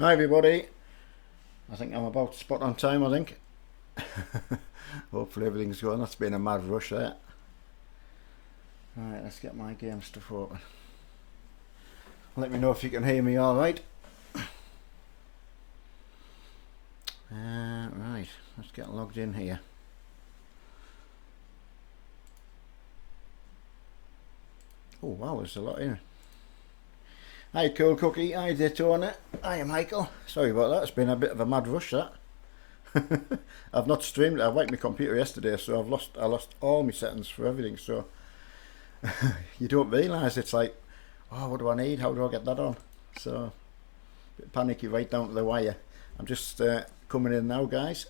Hi everybody, I think I'm about spot on time, I think. Hopefully everything's going. That's been a mad rush there. Right, let's get my game stuff open. Let me know if you can hear me alright. Right, let's get logged in here. Oh wow, there's a lot in. Hi Cool Cookie, hi Daytona, hi Michael. Sorry about that, it's been a bit of a mad rush that. I've not streamed. I wiped my computer yesterday, so I lost all my settings for everything. So you don't realise it's like, oh, what do I need? How do I get that on? So a bit panicky right down to the wire. I'm just coming in now, guys.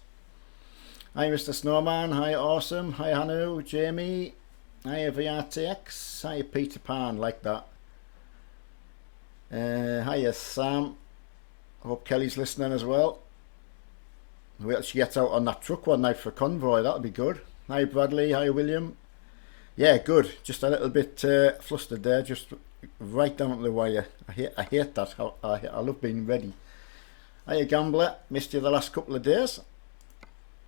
Hi, Mr. Snowman. Hi, Awesome. Hi, Hanu, Jamie. Hi, VRTX. Hi, Peter Pan. Like that. Hiya, Sam. Hope Kelly's listening as well. Wait till she gets out on that truck one night for Convoy, that'll be good. Hi Bradley, hi William. Yeah, good. Just a little bit flustered there, just right down to the wire. I hate that. I love being ready. Hiya Gambler, missed you the last couple of days.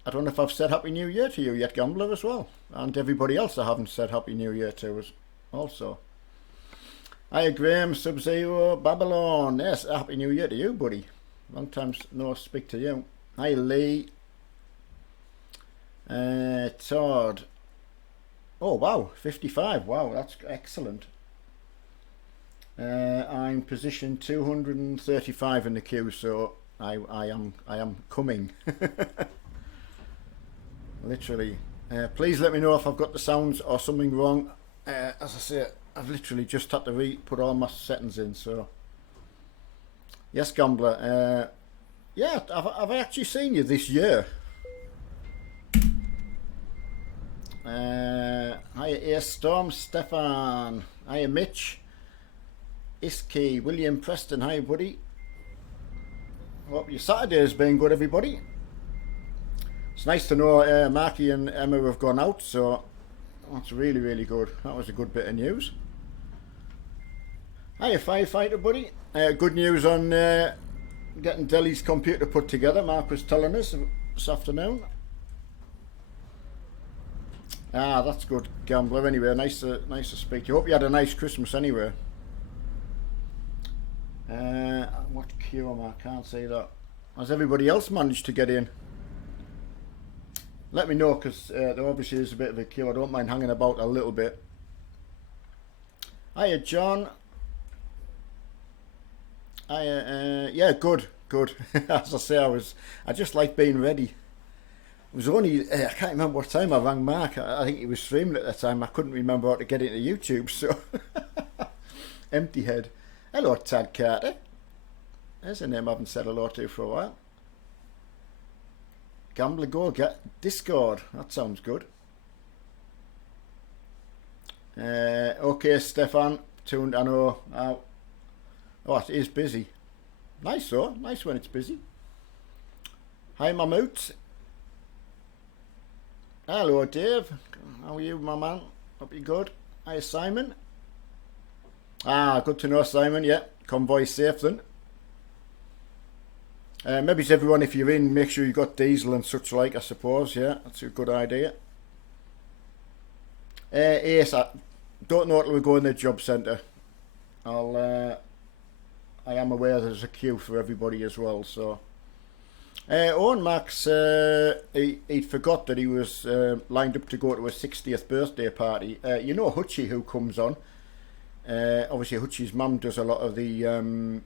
I don't know if I've said Happy New Year to you yet, Gambler, as well. And everybody else I haven't said Happy New Year to also. Hiya Graham, Sub-Zero, Babylon. Yes, Happy New Year to you, buddy. Long time no speak to you. Hi Lee. Todd. Oh wow, 55. Wow, that's excellent. I'm position 235 in the queue, so I am coming. Literally. Please let me know if I've got the sounds or something wrong. As I say, I've literally just had to put all my settings in. So yes, Gambler. Yeah, have I actually seen you this year? Hiya Air Storm, Stefan. Hiya Mitch. Iski, William Preston. Hi buddy. Hope your Saturday's been good, everybody. It's nice to know Marky and Emma have gone out, so that's really, really good. That was a good bit of news. Hiya Firefighter buddy. Good news on getting Deli's computer put together. Mark was telling us this afternoon. Ah, that's good, Gambler. Anyway, nice to speak to you. Hope you had a nice Christmas anyway. What queue am I? Can't say that. Has everybody else managed to get in? Let me know, because there obviously is a bit of a queue. I don't mind hanging about a little bit. Hiya John. Yeah, good. As I say, I just like being ready. It was only, I can't remember what time I rang Mark. I think he was streaming at the time. I couldn't remember how to get into YouTube, so. Empty head. Hello, Tad Carter. There's a name I haven't said hello to for a while. Gambler Go, get Discord. That sounds good. Okay, Stefan. Tuned, I know. Oh, it is busy. Nice though. Nice when it's busy. Hi, Mammut. Hello, Dave. How are you, my man? Hope you're good. Hi, Simon. Ah, good to know, Simon. Yeah, Convoy safe then. Maybe to everyone, if you're in, make sure you got diesel and such like, I suppose. Yeah, that's a good idea. Yes, I don't know until we go in the job centre. I am aware there's a queue for everybody as well, so. Owen Max, he'd forgot that he was lined up to go to a 60th birthday party. You know Hutchie, who comes on. Obviously Hutchie's mum does a lot of the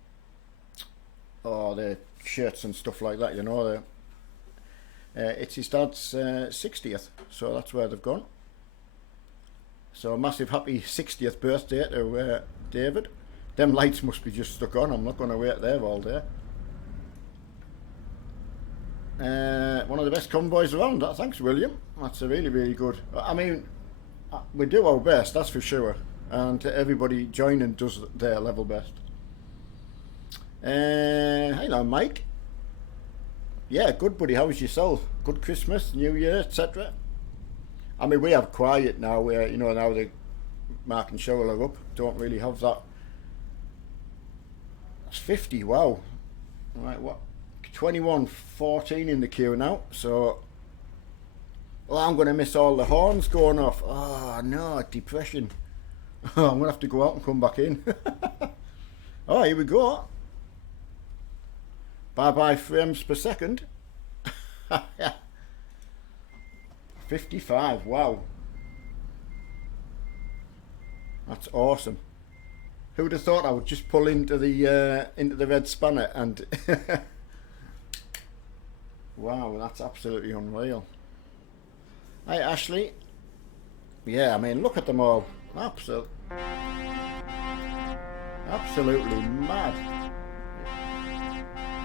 shirts and stuff like that, you know. It's his dad's 60th, so that's where they've gone. So a massive happy 60th birthday to David. Them lights must be just stuck on. I'm not going to wait there all day. One of the best convoys around. Thanks, William. That's a really, really good. I mean, we do our best, that's for sure. And everybody joining does their level best. Hello, Mike. Yeah, good, buddy. How was yourself? Good Christmas, New Year, etc. I mean, we have quiet now. Where now the Mark and Cheryl are up. Don't really have that. That's 50. Wow. Right, what? 21:14 in the queue now, so well, I'm going to miss all the horns going off. Oh no, depression. Oh, I'm going to have to go out and come back in. Oh, here we go. Bye-bye frames per second. 55, wow. That's awesome. Who'd have thought I would just pull into the red spanner and wow, that's absolutely unreal. Hi Ashley. Yeah, I mean, look at them all. Absolutely mad.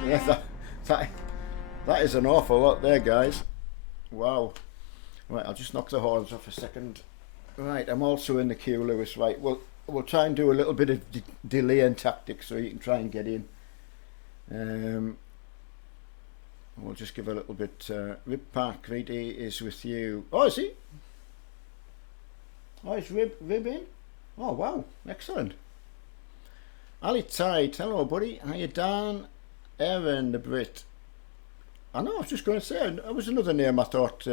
Yeah, that is an awful lot there, guys. Wow. Right, I'll just knock the horns off a second. Right, I'm also in the queue, Lewis. Right, we'll try and do a little bit of delay and tactics so you can try and get in. We'll just give a little bit. Rib Park VD is with you. Oh, is he? Oh, is Rib in? Oh, wow, excellent. Ali Tide, hello, buddy. How you doing? Aaron the Brit. I know. I was just going to say it was another name I thought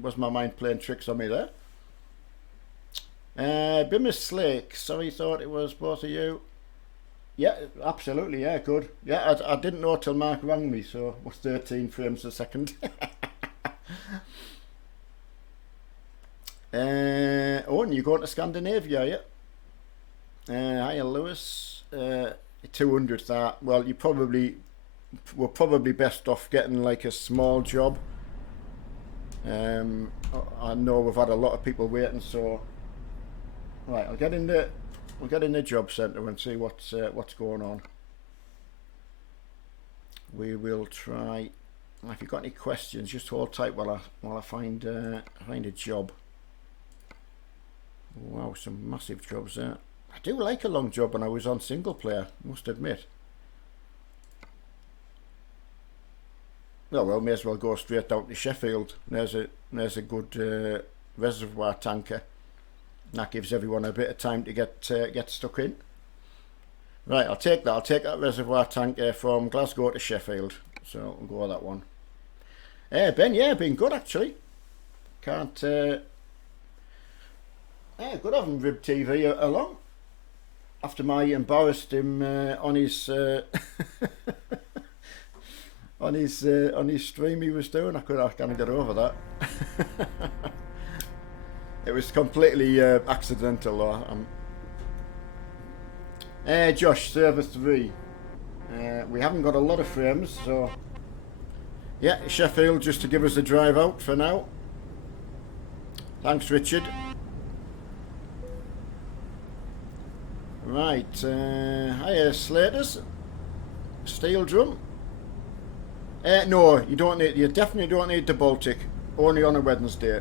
was my mind playing tricks on me there. Bimus Slake. Sorry, thought it was both of you. Yeah, absolutely. Yeah, good. Yeah, I didn't know till Mark rang me. So what's 13 frames a second? Oh, and you're going to Scandinavia, yeah? Hiya, Lewis. 200 that. Well, we're probably best off getting like a small job. I know we've had a lot of people waiting, so right, we'll get in the job centre and see what's going on. We will try. If you've got any questions, just hold tight while I find a job. Wow, some massive jobs there. I do like a long job when I was on single player, must admit. Well, may as well go straight down to Sheffield. There's a good reservoir tanker. That gives everyone a bit of time to get stuck in. Right, I'll take that. I'll take that reservoir tanker from Glasgow to Sheffield. So we'll go with that one. Ben, yeah, been good actually. Can't. Yeah, good having Rib TV along. After I embarrassed him on his on his stream he was doing, I can't get over that. It was completely accidental. Josh, server 3. We haven't got a lot of frames, so yeah, Sheffield just to give us a drive out for now. Thanks, Richard. Right, hiya Slaters. Steel drum. No, you don't need. You definitely don't need the Baltic. Only on a Wednesday.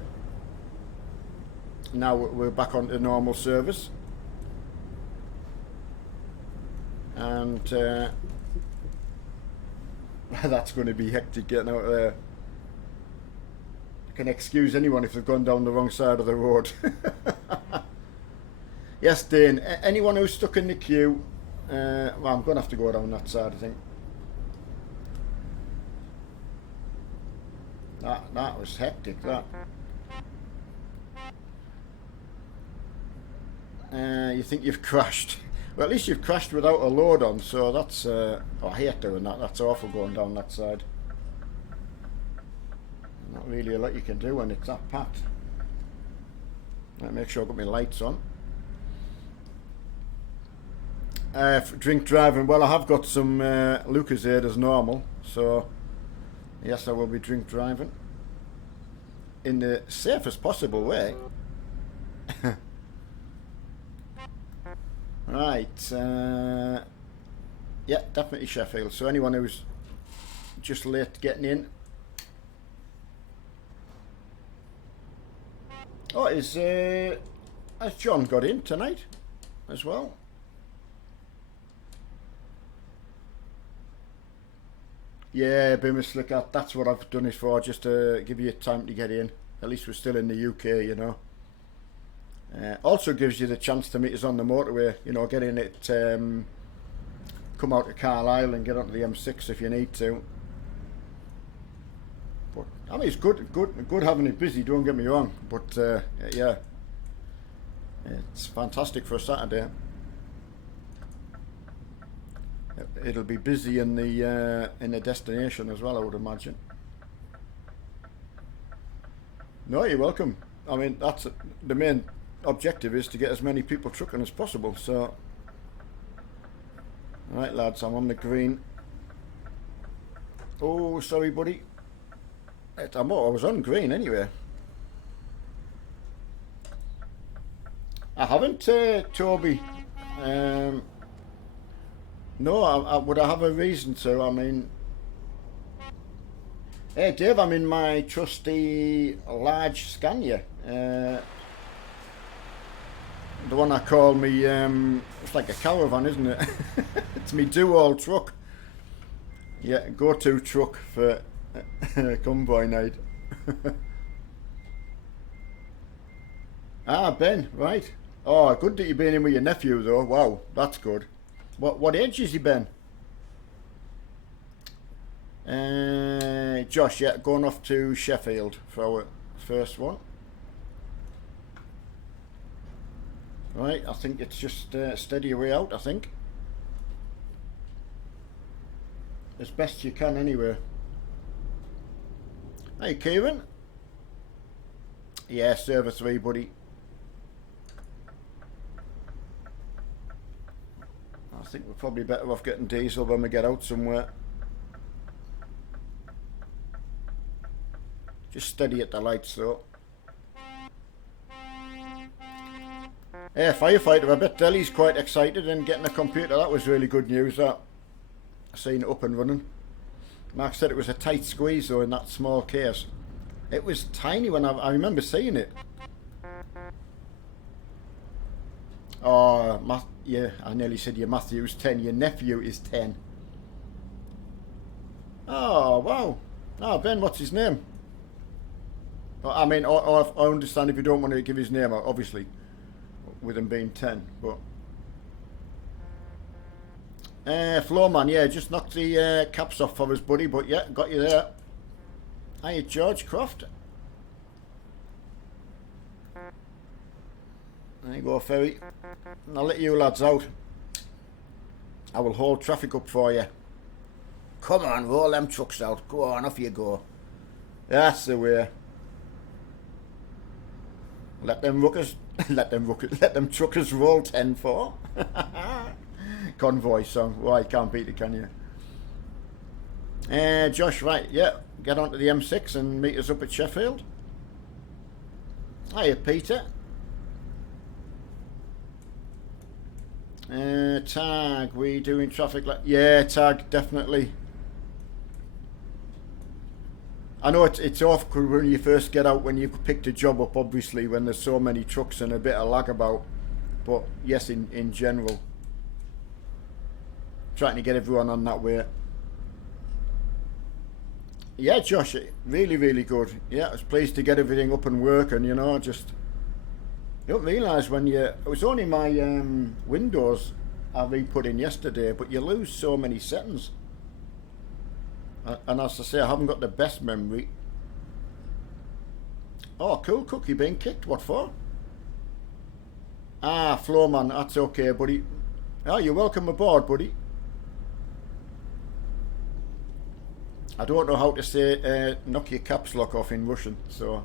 Now we're back on to normal service, and that's going to be hectic getting out of there. I can excuse anyone if they've gone down the wrong side of the road. Yes, Dane. Anyone who's stuck in the queue, well, I'm going to have to go down that side, I think. That was hectic, that. You think you've crashed. Well, at least you've crashed without a load on, so that's... oh, I hate doing that. That's awful going down that side. Not really a lot you can do when it's that packed. Right, make sure I've got my lights on. For drink driving, well, I have got some Lucozade as normal, so yes, I will be drink driving in the safest possible way. Right, yeah, definitely Sheffield. So anyone who's just late getting in. Oh, has John got in tonight as well? Yeah, Bimmer Slicker, that's what I've done it for, just to give you time to get in. At least we're still in the UK, you know. Also gives you the chance to meet us on the motorway, you know, get in at come out to Carlisle and get onto the M6 if you need to. But I mean, it's good having it busy. Don't get me wrong, but yeah, it's fantastic for a Saturday. It'll be busy in the destination as well, I would imagine. No, you're welcome. I mean, that's the main objective, is to get as many people trucking as possible. So, right, lads, I'm on the green. Oh, sorry, buddy. I was on green anyway. I haven't, Toby. No, would I have a reason to? I mean, hey Dave, I'm in my trusty large Scania. The one I call me, it's like a caravan, isn't it? It's me do-all truck. Yeah, go-to truck for convoy night. Ah, Ben, right. Oh, good that you've been in with your nephew though. Wow, that's good. What age is he, Ben? Josh, yeah, going off to Sheffield for our first one. Right, I think it's just steady your way out, I think. As best you can anyway. Hey, Kieran. Yeah, server 3, buddy. I think we're probably better off getting diesel when we get out somewhere. Just steady at the lights though. Hey, firefighter, I bet Deli's quite excited and getting a computer. That was really good news, that. Seeing it up and running. Mark said it was a tight squeeze though in that small case. It was tiny when I remember seeing it. Oh, yeah, I nearly said your Matthew's 10. Your nephew is 10. Oh, wow. Oh, Ben, what's his name? I mean, I understand if you don't want to give his name out, obviously, with him being 10, but... Flowman, yeah, just knocked the caps off for us, buddy, but yeah, got you there. Hiya, George Croft. There you go, Ferry. I'll let you lads out. I will hold traffic up for you. Come on, roll them trucks out. Go on, off you go. That's the way. Let them truckers roll 10-4. Convoy song. Well, you can't beat it, can you? Josh, right, yeah. Get onto the M6 and meet us up at Sheffield. Hiya, Peter. Tag, we doing traffic like... Yeah, tag, definitely. I know it's awkward when you first get out, when you've picked a job up, obviously, when there's so many trucks and a bit of lag about. But yes, in general. Trying to get everyone on that way. Yeah, Josh, really, really good. Yeah, I was pleased to get everything up and working, you know, just... You don't realise when you... It was only my Windows I re-put in yesterday, but you lose so many settings. And as I say, I haven't got the best memory. Oh, cool, Cookie being kicked. What for? Ah, Flowman, that's okay, buddy. Oh, you're welcome aboard, buddy. I don't know how to say knock your caps lock off in Russian, so...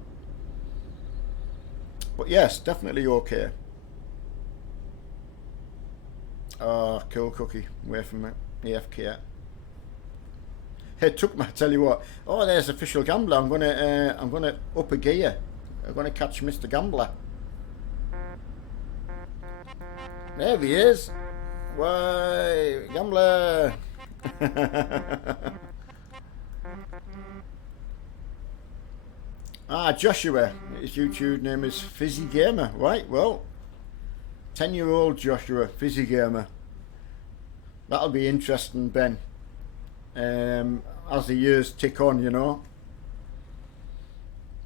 But yes, definitely okay. Oh, cool, Cookie. Away from me. AFK. Hey, took me, I tell you what. Oh, there's official gambler. I'm gonna up a gear. I'm gonna catch Mr. Gambler. There he is. Why, Gambler. Ah, Joshua. His YouTube name is Fizzy Gamer. Right, well, 10-year-old Joshua, Fizzy Gamer. That'll be interesting, Ben. As the years tick on, you know.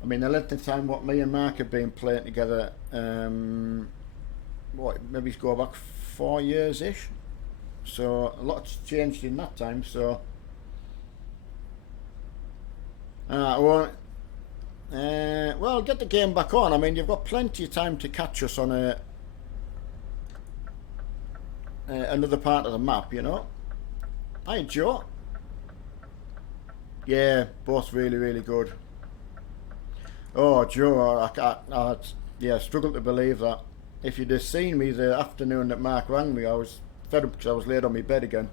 I mean, the length of time what me and Mark have been playing together, what, maybe go back 4 years-ish? so a lot's changed in that time. So well, get the game back on. I mean, you've got plenty of time to catch us on another part of the map, you know. Hi, Joe. Yeah, both really, really good. Oh, Joe, I struggle to believe that. If you'd have seen me the afternoon that Mark rang me, I was fed up because I was laid on my bed again.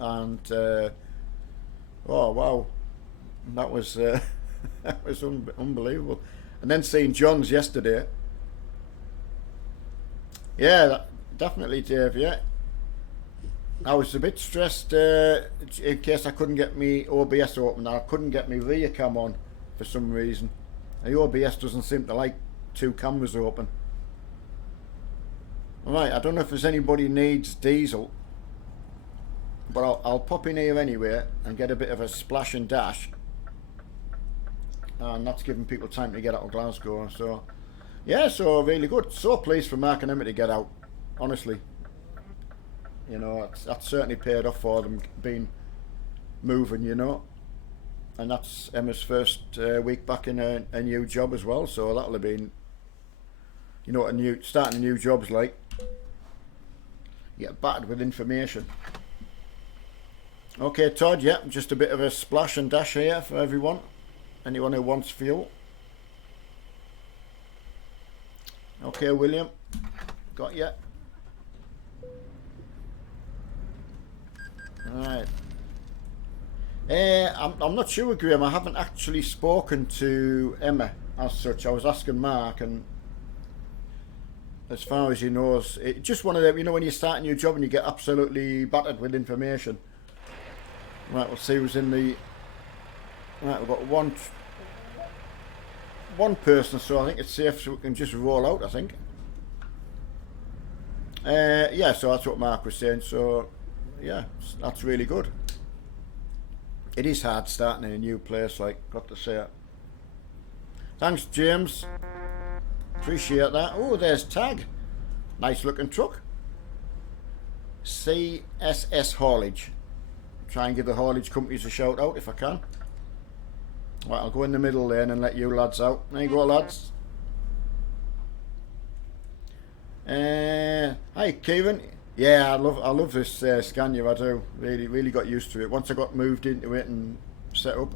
And, oh, wow. That was, that was unbelievable. And then seeing John's yesterday. Yeah, definitely, Dave, yeah. I was a bit stressed in case I couldn't get my OBS open. I couldn't get my rear cam on for some reason. The OBS doesn't seem to like two cameras open. Right, I don't know if there's anybody needs diesel, but I'll pop in here anyway and get a bit of a splash and dash. And that's giving people time to get out of Glasgow. So, yeah, so really good. So pleased for Mark and Emma to get out, honestly. You know, that's certainly paid off for them being moving, you know. And that's Emma's first week back in a new job as well. So that'll have been, you know, starting a new job's like. You get battered with information. Okay, Todd, yeah, just a bit of a splash and dash here for everyone. Anyone who wants fuel. Okay, William, got you. Alright. I'm not sure, Graham. I haven't actually spoken to Emma as such. I was asking Mark, and as far as he knows, it's just one of them, you know, when you start a new job and you get absolutely battered with information. Right, we'll see who's in the... Right, we've got one person, so I think it's safe, so we can just roll out, I think. Yeah, so that's what Mark was saying, so yeah, that's really good. It is hard starting in a new place, like, got to say it. Thanks, James. Appreciate that. Oh, there's Tag. Nice looking truck. CSS Haulage. Try and give the haulage companies a shout out if I can. Right, I'll go in the middle lane and let you lads out. There you go, lads. Hi, Kevin. Yeah, I love this Scania. I do. Really got used to it once I got moved into it and set up.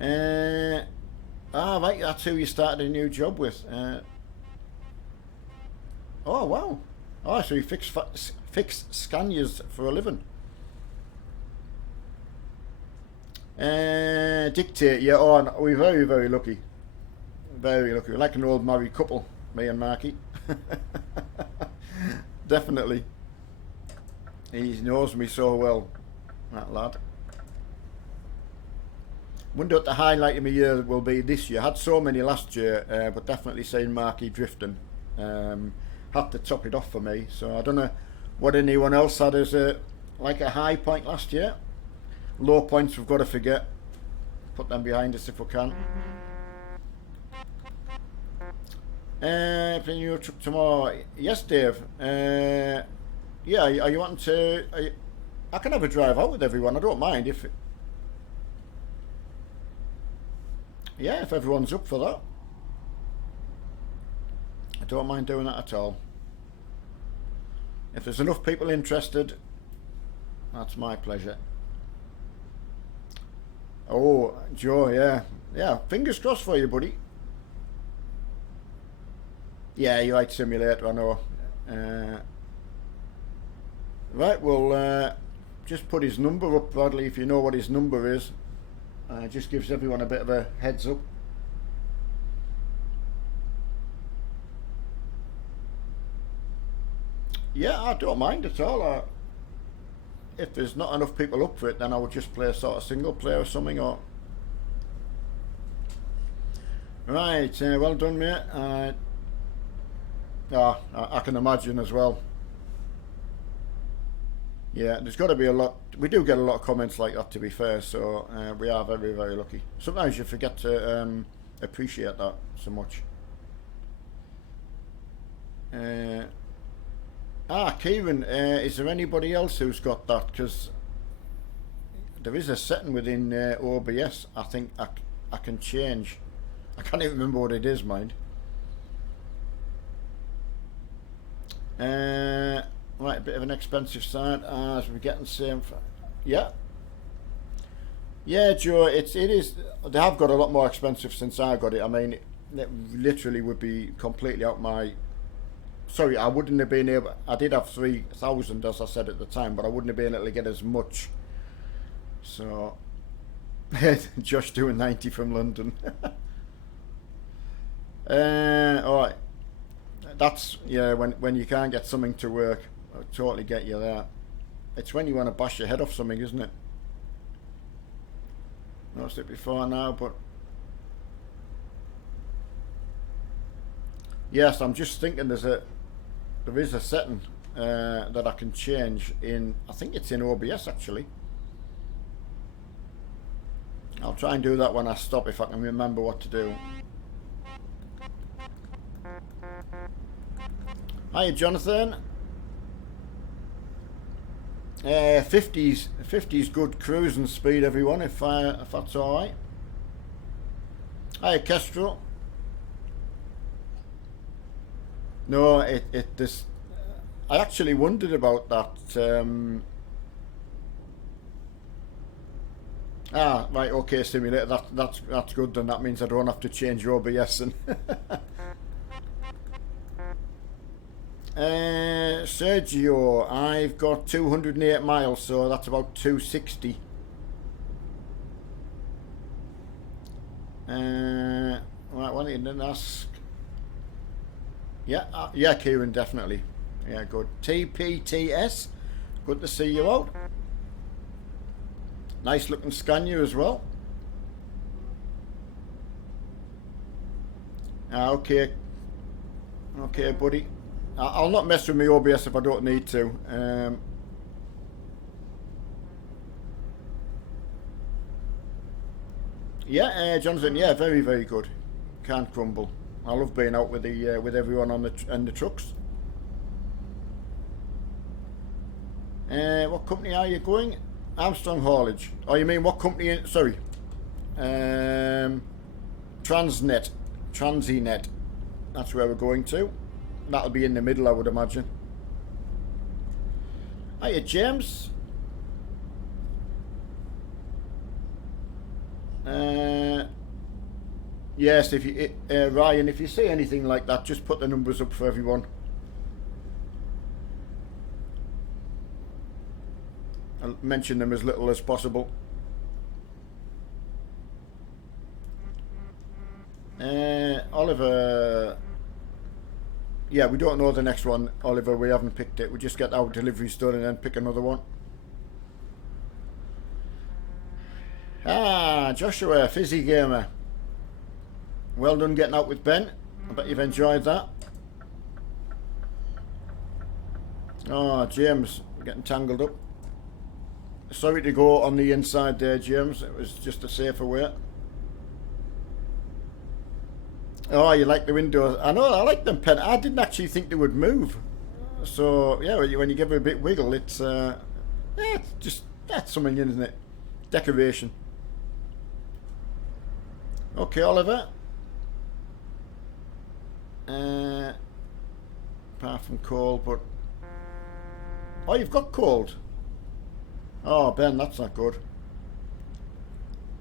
Right, that's who you started a new job with. Oh wow. Oh, so you fix Scanias for a living. Dictate, yeah. Oh, no, we're very lucky. Very lucky. We're like an old married couple, me and Marky. Definitely. He knows me so well, that lad. Wonder what the highlight of my year will be this year. I had so many last year, but definitely seeing Marky drifting had to top it off for me. So I don't know what anyone else had as like a high point last year. Low points we've got to forget. Put them behind us if we can. Playing your trip tomorrow. Yes, Dave. Yeah, are you wanting to... I can have a drive out with everyone. I don't mind if... Yeah, if everyone's up for that. I don't mind doing that at all. If there's enough people interested, that's my pleasure. Oh, Joe, yeah. Yeah, fingers crossed for you, buddy. Yeah, you like simulator, I know. Right, we'll just put his number up, Bradley, if you know what his number is. Just gives everyone a bit of a heads up. Yeah, I don't mind at all. If there's not enough people up for it, then I would just play a sort of single player or something. Or right, well done, mate. I can imagine as well. Yeah, there's got to be a lot. We do get a lot of comments like that, to be fair. So we are very lucky. Sometimes you forget to appreciate that so much. Kieran, is there anybody else who's got that? Because there is a setting within OBS. I think I can change. I can't even remember what it is, mind. Right, a bit of an expensive side as we're getting same. Yeah. Yeah, Joe, it is. They have got a lot more expensive since I got it. I mean, it literally would be completely out my. Sorry, I wouldn't have been able. I did have 3,000, as I said at the time, but I wouldn't have been able to get as much. So, Josh doing 90 from London. All right. That's when you can't get something to work. I totally get you there. It's when you want to bash your head off something, isn't it? Noticed it before now, but yes, I'm just thinking there is a setting that I can change in. I think it's in OBS actually. I'll try and do that when I stop if I can remember what to do. Hiya, Jonathan. 50's good cruising speed, everyone, if that's alright. Hiya, Kestrel. No, this. I actually wondered about that. Right, okay, simulator. That's good. Then that means I don't have to change OBS and. Sergio, I've got 208 miles, so that's about 260. Right, what did you ask? Yeah, Kieran, definitely. Yeah, good. TPTS, good to see you out. Nice looking Scania as well. Okay, buddy. I'll not mess with my OBS if I don't need to. Yeah, Jonathan. Yeah, very, very good. Can't crumble. I love being out with everyone on the trucks. What company are you going? Armstrong Haulage. Oh, you mean what company? Sorry. Transnet. That's where we're going to. That'll be in the middle, I would imagine. Hiya, James. Yes, if you Ryan, if you see anything like that, just put the numbers up for everyone. I'll mention them as little as possible. Oliver. Yeah, we don't know the next one, Oliver. We haven't picked it. We just get our deliveries done and then pick another one. Joshua, Fizzy Gamer. Well done getting out with Ben. I bet you've enjoyed that. Oh, James, we're getting tangled up. Sorry to go on the inside there, James. It was just a safer way. Oh, you like the windows? I know, I like them, Pen. I didn't actually think they would move. So, yeah, when you give it a bit wiggle, it's just, that's something, isn't it? Decoration. Okay, Oliver. Apart from cold, but... Oh, you've got cold. Oh, Ben, that's not good.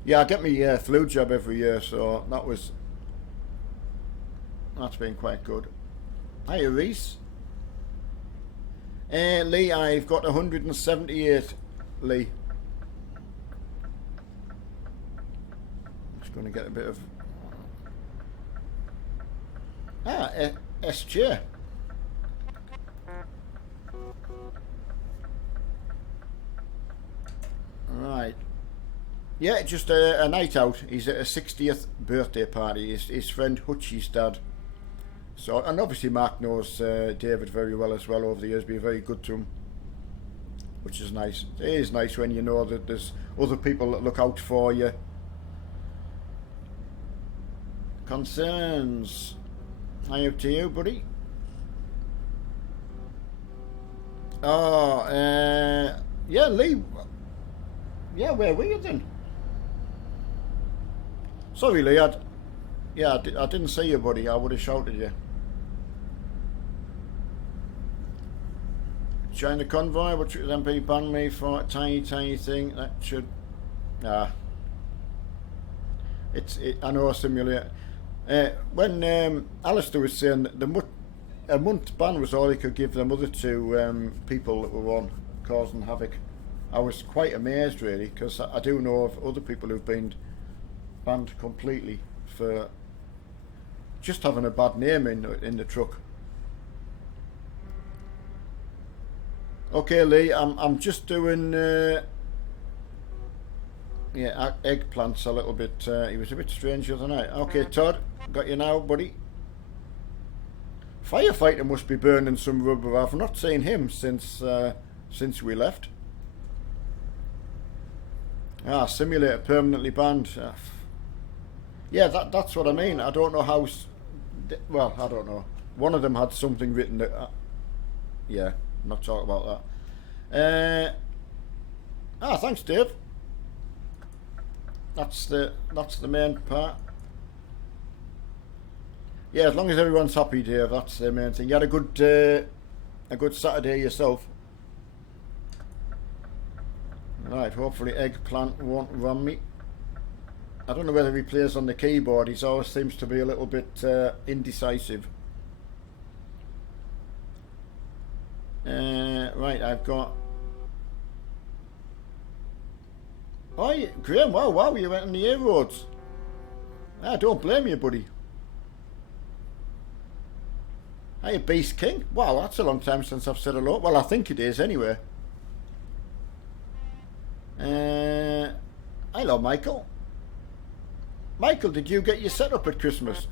Yeah, I get my flu jab every year, so that's been quite good. Hiya, Reese. Lee, I've got 178, Lee. Just going to get a bit of... SJ. Right. Yeah, just a night out. He's at a 60th birthday party. His friend Hutchie's dad. So, and obviously Mark knows David very well as well over the years, been very good to him, which is nice. It is nice when you know that there's other people that look out for you. Concerns. Hi up to you, buddy. Oh, yeah, Lee. Yeah, where were you then? Sorry, Lee. I didn't see you, buddy. I would have shouted you. Join the convoy, which would then be ban me for a tiny thing. That should. Ah. I know a simulator. When Alistair was saying that a month ban was all he could give them other two people that were on causing havoc, I was quite amazed really, because I do know of other people who've been banned completely for just having a bad name in the truck. Okay, Lee, I'm just doing yeah, eggplants a little bit. He was a bit strange the other night. Okay, Todd, got you now, buddy. Firefighter must be burning some rubber. I've not seen him since we left. Ah, simulator permanently banned. Yeah, that's what I mean. I don't know how. Well, I don't know. One of them had something written that. Yeah, not talking about that. Thanks, Dave. That's the main part. Yeah, as long as everyone's happy, Dave, that's the main thing. You had a good Saturday yourself. Right, hopefully eggplant won't run me. I don't know whether he plays on the keyboard. He always seems to be a little bit indecisive. Right, I've got. Oh, Graham! Wow! You went on the air roads. I don't blame you, buddy. Hey, Beast King. Wow, that's a long time since I've said hello. Well, I think it is anyway. Hello, Michael. Michael, did you get your setup at Christmas?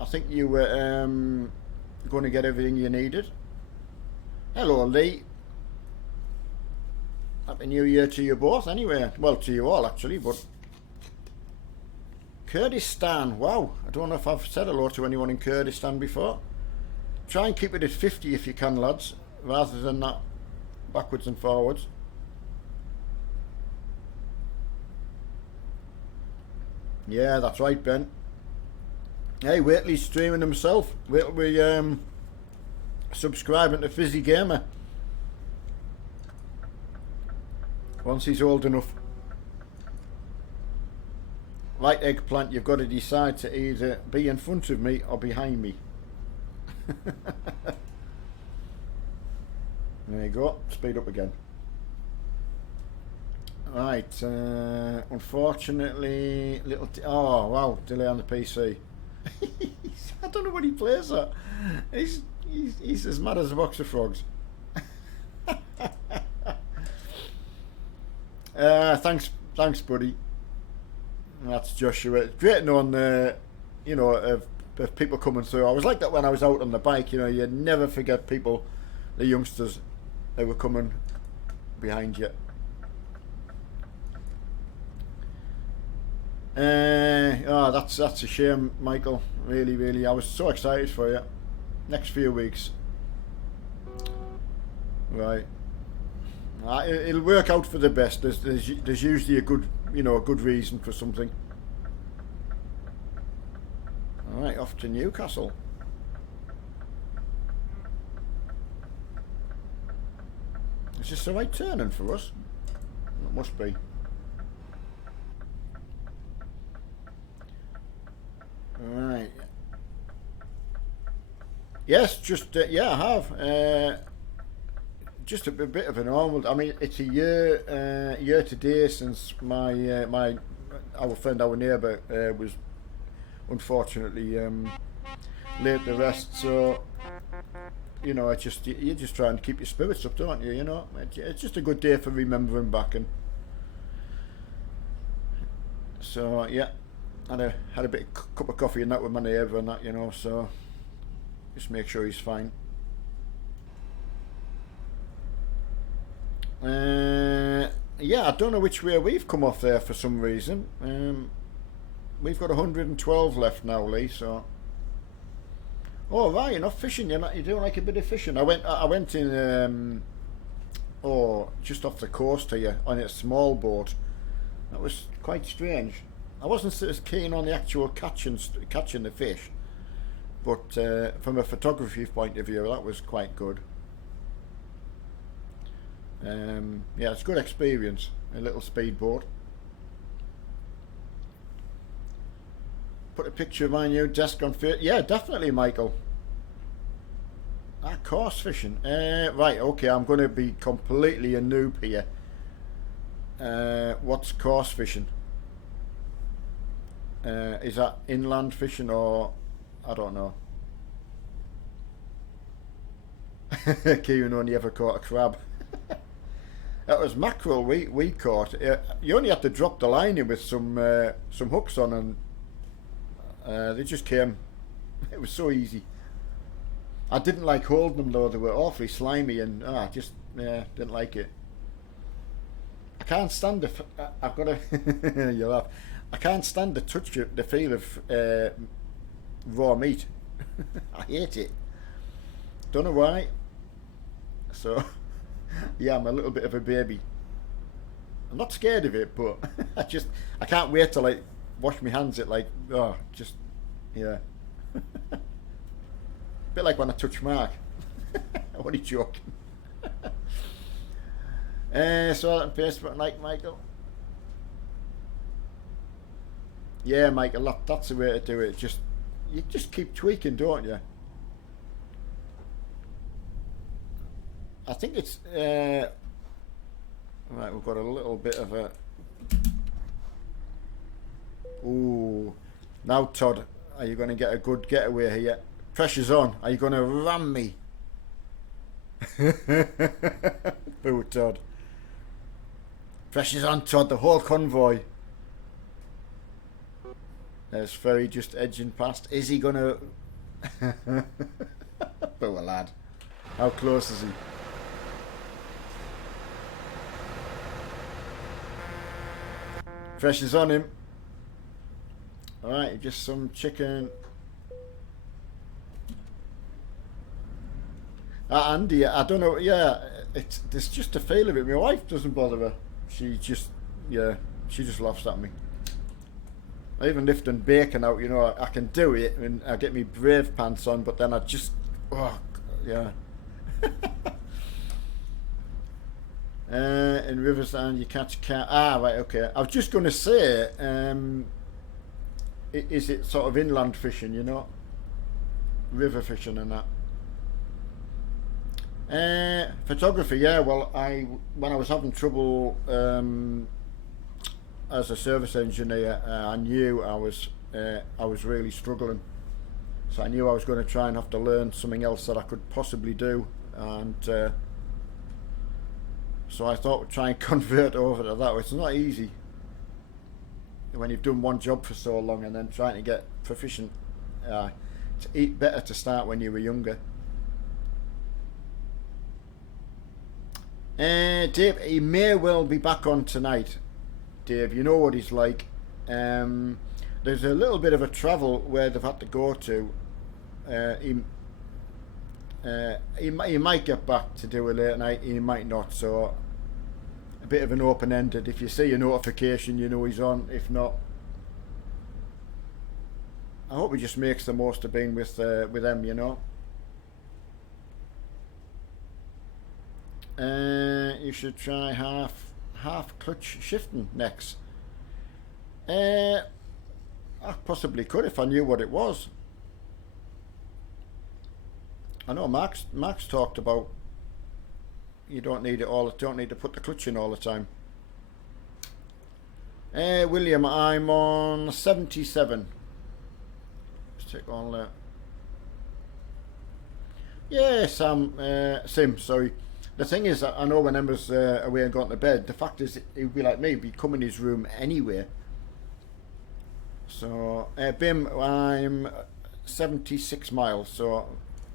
I think you were going to get everything you needed. Hello, Lee. Happy New Year to you both, anyway. Well, to you all, actually, but... Kurdistan, wow. I don't know if I've said hello to anyone in Kurdistan before. Try and keep it at 50 if you can, lads, rather than that backwards and forwards. Yeah, that's right, Ben. Hey, wait till he's streaming himself. Wait till we subscribing to Fizzy Gamer. Once he's old enough. Right, eggplant, you've got to decide to either be in front of me or behind me. There you go, speed up again. Right, unfortunately, oh wow, delay on the PC. I don't know what he plays at. He's as mad as a box of frogs. Thanks, buddy. That's Joshua. Great knowing, of people coming through. I was like that when I was out on the bike. You know, you'd never forget people, the youngsters, who were coming behind you. That's a shame, Michael. Really, really. I was so excited for you. Next few weeks. Right. It'll work out for the best. There's usually a good reason for something. All right, off to Newcastle. Is this the right turning for us? It must be. All right. Yes, I have. Just a bit of a normal. I mean, it's a year today since our friend, our neighbour, was unfortunately laid to rest. So you know, you're just trying to keep your spirits up, don't you? You know, it's just a good day for remembering back. And so yeah, had a bit cup of coffee and that with my neighbour and that, you know. So just make sure he's fine. Yeah, I don't know which way we've come off there for some reason. We've got 112 left now, Lee, so Oh right, you're not fishing. You're doing like a bit of fishing. I went in just off the coast here on a small boat. That was quite strange. I wasn't as keen on the actual catching the fish, but from a photography point of view, that was quite good. Yeah, it's a good experience. A little speedboat. Put a picture of my new desk on Facebook. Yeah, definitely, Michael. Course fishing. Right, okay, I'm going to be completely a noob here. What's course fishing? Is that inland fishing or I don't know? Kieran only ever caught a crab. That was mackerel we caught. You only had to drop the line in with some hooks on, and they just came. It was so easy. I didn't like holding them though; they were awfully slimy, and I just didn't like it. I can't stand I've got to. You laugh. I can't stand the feel of raw meat. I hate it. Don't know why. So. Yeah, I'm a little bit of a baby. I'm not scared of it, but I can't wait to like wash my hands. Yeah. Bit like when I touch Mark. What are you joking? So on Facebook, like Michael. Yeah, Michael, that's the way to do it. You just keep tweaking, don't you? I think it's right. We've got a little bit of a. Ooh, now Todd, are you going to get a good getaway here? Pressure's on. Are you going to ram me? Boo, Todd. Pressure's on, Todd. The whole convoy. There's Ferry just edging past. Is he going to? Boo, lad. How close is he? Pressure's on him. Alright, just some chicken. Andy, I don't know. Yeah, there's just a feel of it. My wife doesn't bother her. She just laughs at me. I even lifting bacon out, I can do it and I get me brave pants on, but then I just, yeah. In Riverside you catch cat. Right, okay. I was just going to say, is it sort of inland fishing, river fishing and that? Photography, yeah. Well, when I was having trouble as a service engineer, I knew I was really struggling. So I knew I was going to try and have to learn something else that I could possibly do, and. So I thought try and convert over to that. It's not easy when you've done one job for so long and then trying to get proficient. It's better to start when you were younger. Dave, he may well be back on tonight. Dave, you know what he's like. There's a little bit of a travel where they've had to go to. He might get back to do a late night, he might not, so a bit of an open-ended. If you see a notification, you know he's on. If not, I hope he just makes the most of being with them, You should try half clutch shifting next. I possibly could if I knew what it was. I know Mark's talked about you don't need to put the clutch in all the time. William, I'm on 77. Let's take all that. Yeah, Sim, sorry. The thing is, I know when Emma's away and gone to bed, the fact is he would be like me, he'd be coming in his room anyway. So, Bim, I'm 76 miles, so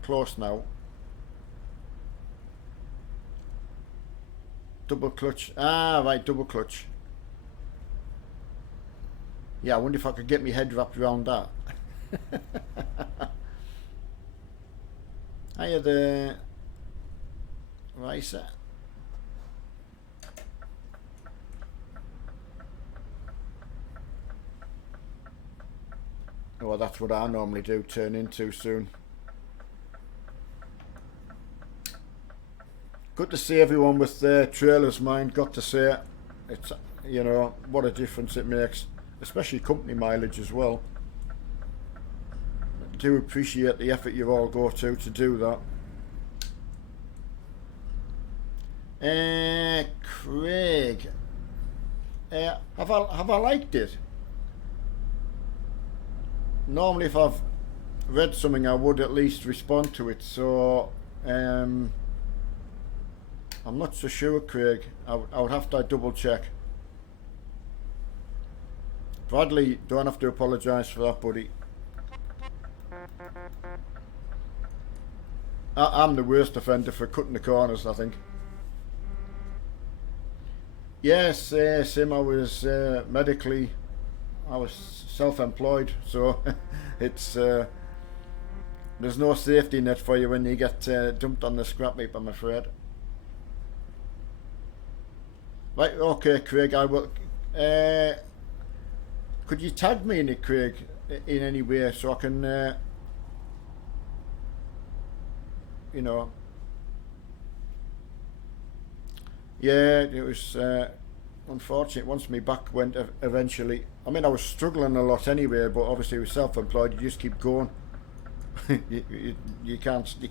close now. Double clutch. Right, double clutch. Yeah, I wonder if I could get my head wrapped around that. Hiya there, Racer. Oh, that's what I normally do, turn into soon. Good to see everyone with their trailers, mind. Got to say, it's, you know, what a difference it makes, especially company mileage as well. I do appreciate the effort you all go to do that. Craig, have I liked it? Normally, if I've read something, I would at least respond to it. So, I'm not so sure, Craig. I would have to double check. Bradley, don't have to apologise for that, buddy. I'm the worst offender for cutting the corners, I think. Yes, Sim, I was medically, I was self-employed, so it's there's no safety net for you when you get dumped on the scrap heap, I'm afraid. Right, okay, Craig, I will. Could you tag me in it, Craig, in any way, so I can, you know. Yeah, it was unfortunate once my back went eventually. I mean, I was struggling a lot anyway, but obviously with self-employed, you just keep going. you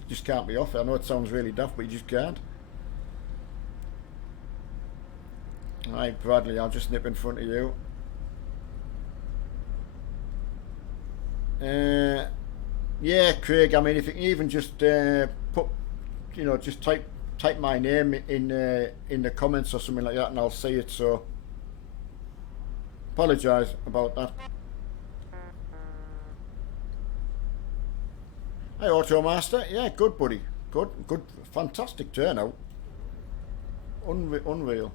just can't be off it. I know it sounds really daft, but you just can't. Right, Bradley, I'll just nip in front of you. Yeah, Craig, I mean, if you can even just put, you know, just type my name in the comments or something like that, and I'll see it. So, apologise about that. Hey, Automaster. Yeah, good, buddy. Good, fantastic turnout. Unreal.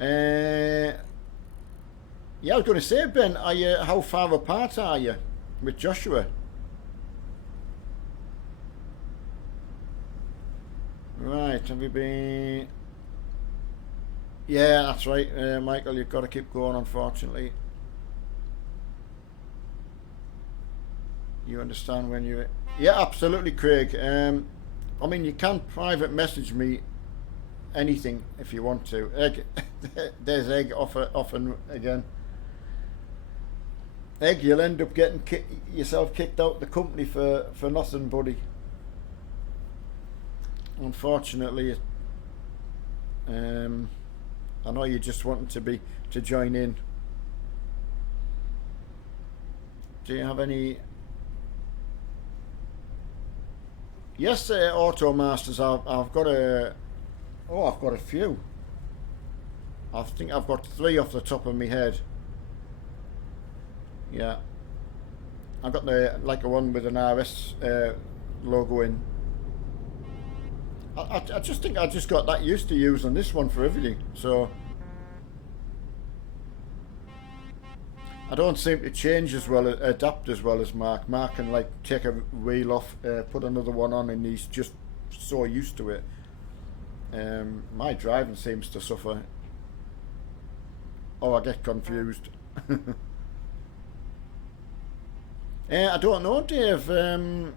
Yeah, I was going to say, Ben, how far apart are you with Joshua? Right, have you been... Yeah, that's right, Michael, you've got to keep going, unfortunately. You understand when you... Yeah, absolutely, Craig. I mean, you can private message me anything if you want to. Egg, there's Egg often again. Egg, you'll end up getting yourself kicked out the company for nothing, buddy. Unfortunately, I know you just wanting to join in. Do you have any? Yes, Auto Masters. I've got a few. I think I've got 3 off the top of my head. Yeah, I got the like a one with an RS logo in. I just think I just got that used to using this one for everything, so I don't seem to change as well, adapt as well as Mark. Mark can like take a wheel off, put another one on, and he's just so used to it. My driving seems to suffer. Oh, I get confused. I don't know, Dave.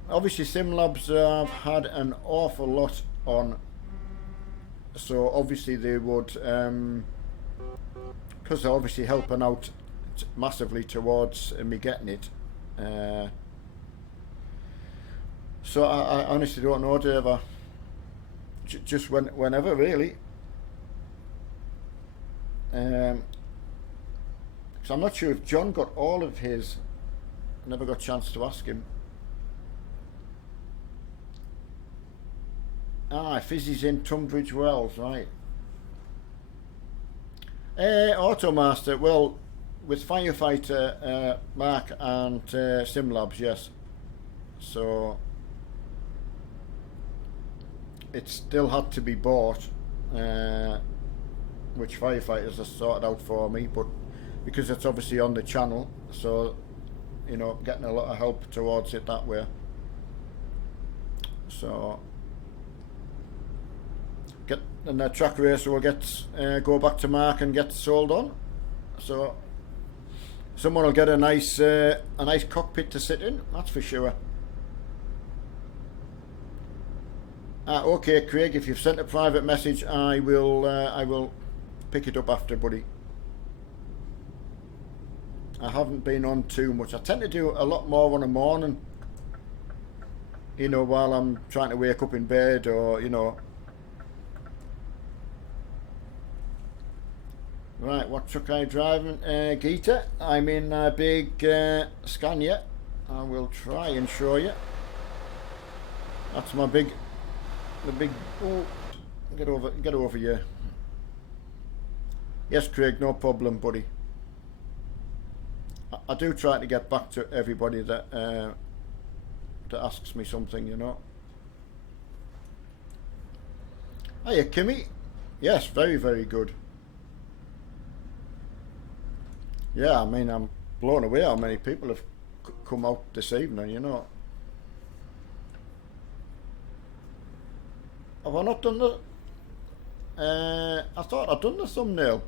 Obviously, SimLabs have had an awful lot on, so obviously they would, because they're obviously helping out massively towards me getting it. So I honestly don't know, Dave. Just whenever, really. Because I'm not sure if John got all of his. Never got a chance to ask him. Ah, Fizzy's in Tunbridge Wells, right. Automaster, well, with Firefighter, Mark and SimLabs, yes. So it still had to be bought, which Firefighters have sorted out for me, but because it's obviously on the channel, so you know, getting a lot of help towards it that way. So and the track racer will get go back to Mark and get sold on. So someone will get a nice cockpit to sit in. That's for sure. Okay, Craig. If you've sent a private message, I will pick it up after, buddy. I haven't been on too much. I tend to do a lot more on a morning. You know, while I'm trying to wake up in bed, or you know. Right, what truck are you driving, Geeta? I'm in a big Scania. I will try and show you. That's my big, oh, get over here. Yes, Craig, no problem, buddy. I do try to get back to everybody that asks me something, you know. Hiya, Kimmy. Yes, very, very good. Yeah, I mean, I'm blown away how many people have come out this evening, you know. Have I not done the... I thought I'd done the thumbnail.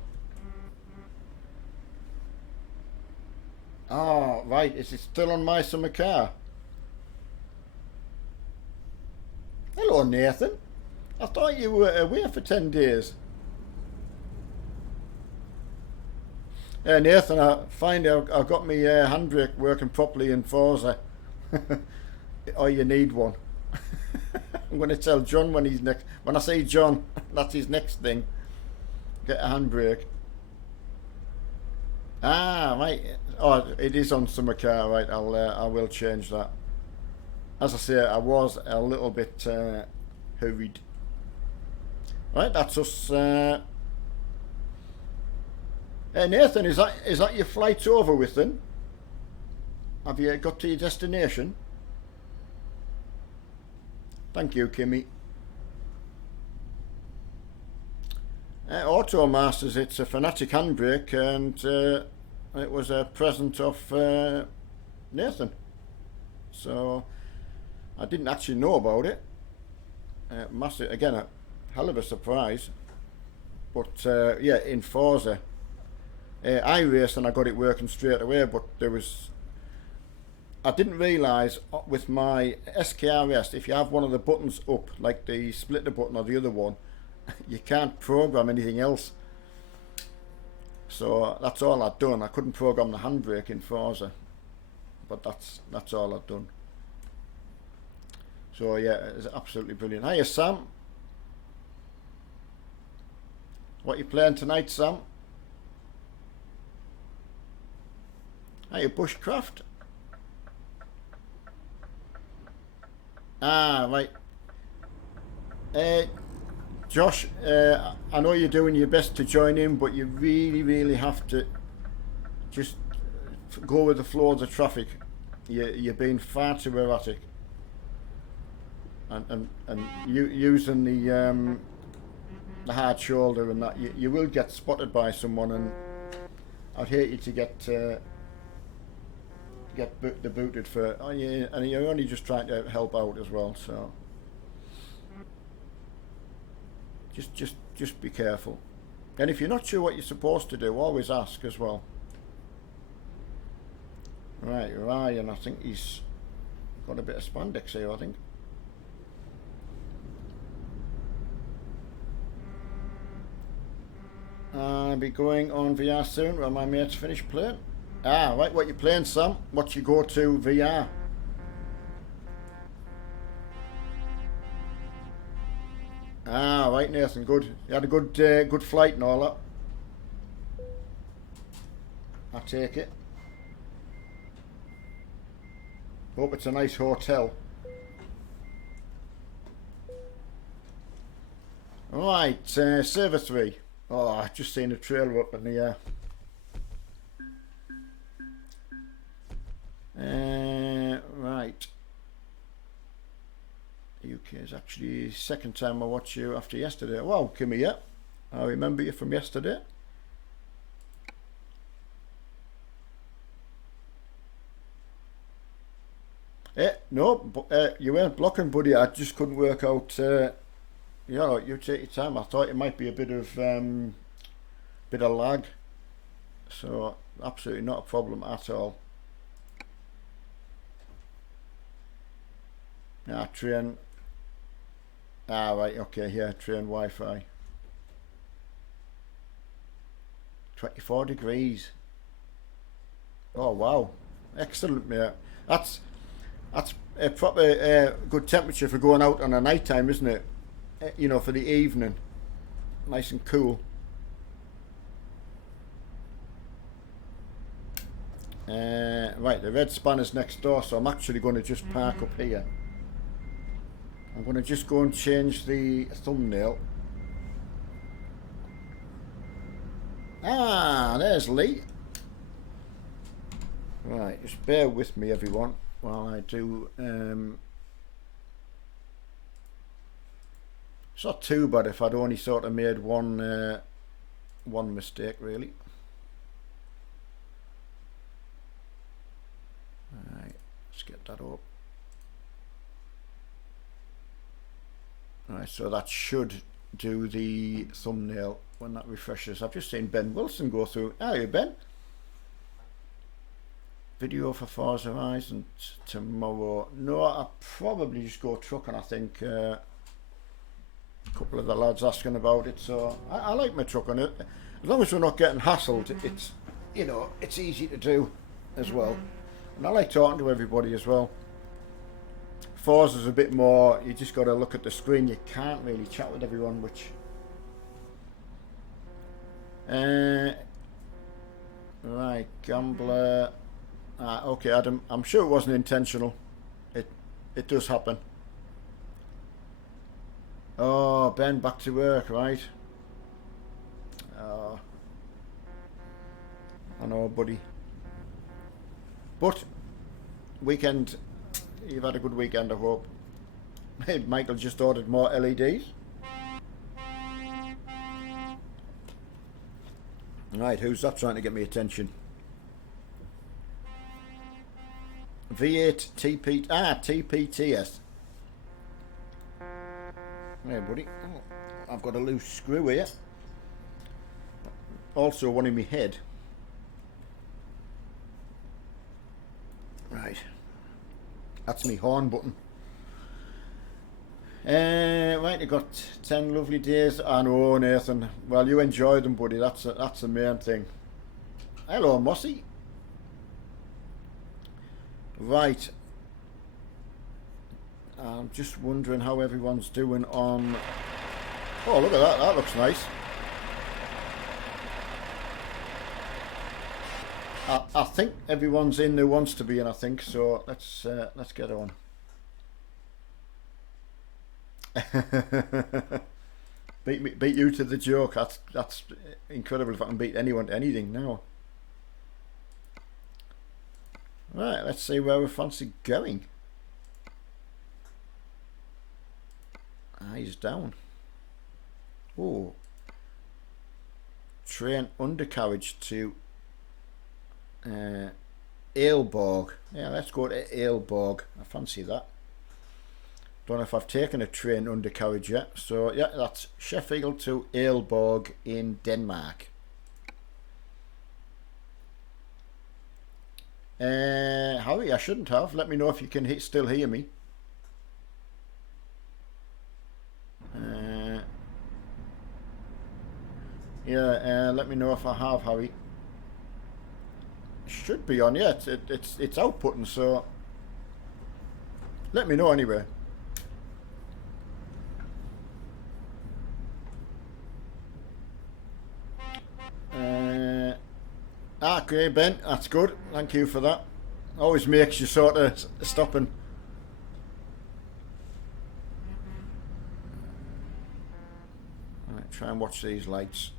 Ah, right, is it still on my summer car? Hello, Nathan. I thought you were away for 10 days. Nathan, I find I've got my handbrake working properly in Forza. Or you need one. I'm going to tell John when he's next. When I say John, that's his next thing. Get a handbrake. Ah, right. Oh, it is on summer car, right? I will change that. As I say, I was a little bit hurried. Right, that's us. Nathan, is that your flight over with then? Have you got to your destination? Thank you, Kimmy. Automasters, it's a Fanatic handbrake, and it was a present of Nathan. So I didn't actually know about it. Massive, again, a hell of a surprise. But yeah, in Forza, I raced and I got it working straight away. But I didn't realise with my SKRS, if you have one of the buttons up, like the splitter button or the other one, you can't program anything else. So that's all I'd done. I couldn't program the handbrake in Forza, but that's all I'd done. So yeah, it's absolutely brilliant. Hiya, Sam. What you playing tonight, Sam? Hiya, Bushcraft. Ah, right. Josh, I know you're doing your best to join in, but you really, really have to just go with the flow of the traffic. You're being far too erratic, and you using the hard shoulder and that. You will get spotted by someone, and I'd hate you to get booted for. Oh yeah, and you're only just trying to help out as well, so. Just be careful, and if you're not sure what you're supposed to do, always ask as well. Right, Ryan, I think he's got a bit of spandex here, I think. I'll be going on VR soon when my mates finish playing. Ah, right, what you playing, Sam? What's your go-to VR? Ah, right, Nathan, good. You had a good flight and all that. I take it. Hope it's a nice hotel. Right, server 3. Oh, I've just seen a trailer up in the air. Right. UK is actually second time I watched you after yesterday. Wow, Kimmy, yeah. I remember you from yesterday. No, you weren't blocking, buddy. I just couldn't work out. You take your time. I thought it might be a bit of lag, so absolutely not a problem at all. Train. Right, okay, here, train Wi-Fi. 24 degrees. Oh wow, excellent, mate. That's a proper good temperature for going out on a night time, isn't it? You know, for the evening, nice and cool. Right, the red spanner's next door, so I'm actually going to just park up here. I'm going to just go and change the thumbnail. There's Lee. Right, just bear with me, everyone, while I do. It's not too bad if I'd only sort of made one mistake, really. Right, let's get that up. Right, so that should do the thumbnail when that refreshes. I've just seen Ben Wilson go through. Hey, Ben. Video for Forza Horizon tomorrow. No, I'll probably just go trucking, I think. A couple of the lads asking about it, so I like my trucking. As long as we're not getting hassled, it's, you know, it's easy to do as well. And I like talking to everybody as well. Forza's a bit more, you just got to look at the screen. You can't really chat with everyone, which... right, Gambler... okay, Adam, I'm sure it wasn't intentional. It does happen. Oh, Ben, back to work, right? Oh, I know, buddy. But, weekend... You've had a good weekend, I hope. Hey, Michael just ordered more LEDs. Right, who's that trying to get me attention? V8 TPTS. Hey, buddy. Oh, I've got a loose screw here. Also one in my head. Right. That's me horn button. Right, you got 10 lovely days. I know, Nathan. Well, you enjoyed them, buddy. That's the main thing. Hello, Mossy. Right. I'm just wondering how everyone's doing on... Oh, look at that. That looks nice. I think everyone's in who wants to be in, I think, so let's get on. beat you to the joke. That's incredible if I can beat anyone to anything now. Right, let's see where we fancy going. Eyes down. Oh. Train undercarriage to Aalborg. Yeah, let's go to Aalborg. I fancy that. Don't know if I've taken a train undercarriage yet. So yeah, that's Sheffield to Aalborg in Denmark. Harry, I shouldn't have. Let me know if you can still hear me. Yeah, let me know if I have, Harry. Should be on, yeah. It's outputting, so let me know anyway. Okay, Ben, that's good. Thank you for that. Always makes you sort of stop and... Right, try and watch these lights.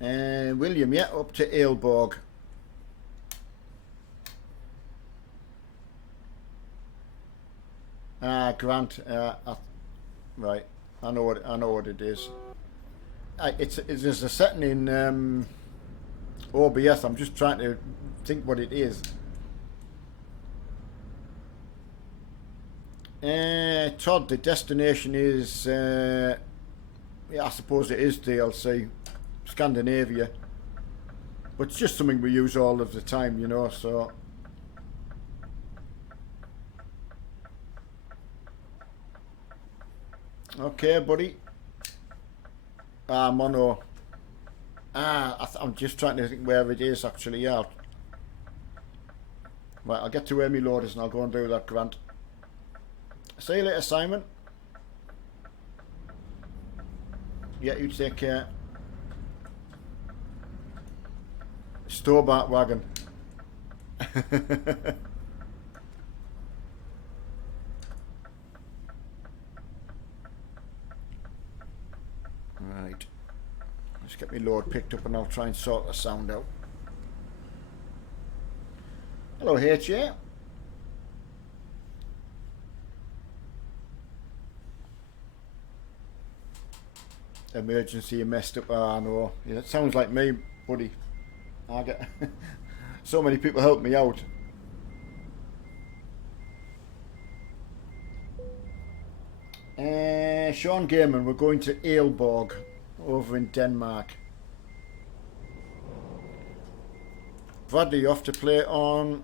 William, yeah, up to Aalborg. Grant. Right, I know what it is. There's a setting in OBS. I'm just trying to think what it is. Todd, the destination is, yeah, I suppose it is DLC, Scandinavia. But it's just something we use all of the time, you know, so. Okay, buddy. Mono. I'm just trying to think where it is actually, yeah. Right, I'll get to where my load is and I'll go and do that, Grant. See you later, Simon. Yeah, you take care. Store-bought wagon. Right. Let's get my load picked up and I'll try and sort the sound out. Hello, HA. Emergency, you messed up. I know. Yeah, it sounds like me, buddy. I get so many people help me out. Sean Gaiman, we're going to Aalborg over in Denmark. Bradley, you have to play on.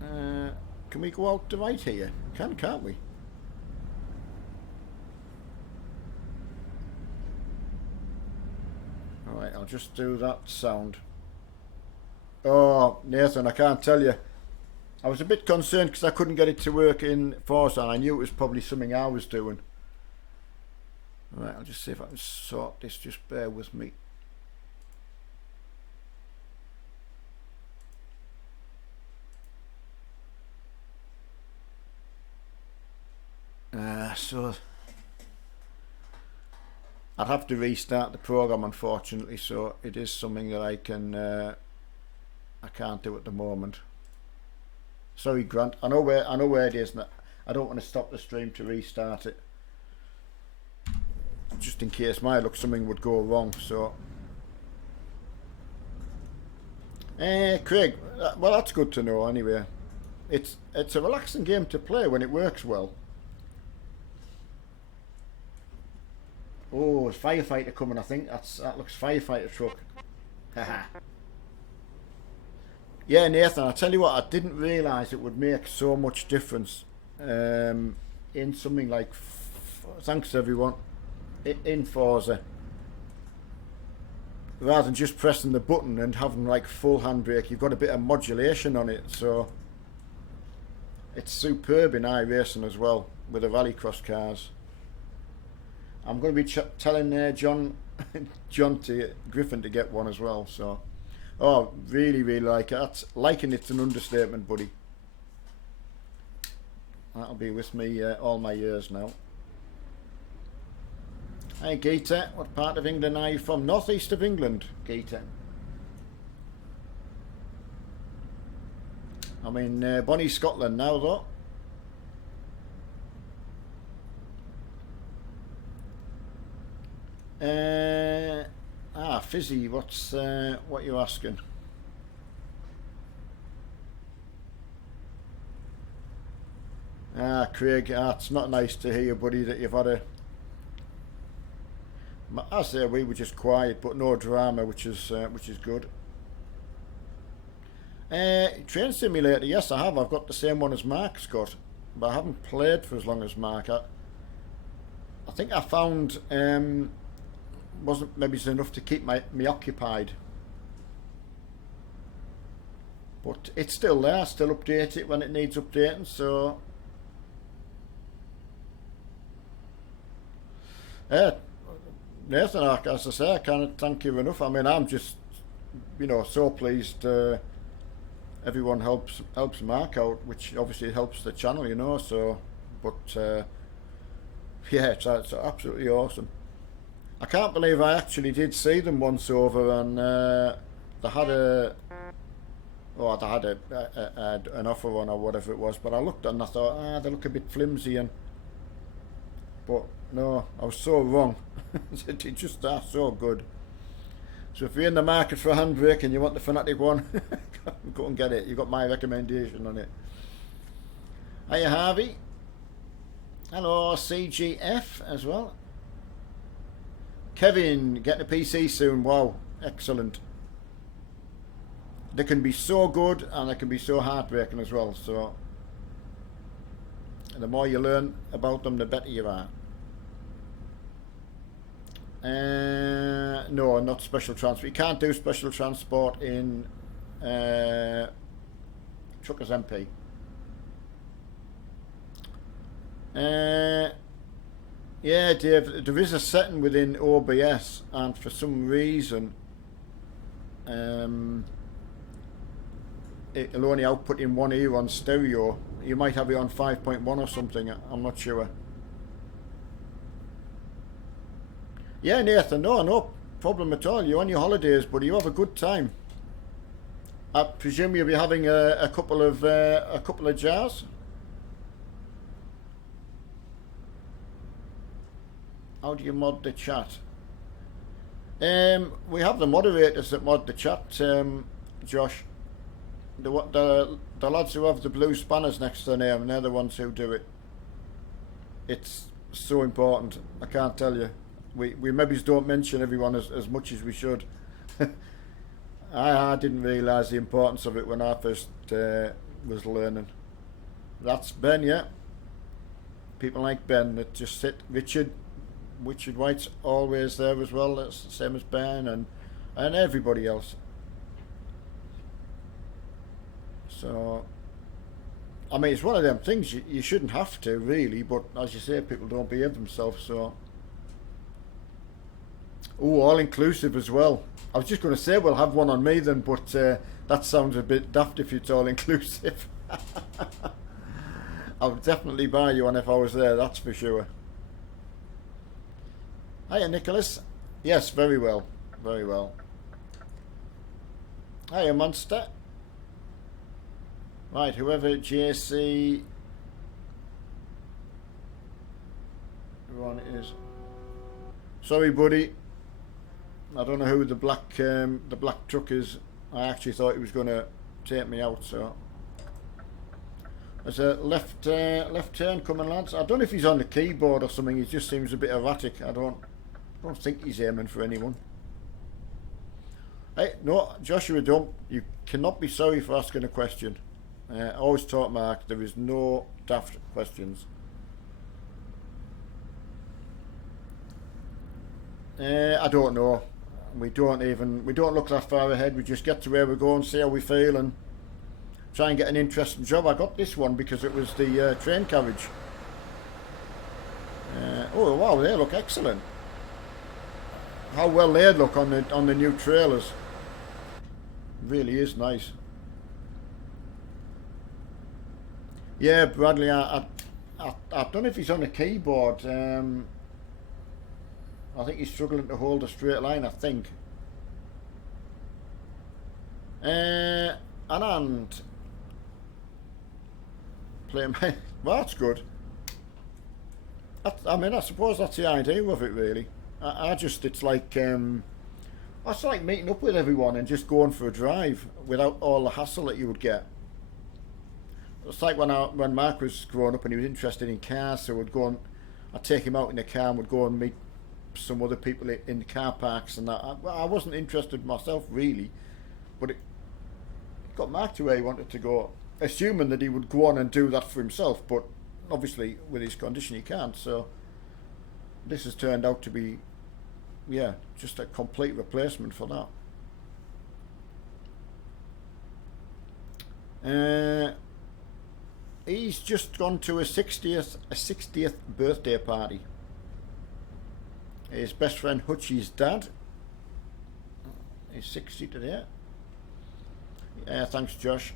Can we go out to right here? Can't we? Alright, I'll just do that sound. Oh, Nathan, I can't tell you. I was a bit concerned because I couldn't get it to work in Forza and I knew it was probably something I was doing. Alright, I'll just see if I can sort this, just bear with me. So I'd have to restart the program, unfortunately, so it is something that I can't do at the moment. Sorry, Grant. I know where it is, and I don't want to stop the stream to restart it, just in case something would go wrong. So, Craig, well, that's good to know. Anyway, it's a relaxing game to play when it works well. Oh, it's firefighter coming, I think. That looks firefighter truck. Haha. Yeah, Nathan, I'll tell you what, I didn't realise it would make so much difference in something like, thanks everyone, in Forza. Rather than just pressing the button and having like full handbrake, you've got a bit of modulation on it, so it's superb in iRacing as well, with the rallycross cars. I'm going to be telling John Griffin to get one as well. So, oh, really, really like it. Liking it's an understatement, buddy. That'll be with me all my years now. Hey, Geeta, what part of England are you from? Northeast of England, Geeta. I'm in Bonnie, Scotland now, though. Fizzy, what you asking? Craig, it's not nice to hear, buddy, that you've had I say we were just quiet, but no drama, which is good. Train Simulator, yes, I have. I've got the same one as Mark's got, but I haven't played for as long as Mark. I think I found wasn't maybe enough to keep me occupied, but it's still there. I still update it when it needs updating. So Nathan, as I say, I can't thank you enough. I mean, I'm just so pleased everyone helps Mark out, which obviously helps the channel, so but yeah, it's absolutely awesome. I can't believe I actually did see them once over, and they had an offer on or whatever it was. But I looked and I thought, they look a bit flimsy, but no, I was so wrong. They just are so good. So if you're in the market for a handbrake and you want the Fanatic one, go and get it. You got my recommendation on it. Hiya Harvey. Hello CGF as well. Kevin, getting a PC soon. Wow, excellent. They can be so good and they can be so heartbreaking as well. So the more you learn about them, the better you are. No, not special transport. You can't do special transport in Truckers MP. Yeah, Dave, there is a setting within OBS, and for some reason, it'll only output in one ear on stereo. You might have it on 5.1 or something, I'm not sure. Yeah, Nathan, no problem at all. You're on your holidays, buddy. You have a good time. I presume you'll be having a couple of jars. How do you mod the chat? We have the moderators that mod the chat, Josh. The lads who have the blue spanners next to their name, they're the ones who do it. It's so important. I can't tell you. We maybe don't mention everyone as much as we should. I didn't realise the importance of it when I first was learning. That's Ben, yeah. People like Ben that just sit. Richard White's always there as well. That's the same as Ben and everybody else. So, I mean, it's one of them things you shouldn't have to really, but as you say, people don't behave themselves. So, oh, all inclusive as well. I was just going to say we'll have one on me then, but that sounds a bit daft if it's all inclusive. I would definitely buy you one if I was there. That's for sure. Hiya, Nicholas. Yes, very well. Very well. Hiya, Monster. Right, whoever JC... Everyone is... Sorry, buddy. I don't know who the black truck is. I actually thought he was going to take me out, so... There's a left turn coming, lads. I don't know if he's on the keyboard or something. He just seems a bit erratic. I don't think he's aiming for anyone. Hey, no, Joshua, don't. You cannot be sorry for asking a question. Always taught Mark, there is no daft questions. I don't know. We don't look that far ahead. We just get to where we're going, see how we feel, and try and get an interesting job. I got this one because it was the train carriage. Oh wow, they look excellent. How well they look on the new trailers. Really is nice. Yeah, Bradley, I don't know if he's on the keyboard. I think he's struggling to hold a straight line, I think. And play my... Well, that's good. I mean, I suppose that's the idea of it, really. I just, it's like meeting up with everyone and just going for a drive without all the hassle that you would get. It's like when Mark was growing up and he was interested in cars, so I'd take him out in the car and would go and meet some other people in the car parks and that. I wasn't interested myself really, but it got Mark to where he wanted to go, assuming that he would go on and do that for himself, but obviously with his condition he can't, so this has turned out to be, yeah, just a complete replacement for that. He's just gone to a 60th birthday party. His best friend Hutchie's dad is 60 today. Yeah, thanks, Josh.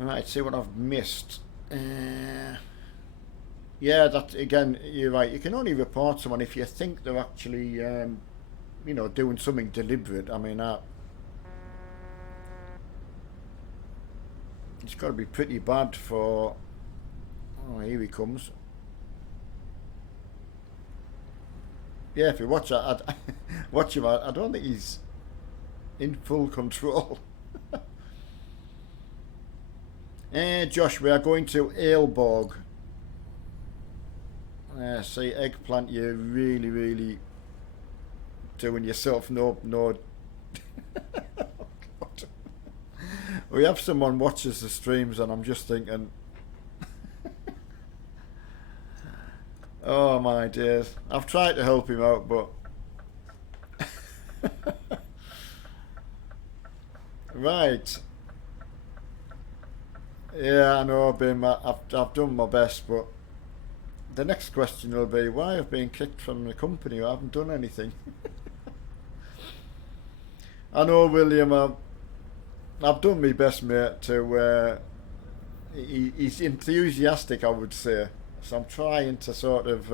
Alright, see what I've missed. Yeah, that again, you're right. You can only report someone if you think they're actually, doing something deliberate. I mean, it's got to be pretty bad for... Oh, here he comes. Yeah, if you watch watch him, I don't think he's in full control. Josh, we are going to Aalborg. See, eggplant, you're really, really doing yourself no. We have someone watches the streams, and I'm just thinking, oh my days. I've tried to help him out, but right. Yeah, I know, I've done my best, but the next question will be why I've been kicked from the company. I haven't done anything. I know, William. I've done my best, mate. He's enthusiastic, I would say. So I'm trying to sort of,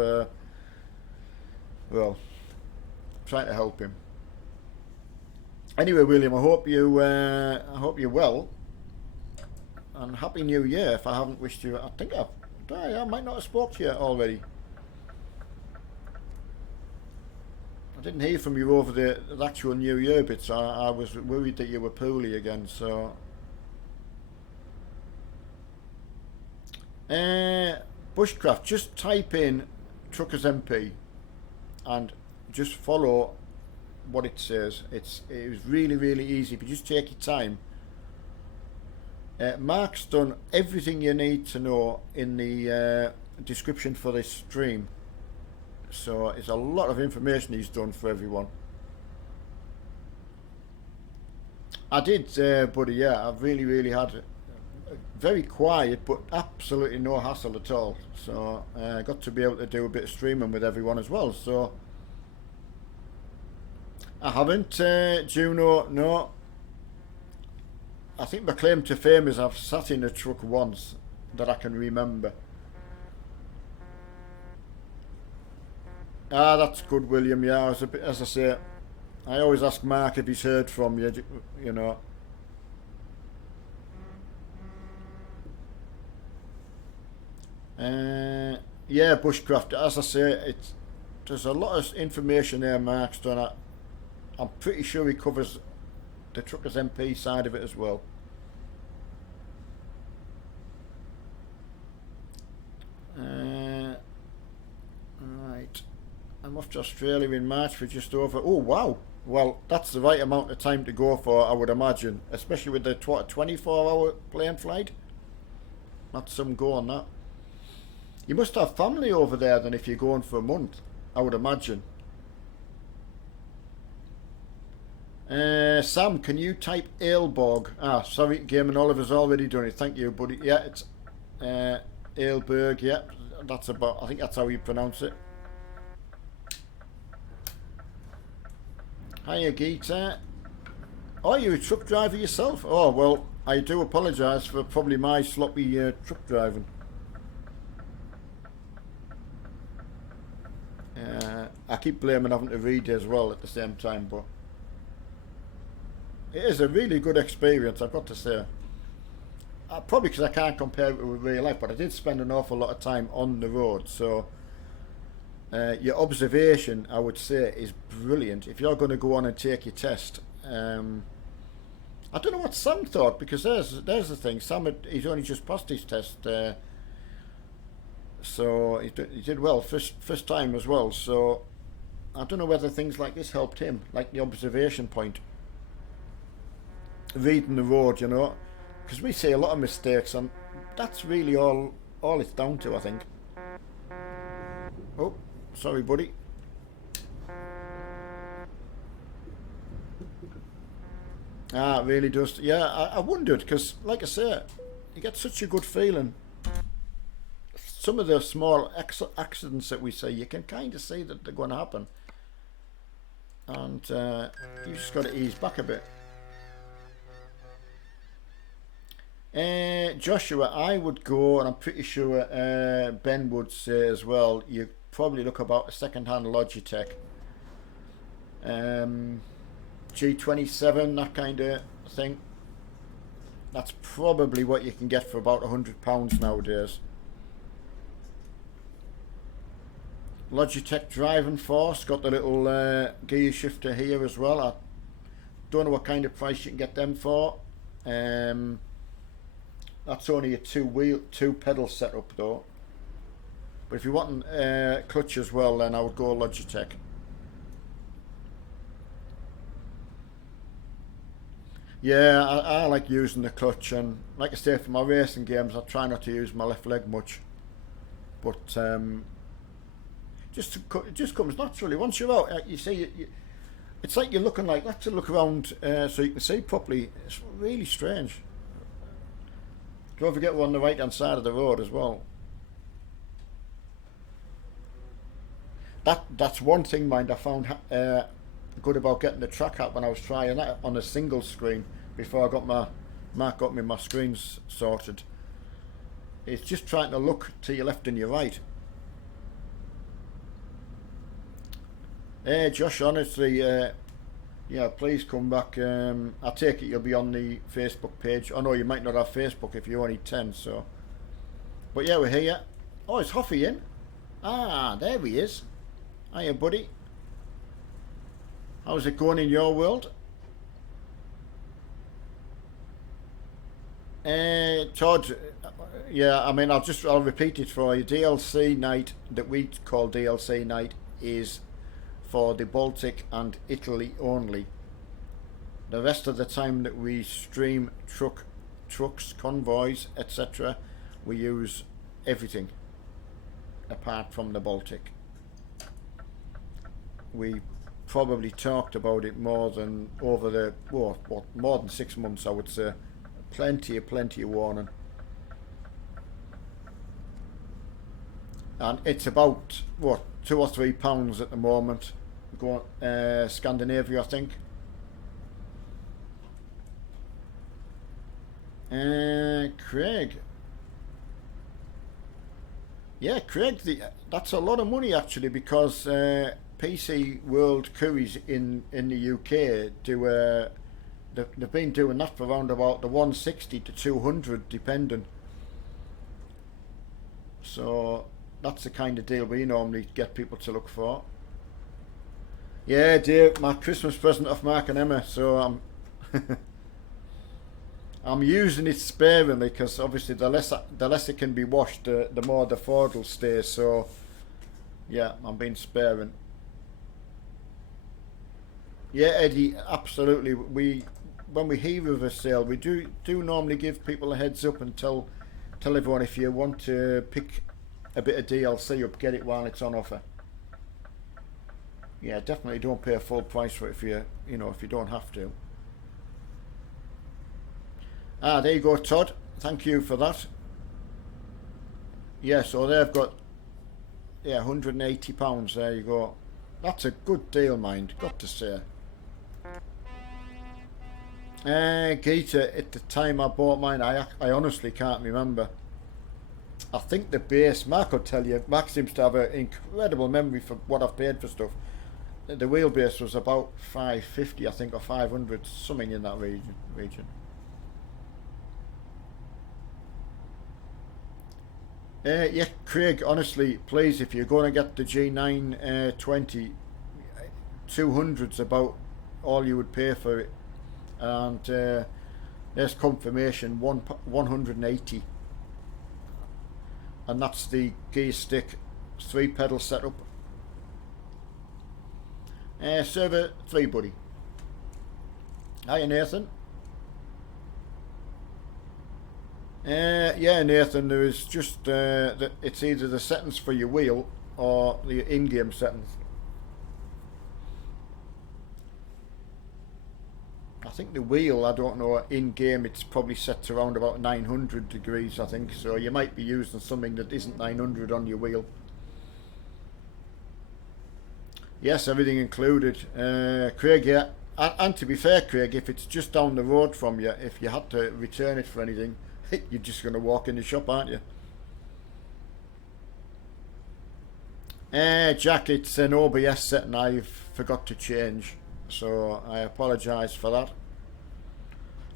trying to help him. Anyway, William, I hope you're well, and Happy New Year. If I haven't wished you, I might not have spoke to you already. I didn't hear from you over the actual New Year bit, so I was worried that you were poorly again. So, Bushcraft, just type in Truckers MP and just follow what it says. It was really, really easy, but just take your time. Mark's done everything you need to know in the description for this stream, so it's a lot of information he's done for everyone. I did, buddy. Yeah, I've really, really had very quiet, but absolutely no hassle at all. So I got to be able to do a bit of streaming with everyone as well. So I haven't, Juno, no. I think my claim to fame is I've sat in a truck once that I can remember. Ah, that's good, William. Yeah, I was a bit, as I say, I always ask Mark if he's heard from you, you know. Yeah, Bushcraft, as I say, there's a lot of information there Mark's done. I'm pretty sure he covers the Truckers MP side of it as well. Right, I'm off to Australia in March for just over. Oh wow! Well, that's the right amount of time to go for, I would imagine, especially with the 24-hour plane flight. That's some go on that. You must have family over there then if you're going for a month, I would imagine. Sam, can you type Aalborg? Ah, sorry, Game & Oliver's already done it. Thank you, buddy. Yeah, it's Aalborg. Yeah, that's about. I think that's how you pronounce it. Hiya, Geeta. Oh, you're a truck driver yourself? Oh, well, I do apologise for probably my sloppy truck driving. I keep blaming having to read as well at the same time, but it is a really good experience, I've got to say. Probably because I can't compare it with real life, but I did spend an awful lot of time on the road, so your observation, I would say, is brilliant. If you're going to go on and take your test, I don't know what Sam thought, because there's the thing. Sam, he's only just passed his test, so he did well, first time as well. So I don't know whether things like this helped him, like the observation point, reading the road, you know, because we see a lot of mistakes, and that's really all it's down to, I think. Oh, sorry, buddy. Ah, it really does. Yeah, I wondered, because, like I say, you get such a good feeling. Some of the small accidents that we see, you can kind of see that they're going to happen. And you just got to ease back a bit. Joshua, I would go, and I'm pretty sure Ben would say as well, you probably look about a second-hand Logitech. G27, that kind of thing. That's probably what you can get for about £100 nowadays. Logitech Driving Force, got the little gear shifter here as well. I don't know what kind of price you can get them for. That's only a two pedal setup though. But if you want clutch as well, then I would go Logitech. Yeah, I like using the clutch, and like I say, for my racing games, I try not to use my left leg much. But it just comes naturally. Once you're out, you see, it's like you're looking like that to look around so you can see properly. It's really strange. Don't forget we're on the right hand side of the road as well. That's one thing, mind, I found good about getting the track app when I was trying that on a single screen before I got Mark got me my screens sorted. It's just trying to look to your left and your right. Hey Josh, honestly, yeah, please come back. I take it you'll be on the Facebook page. I know you might not have Facebook if you're only 10, so. But yeah, we're here. Oh, is Hoffy in? Ah, there he is. Hiya, buddy. How's it going in your world? Todd, yeah, I mean, I'll repeat it for you. DLC night that we call DLC night is for the Baltic and Italy only. The rest of the time that we stream trucks, convoys, etc., we use everything apart from the Baltic. We probably talked about it more than over the more than 6 months, I would say. Plenty of warning. And it's about what, £2 or £3 at the moment. Going Scandinavia, I think. Craig. Yeah, Craig. That's a lot of money actually, because PC World Couriers in the UK do they've been doing that for around about the 160 to 200 depending. So that's the kind of deal we normally get people to look for. Yeah, dear, my Christmas present of Mark and Emma. So I'm using it sparingly, because obviously the less it can be washed, the more the Ford will stay. So yeah, I'm being sparing. Yeah, Eddie, absolutely. When we hear of a sale, we do normally give people a heads up and tell everyone, if you want to pick a bit of DLC up, get it while it's on offer. Yeah, definitely don't pay a full price for it if you don't have to. Ah, there you go, Todd. Thank you for that. Yeah, so they've got £180. There you go. That's a good deal, mind. Got to say. Gita, at the time I bought mine, I honestly can't remember. I think the base, Mark will tell you, Mark seems to have an incredible memory for what I've paid for stuff. The wheelbase was about 550, I think, or 500, something in that region. Yeah, Craig, honestly, please, if you're going to get the G920, 200's about all you would pay for it. And there's confirmation, 180, and that's the gear stick 3 pedal setup. Server 3, buddy. Hiya, Nathan. Yeah, Nathan, there is just it's either the settings for your wheel or the in-game settings. I think the wheel, I don't know, in-game it's probably set to around about 900 degrees, I think, so you might be using something that isn't 900 on your wheel. Yes, everything included. Craig, yeah, and to be fair, Craig, if it's just down the road from you, if you had to return it for anything, you're just going to walk in the shop, aren't you? Jack, it's an OBS setting I've forgot to change, so I apologise for that.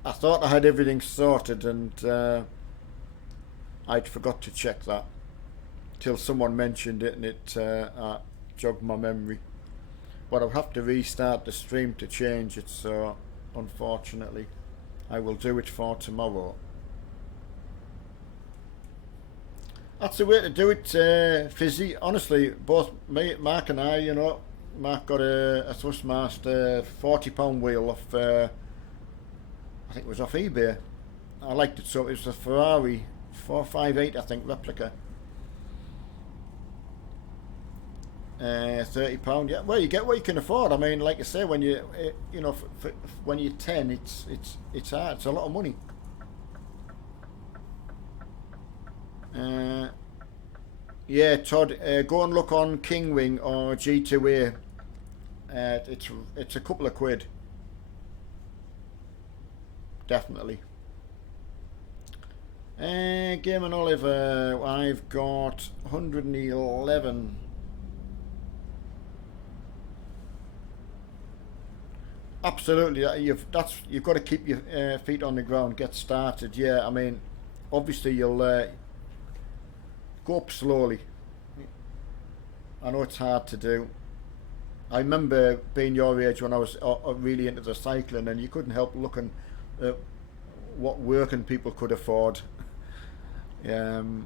I thought I had everything sorted, and I'd forgot to check that till someone mentioned it, and it jogged my memory. But I'll have to restart the stream to change it, so unfortunately I will do it for tomorrow. That's the way to do it, Fizzy. Honestly, both me, Mark and I, you know, Mark got a Thrustmaster £40 wheel off, I think it was off eBay. I liked it, so it was a Ferrari 458, I think, replica. £30. Yeah, well, you get what you can afford. I mean, like I say, when you you know, when you're 10, it's hard. It's a lot of money. Yeah, Todd, go and look on Kingwing or G2A. It's a couple of quid. Definitely. Game and Oliver, I've got 111. Absolutely, you've got to keep your feet on the ground, get started. Yeah, I mean, obviously you'll go up slowly. I know it's hard to do. I remember being your age when I was really into the cycling, and you couldn't help looking at what working people could afford. Ben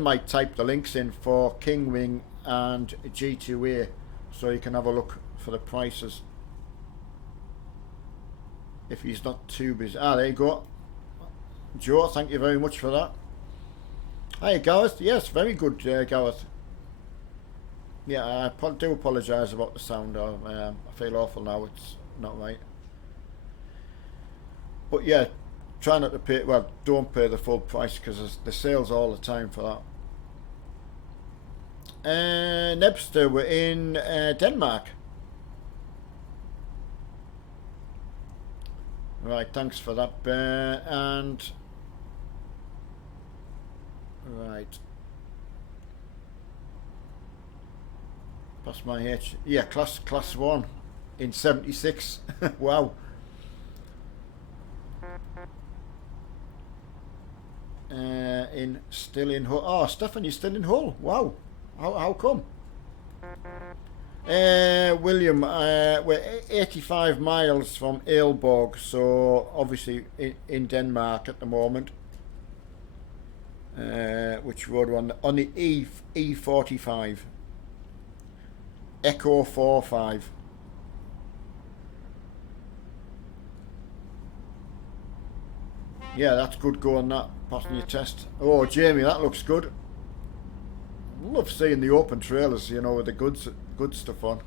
might type the links in for Kingwing and G2A so you can have a look for the prices if he's not too busy. There you go. Joe, thank you very much for that. Hi Gareth. Yes, very good, Gareth. Yeah, I do apologise about the sound. I feel awful now. It's not right. But yeah, try not to pay. Well, don't pay the full price because there's sales all the time for that. Nebster, we're in Denmark. Right, thanks for that, and right. That's my H. Yeah, class 1 in 76. Wow. Still in Hull. Oh, Stephanie's still in Hull. Wow. How come? William, we're 85 miles from Aalborg, so obviously in Denmark at the moment. Which road on the E45. Echo 45. Yeah, that's good going, that, passing your test. Oh, Jamie, that looks good. Love seeing the open trailers, you know, with the good stuff on.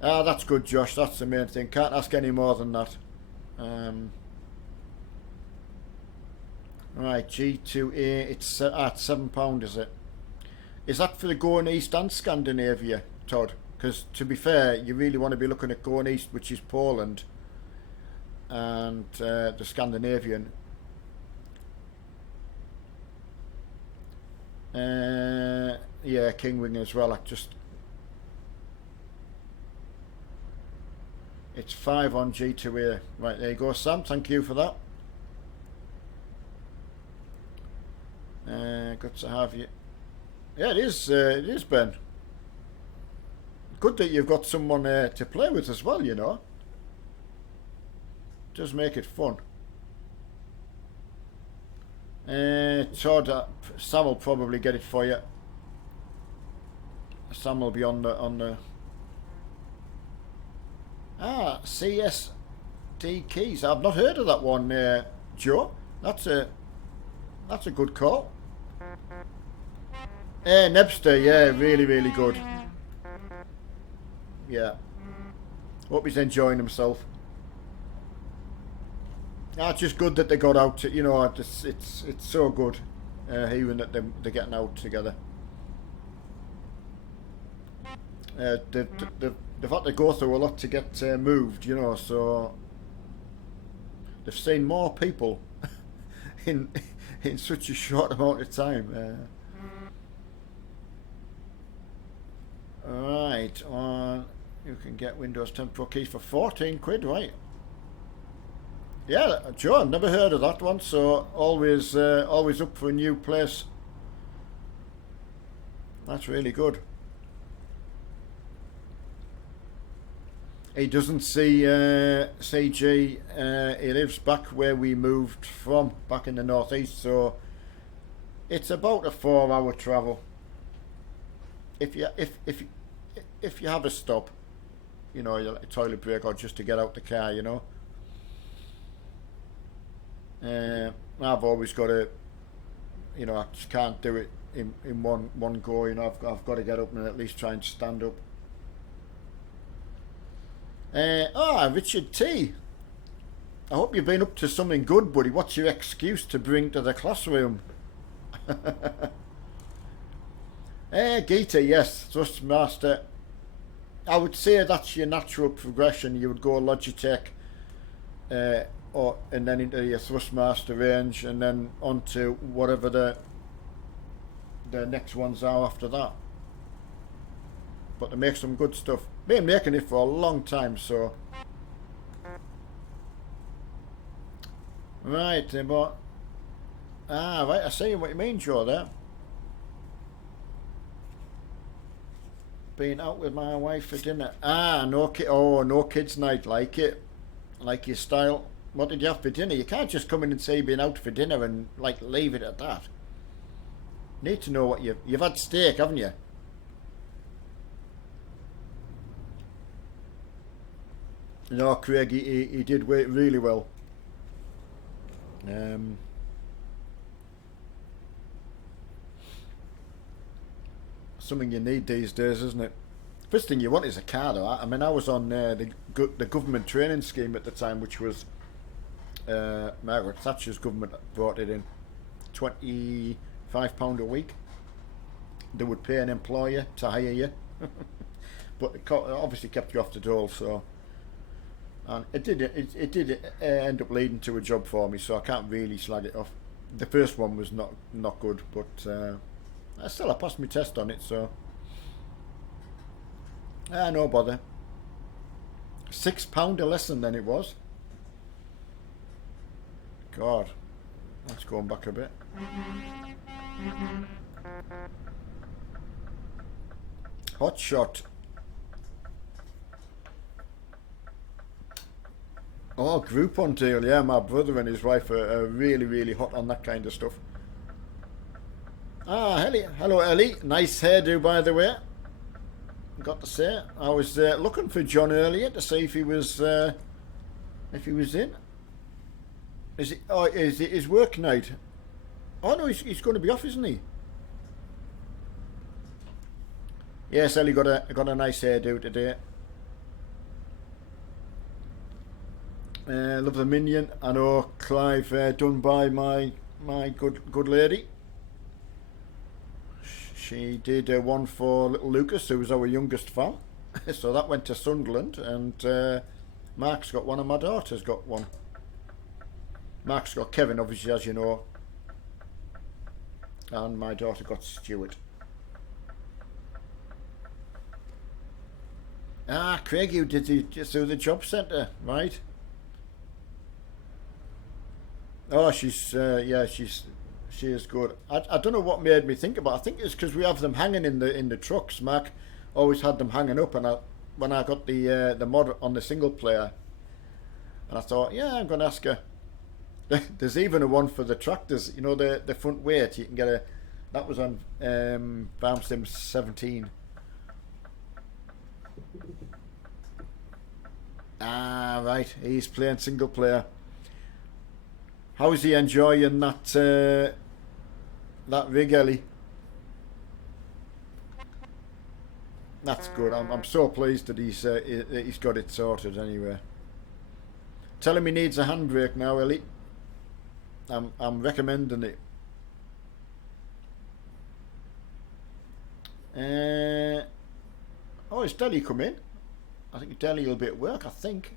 That's good, Josh, that's the main thing. Can't ask any more than that. Right, G2A, it's at £7, is it? Is that for the going east and Scandinavia, Todd? Because to be fair, you really want to be looking at going east, which is Poland, and the Scandinavian. Yeah, Kingwing as well. It's 5 on G2A. Right, there you go, Sam. Thank you for that. Good to have you. Yeah, it is, Ben. Good that you've got someone to play with as well, you know. Does make it fun. Todd, Sam will probably get it for you. Sam will be on the CSD keys. I've not heard of that one, Joe. That's a good call. Nebster, yeah, really good. Yeah. Hope he's enjoying himself. It's just good that they got out. You know, it's so good hearing that they're getting out together. They've had to go through a lot to get moved, you know, so they've seen more people in such a short amount of time. Right, you can get Windows 10 Pro keys for 14 quid, right? Yeah, Joe, I've never heard of that one, so always up for a new place. That's really good. He doesn't see CG. He lives back where we moved from, back in the northeast. So it's about a 4-hour travel. If you have a stop, you know, a toilet break or just to get out the car, you know. I've always got to, you know, I just can't do it in one go. You know, I've got to get up and at least try and stand up. Richard T. I hope you've been up to something good, buddy. What's your excuse to bring to the classroom? Gita, yes, Thrustmaster. I would say that's your natural progression. You would go Logitech, and then into your Thrustmaster range, and then onto whatever the next ones are after that. But they make some good stuff. Been making it for a long time, so. Right, but right, I see what you mean, Joe. There. Been out with my wife for dinner. No kids night. Like it, like your style. What did you have for dinner? You can't just come in and say you've been out for dinner and like leave it at that. Need to know what you've had steak, haven't you? No, Craig, he did wait really well. Something you need these days, isn't it? First thing you want is a car, though. I mean, I was on the government training scheme at the time, which was Margaret Thatcher's government brought it in. £25 a week. They would pay an employer to hire you, but it obviously kept you off the dole. So, and it did end up leading to a job for me. So I can't really slag it off. The first one was not good, but. I passed my test on it, so no bother. £6 a lesson then it was. God, that's going back a bit. Hot shot. Oh, Groupon deal, yeah. My brother and his wife are really, really hot on that kind of stuff. Hello Ellie. Nice hairdo, by the way. Got to say, I was looking for John earlier to see if he was in. Is it? Oh, is it his work night? Oh no, he's going to be off, isn't he? Yes, Ellie got a nice hairdo today. Love the minion. I know Clive done by my good lady. She did one for little Lucas, who was our youngest fan. So that went to Sunderland, and Mark's got one and my daughter's got one. Mark's got Kevin, obviously, as you know, and my daughter got Stuart. Craig, you did through the job centre, right? Oh, she is good. I don't know what made me think about it. I think it's because we have them hanging in the trucks. Mark always had them hanging up, and when I got the mod on the single player, and I thought, yeah, I'm going to ask her. There's even a one for the tractors. You know, the front weight. You can get a. That was on Farm Sim 17. Right. He's playing single player. How is he enjoying that rig, Ellie? That's good. I'm so pleased that he's got it sorted anyway. Tell him he needs a handbrake now, Ellie. I'm recommending it. Oh, is Delhi come in? I think Delhi will be at work, I think.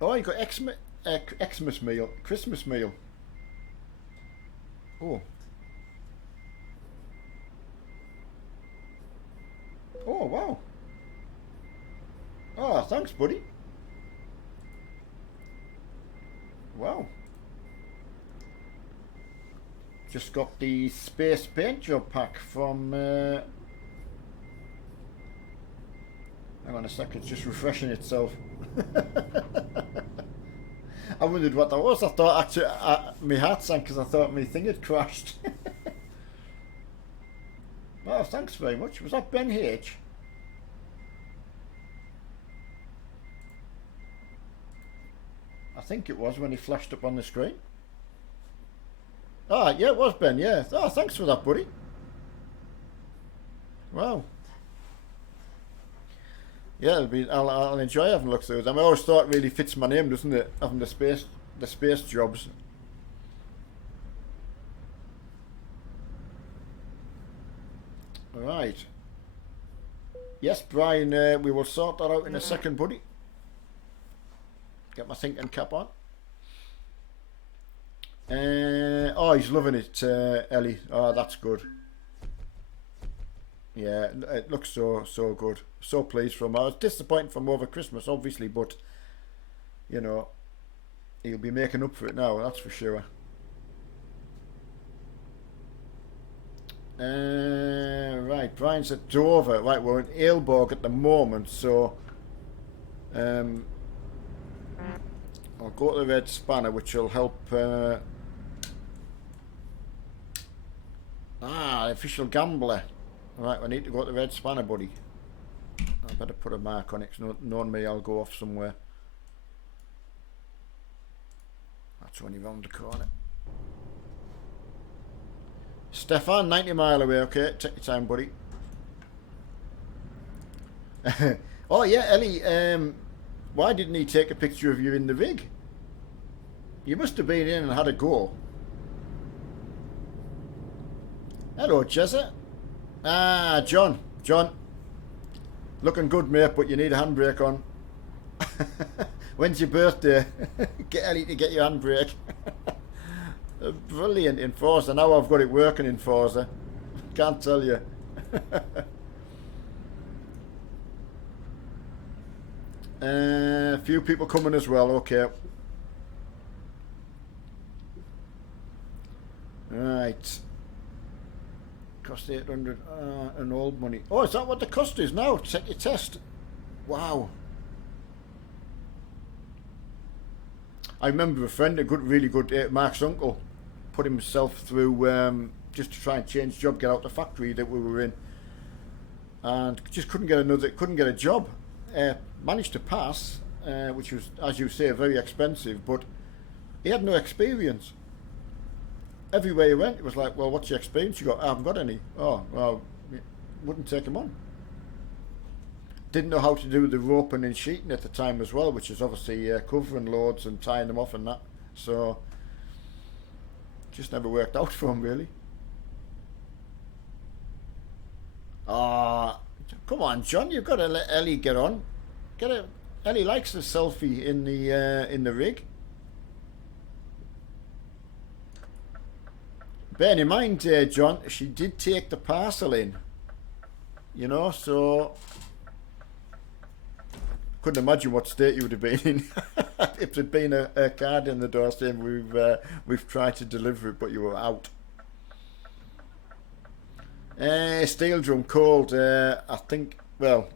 Oh, you got Xmas meal, Christmas meal. Oh. Oh, wow. Oh, thanks, buddy. Wow. Just got the space paint job pack from Hang on a sec, it's just refreshing itself. I wondered what that was. I thought actually my heart sank because I thought my thing had crashed. Well, thanks very much. Was that Ben H? I think it was when he flashed up on the screen. Ah, yeah, it was Ben, yeah. Oh, thanks for that, buddy. Wow. Yeah, I'll enjoy having a look through them. I always thought it really fits my name, doesn't it? Having the space jobs. Right. Yes, Brian, we will sort that out in a second, buddy. Get my thinking cap on. Oh, he's loving it, Ellie. Oh, that's good. Yeah, it looks so good. So pleased for him. I was disappointed from over Christmas, obviously, but you know, he'll be making up for it now. That's for sure. Right, Brian's at Dover. Right, we're in Ailborg at the moment, so I'll go to the Red Spanner, which will help. The official gambler. Right, we need to go to the Red Spanner, buddy. I better put a mark on it, because knowing me, I'll go off somewhere. That's only round the corner. Stefan, 90 mile away, okay, take your time, buddy. Oh yeah, Ellie, why didn't he take a picture of you in the rig? You must have been in and had a go. Hello, Chesa. Ah, John. Looking good, mate, but you need a handbrake on. When's your birthday? Get Ellie to get your handbrake. Brilliant in Forza. Now I've got it working in Forza. Can't tell you. A few people coming as well, okay. Right. Cost 800 and old money. Oh, is that what the cost is now? Check your test. Wow. I remember a friend, really good, Mark's uncle, put himself through just to try and change job, get out the factory that we were in, and just couldn't get a job. Managed to pass, which was, as you say, very expensive, but he had no experience. Everywhere he went, it was like, well, what's your experience you got? I haven't got any. Oh, well, wouldn't take him on. Didn't know how to do the roping and sheeting at the time as well, which is obviously covering loads and tying them off and that. So, just never worked out for him, really. Ah, come on, John, you've got to let Ellie get on. Ellie likes the selfie in the rig. Bear in mind, John, she did take the parcel in. You know, so couldn't imagine what state you would have been in if there'd been a card in the door saying we've tried to deliver it, but you were out. Steel drum cold. I think. Well,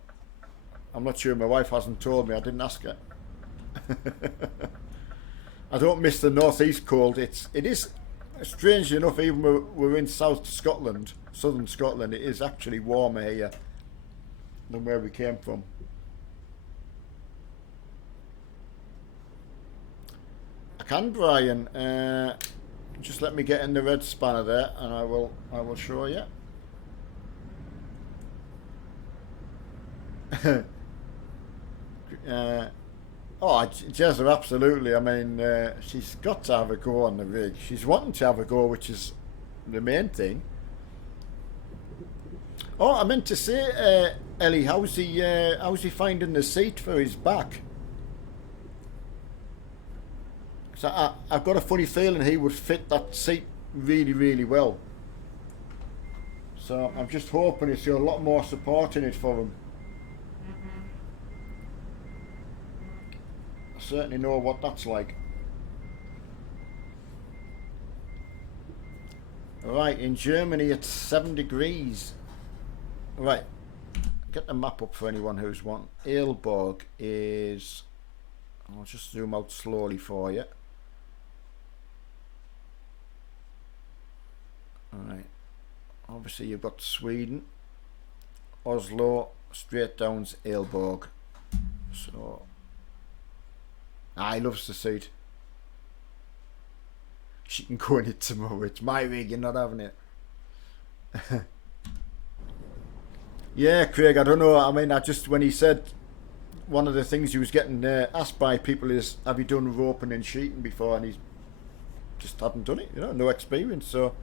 I'm not sure. My wife hasn't told me. I didn't ask her. I don't miss the northeast cold. It is. Strangely enough, even we're in southern Scotland, it is actually warmer here than where we came from. I can, Brian. Just let me get in the Red Spanner there, and I will show you. Oh, Jezza, absolutely. I mean, she's got to have a go on the rig. She's wanting to have a go, which is the main thing. Oh, I meant to say, Ellie, how's he finding the seat for his back? So I've got a funny feeling he would fit that seat really, really well. So I'm just hoping he's got a lot more support in it for him. Certainly know what that's like. Right, in Germany it's 7 degrees. Right, get the map up for anyone who's wanting. Aalborg is... I'll just zoom out slowly for you. Alright. Obviously you've got Sweden. Oslo, straight down's Aalborg. So... I loves to see it. She can go in it tomorrow. It's my rig, you're not having it. Yeah, Craig, I don't know. I mean, I just, when he said one of the things he was getting asked by people is, have you done roping and sheeting before? And he just hadn't done it, you know, no experience. So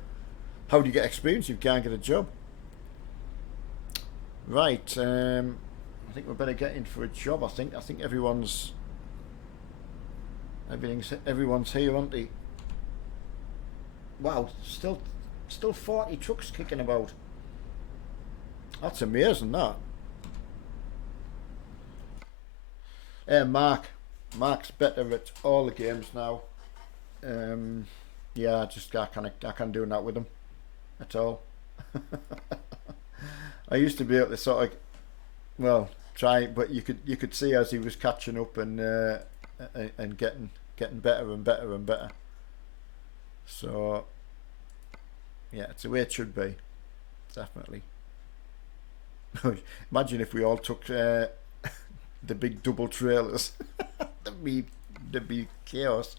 how do you get experience if you can't get a job? Right, I think we better get in for a job. I think everyone's here, aren't they? Wow, still 40 trucks kicking about. That's amazing, that. Mark's better at all the games now. Yeah, I can't do that with him at all. I used to be able to sort of, well, try, but you could see as he was catching up and getting better and better and better. So yeah, it's the way it should be, definitely. Imagine if we all took the big double trailers. That'd be chaos.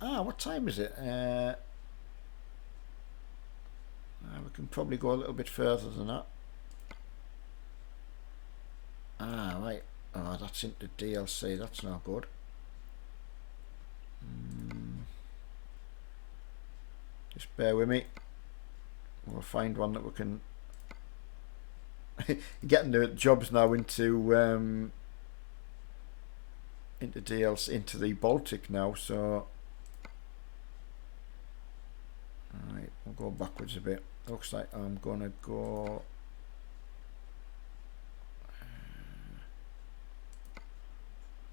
What time is it? We can probably go a little bit further than that. Right. Oh, that's into DLC. That's not good. Just bear with me. We'll find one that we can. Getting the jobs now into DLC, into the Baltic now. So, alright, we'll go backwards a bit. Looks like I'm gonna go.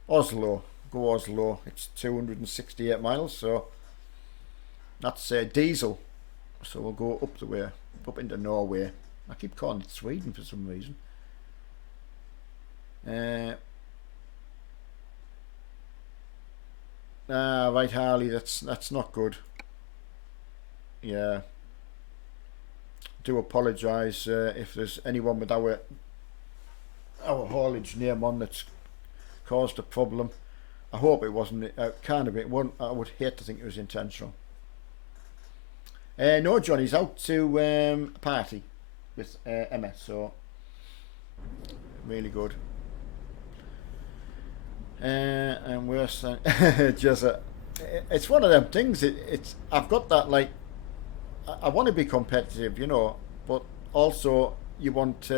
Oslo. Go Oslo. It's 268 miles, so that's diesel. So we'll go up the way, up into Norway. I keep calling it Sweden for some reason. Right, Harley. That's not good. Yeah. Do apologise if there's anyone with our haulage name on that's caused a problem. I hope it wasn't. Kind of it. I would hate to think it was intentional. No, Johnny's out to a party with MS, so really good. And worse than just it's one of them things. It's I've got that, like, I want to be competitive, you know, but also you want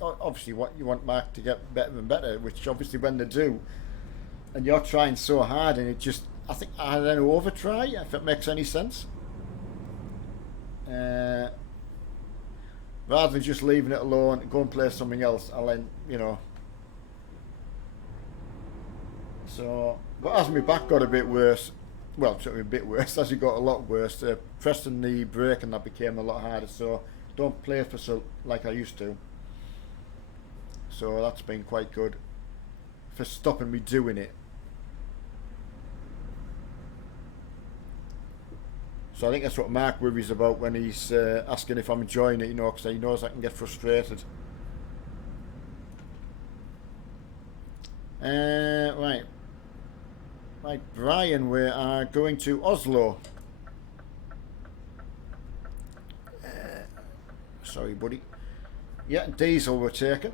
obviously what you want Mark to get better and better, which obviously when they do, and you're trying so hard, and it just, I think I then over try, if it makes any sense. Rather than just leaving it alone, go and play something else, I'll then, you know. So, but as my back got a bit worse, well, certainly a bit worse, as it got a lot worse, pressing the brake and that became a lot harder, so don't play for so like I used to. So that's been quite good for stopping me doing it. So I think that's what Mark worries about when he's asking if I'm enjoying it, you know, because he knows I can get frustrated. Right, Brian, we are going to Oslo. Sorry, buddy. Yeah, diesel we're taking.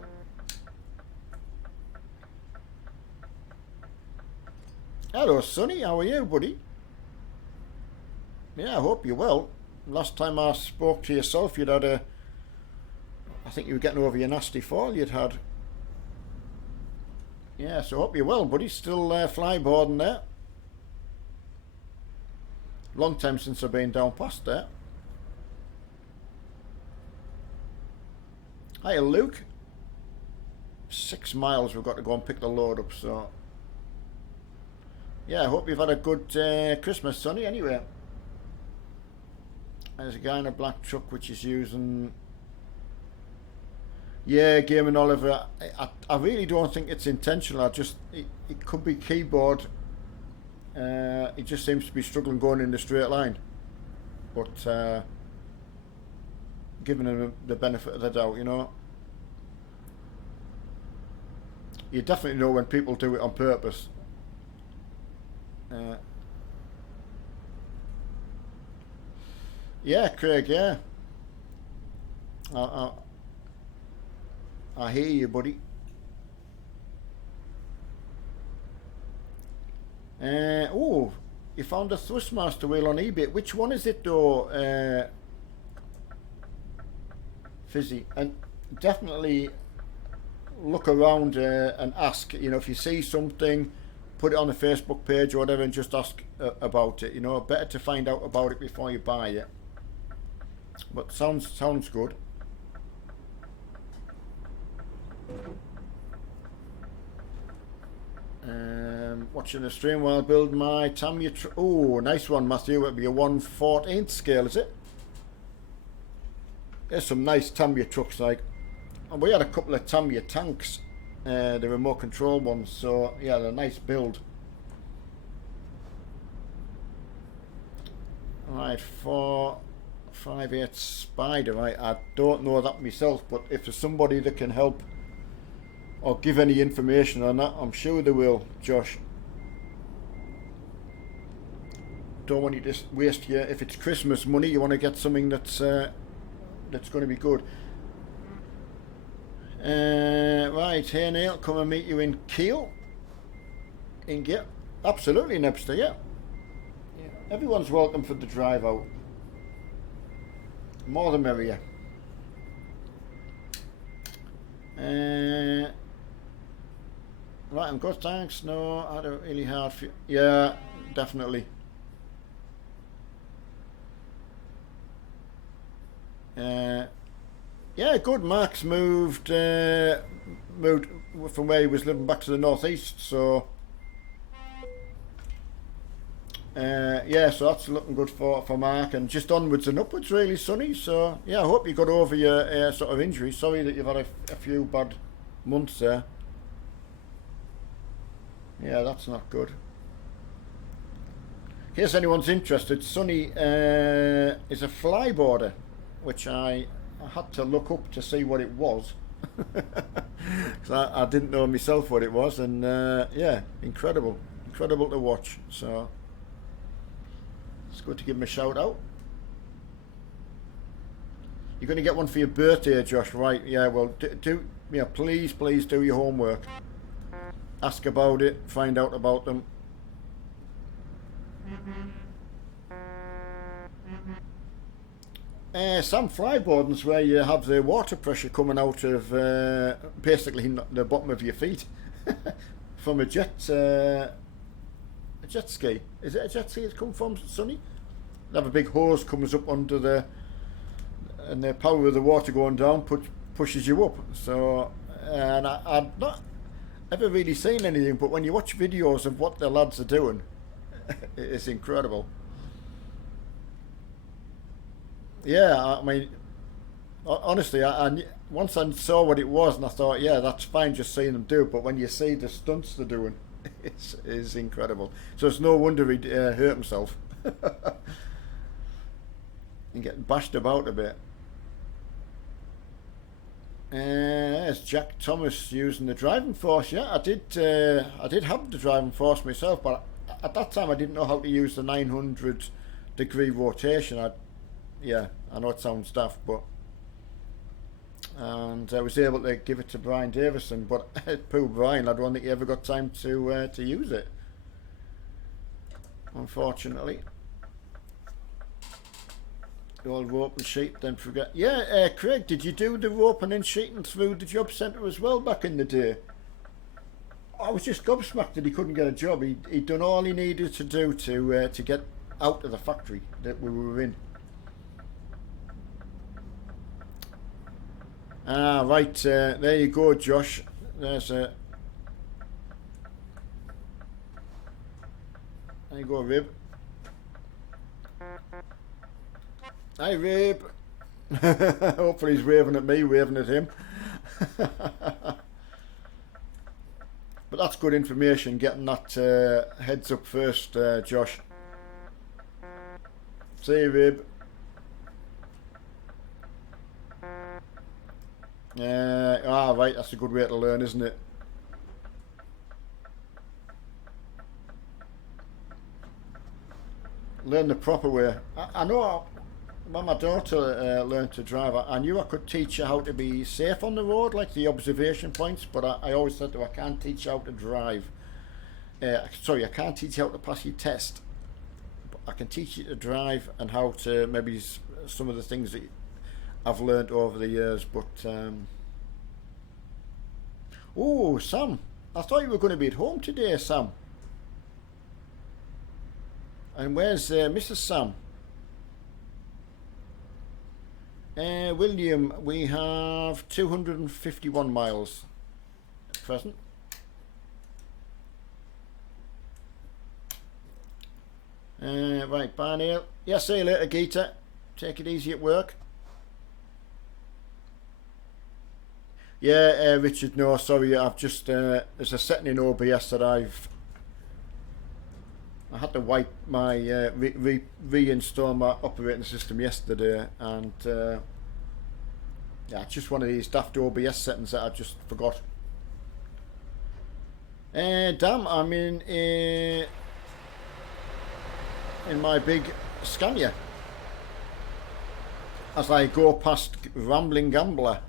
Hello, Sonny. How are you, buddy? Yeah, I hope you're well. Last time I spoke to yourself, you'd had I think you were getting over your nasty fall you'd had. Yeah, so I hope you're well, buddy. Still flyboarding there. Long time since I've been down past there. Hiya, Luke. 6 miles we've got to go and pick the load up, so. Yeah, I hope you've had a good Christmas, Sonny, anyway. There's a guy in a black truck which is using... Yeah, Game and Oliver. I really don't think it's intentional. It could be keyboard. It just seems to be struggling going in the straight line. But giving him the benefit of the doubt, you know. You definitely know when people do it on purpose. Yeah, Craig, yeah. I hear you, buddy. Oh, you found a Thrustmaster wheel on eBay. Which one is it though, Fizzy? And definitely look around and ask, you know, if you see something, put it on the Facebook page or whatever and just ask about it, you know. Better to find out about it before you buy it. But sounds good. Watching the stream while I build my Tamiya. Oh, nice one, Matthew. It'll be a 1/14 scale, is it? There's some nice Tamiya trucks, like. And we had a couple of Tamiya tanks, the remote control ones. So yeah, they're a nice build. Right, 458 Spider. Right, I don't know that myself, but if there's somebody that can help or give any information on that, I'm sure they will, Josh. Don't want you to waste your, if it's Christmas money, you want to get something that's going to be good. Right, hey Neil, come and meet you in Kiel. Yeah, absolutely, Nebster, yeah. Everyone's welcome for the drive out. More the merrier. Right, I'm good, thanks. No, I had a really hard few. Yeah, definitely. Yeah, good. Mark's moved from where he was living back to the northeast, so yeah, so that's looking good for Mark, and just onwards and upwards, really, Sonny. So yeah, I hope you got over your sort of injury. Sorry that you've had a few bad months there. Yeah, that's not good. In case anyone's interested, Sonny is a flyboarder, which I had to look up to see what it was. Because I didn't know myself what it was, and yeah, incredible to watch. So it's good to give him a shout out. You're going to get one for your birthday, Josh, right? Yeah, well, yeah, please do your homework. Ask about it, find out about them. Some flyboarding's where you have the water pressure coming out of basically the bottom of your feet from a jet ski. Is it a jet ski it's come from, Sonny? They have a big hose comes up under and the power of the water going down pushes you up. So, and I've not ever really seen anything, but when you watch videos of what the lads are doing, it's incredible. Yeah, I mean, honestly, once I saw what it was, and I thought, yeah, that's fine just seeing them do it, but when you see the stunts they're doing, it's incredible. So it's no wonder he hurt himself. And getting bashed about a bit. There's Jack Thomas using the driving force. Yeah, I did have the driving force myself, but at that time I didn't know how to use the 900-degree rotation. Yeah, I know it sounds daft, but and I was able to give it to Brian Davison, but poor Brian, I don't think he ever got time to use it, unfortunately. The old rope and sheet, then forget. Yeah, Craig, did you do the roping and sheeting through the job centre as well back in the day? I was just gobsmacked that he couldn't get a job. He'd done all he needed to do to get out of the factory that we were in. Ah, right, there you go, Josh. There's a... There you go, Rib. Hi, Rabe. Hopefully he's waving at me, waving at him. But that's good information, getting that heads up first, Josh. See you, Rabe. Right, that's a good way to learn, isn't it? Learn the proper way. I know when my daughter learned to drive, I knew I could teach her how to be safe on the road, like the observation points, but I always said to her, I can't teach you how to drive. Sorry, I can't teach you how to pass your test. But I can teach you to drive and how to maybe some of the things that I've learned over the years. But, oh, Sam, I thought you were going to be at home today, Sam. And where's Mrs. Sam? William, we have 251 miles at present. Right, bye Neil. Yeah, see you later, Geeta. Take it easy at work. Yeah, Richard, no, sorry, I've just, there's a setting in OBS that I had to wipe my, reinstall my operating system yesterday, and yeah, it's just one of these daft OBS settings that I just forgot. Damn, I'm in my big Scania as I go past Rambling Gambler.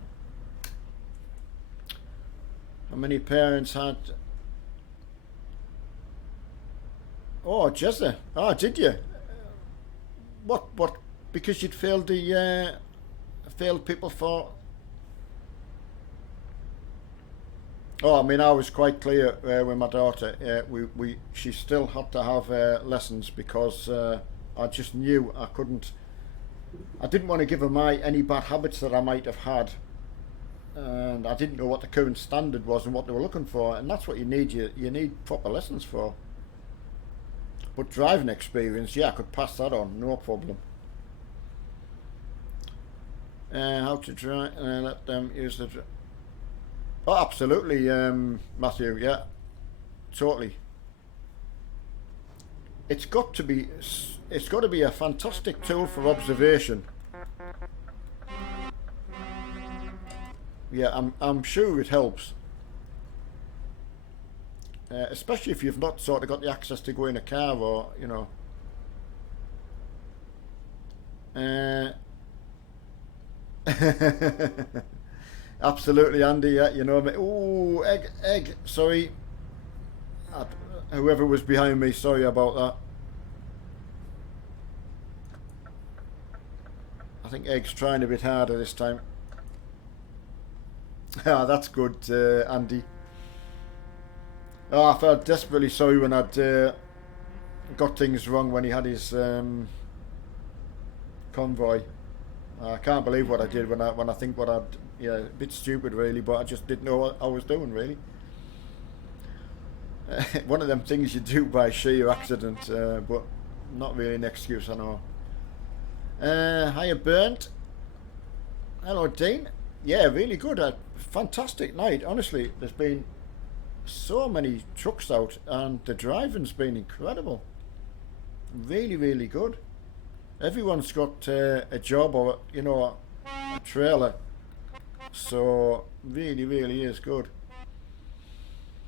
How many parents had... Oh, Jezza. Oh, did you? What? Because you'd failed the... failed people for... Oh, I mean, I was quite clear with my daughter. She still had to have lessons because I just knew I couldn't... I didn't want to give her any bad habits that I might have had. And I didn't know what the current standard was and what they were looking for. And that's what you need. You need proper lessons for. But driving experience, yeah, I could pass that on, no problem. How to drive, let them use the... Oh, absolutely, Matthew, yeah, totally. It's got to be a fantastic tool for observation. Yeah, I'm sure it helps. Especially if you've not sort of got the access to go in a car, or, you know. Absolutely, Andy, yeah, you know me. Ooh, egg, sorry. Whoever was behind me, sorry about that. I think Egg's trying a bit harder this time. Ah, that's good, Andy. Oh, I felt desperately sorry when I'd got things wrong when he had his convoy. I can't believe what I did when I think what I'd... Yeah, a bit stupid really, but I just didn't know what I was doing really. One of them things you do by sheer accident, but not really an excuse, I know. Hiya, Burnt. Hello, Dean. Yeah, really good. Fantastic night, honestly. There's been so many trucks out and the driving's been incredible. Really, really good. Everyone's got a job or, you know, a trailer. So, really, really is good.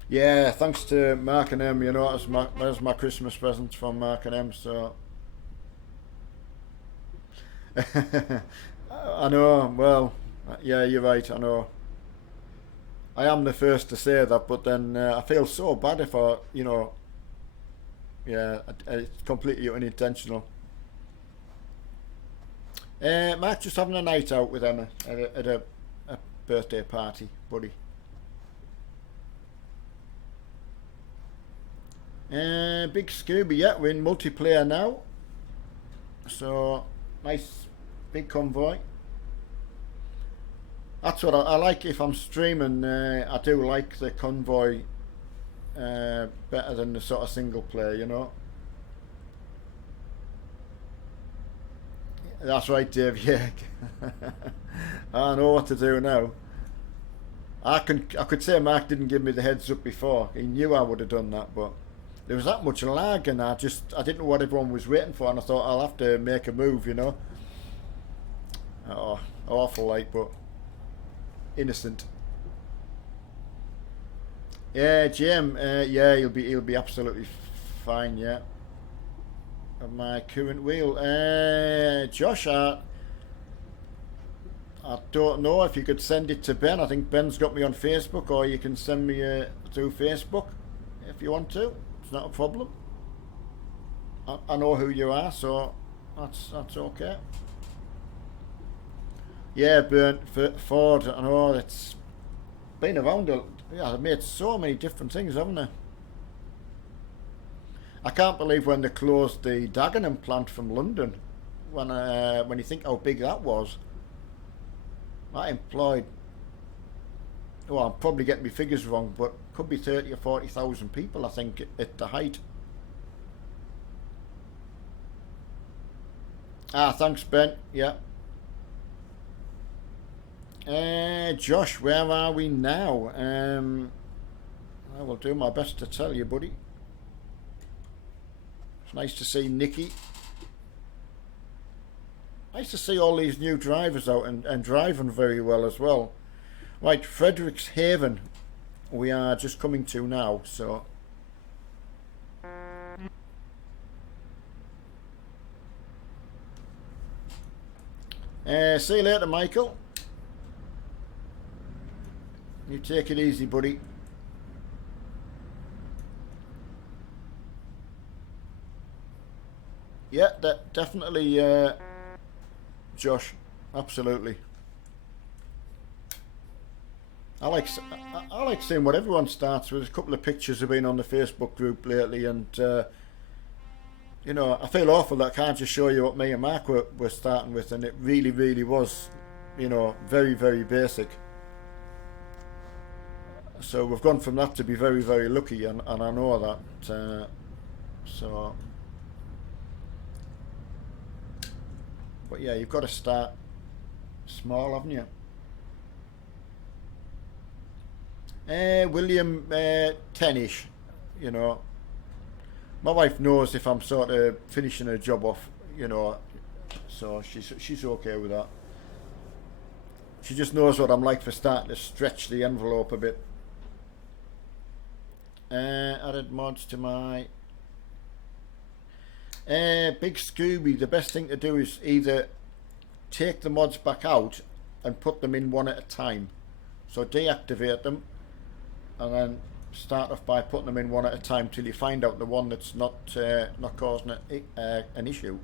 Yeah, thanks to Mark and M, you know, there's my Christmas present from Mark and M, so... I know, well, yeah, you're right, I know. I am the first to say that, but then I feel so bad if I, you know... Yeah, it's completely unintentional. Mark just having a night out with Emma at a birthday party, buddy. Big Scooby, yeah, we're in multiplayer now. So, nice big convoy. That's what I like if I'm streaming. I do like the convoy better than the sort of single player, you know. That's right, Dave. Yeah, I know what to do now. I could say Mark didn't give me the heads up before. He knew I would have done that, but there was that much lag, and I didn't know what everyone was waiting for, and I thought I'll have to make a move, you know. Oh, awful, like, but innocent. Yeah, Jim. Yeah, he'll be absolutely fine. Yeah. On my current wheel, Josh. I don't know if you could send it to Ben. I think Ben's got me on Facebook, or you can send me through Facebook if you want to. It's not a problem. I know who you are, so that's okay. Yeah, Ben Ford. I know it's been around. Yeah, they've made so many different things, haven't they? I can't believe when they closed the Dagenham plant from London. When you think how big that was. That employed, well, I'm probably getting my figures wrong, but could be 30 or 40,000 people, I think, at the height. Ah, thanks, Ben. Yeah. Josh, where are we now? I will do my best to tell you, buddy. It's nice to see Nikki. Nice to see all these new drivers out and driving very well as well. Right, Frederickshaven we are just coming to now, so see you later, Michael. You take it easy, buddy. Yeah, definitely, Josh, absolutely. I like seeing what everyone starts with. A couple of pictures have been on the Facebook group lately, and you know, I feel awful that I can't just show you what me and Mark were starting with, and it really was, you know, very basic. So we've gone from that to be very lucky, and I know that. So, but yeah, you've got to start small, haven't you? William, 10ish, you know. My wife knows if I'm sort of finishing a job off, you know, so she's okay with that. She just knows what I'm like for starting to stretch the envelope a bit. Added mods to my Big Scooby. The best thing to do is either take the mods back out and put them in one at a time. So deactivate them and then start off by putting them in one at a time till you find out the one that's not causing an issue.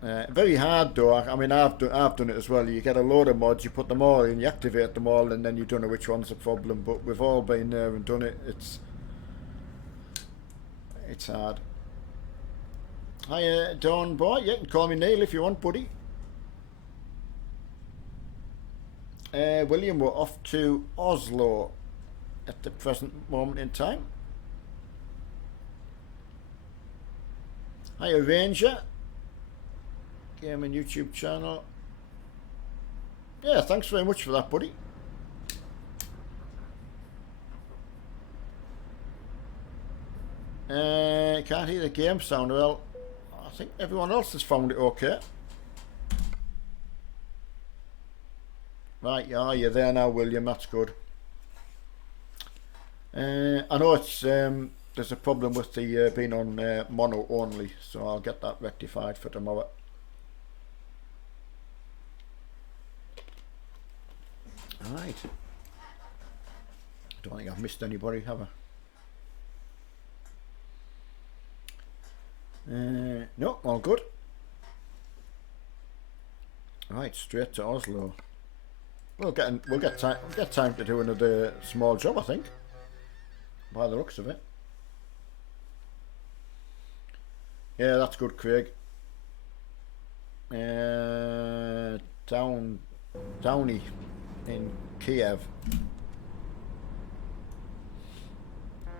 Very hard though. I mean, I've done it as well. You get a load of mods, you put them all in, you activate them all, and then you don't know which one's the problem. But we've all been there and done it. It's hard. Hi, Dawn boy. You can call me Neil if you want, buddy. William, we're off to Oslo at the present moment in time. Hi, Ranger. Gaming YouTube channel. Yeah, thanks very much for that, buddy. Can't hear the game sound well. I think everyone else has found it okay. Right, yeah, you're there now, William. That's good. I know it's there's a problem with the being on mono only, so I'll get that rectified for tomorrow. Right. Don't think I've missed anybody, have I? No, all good. Right, straight to Oslo. We'll get time to do another small job, I think. By the looks of it. Yeah, that's good, Craig. Downey in Kiev.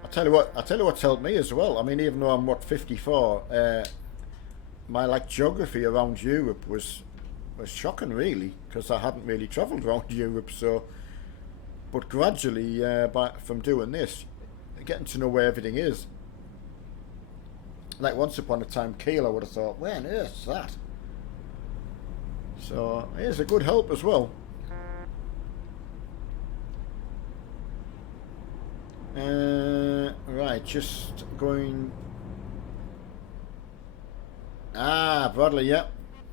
I tell you what's helped me as well. I mean, even though I'm 54, my like geography around Europe was shocking, really, because I hadn't really travelled around Europe. So, but gradually, from doing this, getting to know where everything is. Like once upon a time, Kiel, I would have thought, where on earth is that? So it's a good help as well. Right, just going. Bradley, yeah.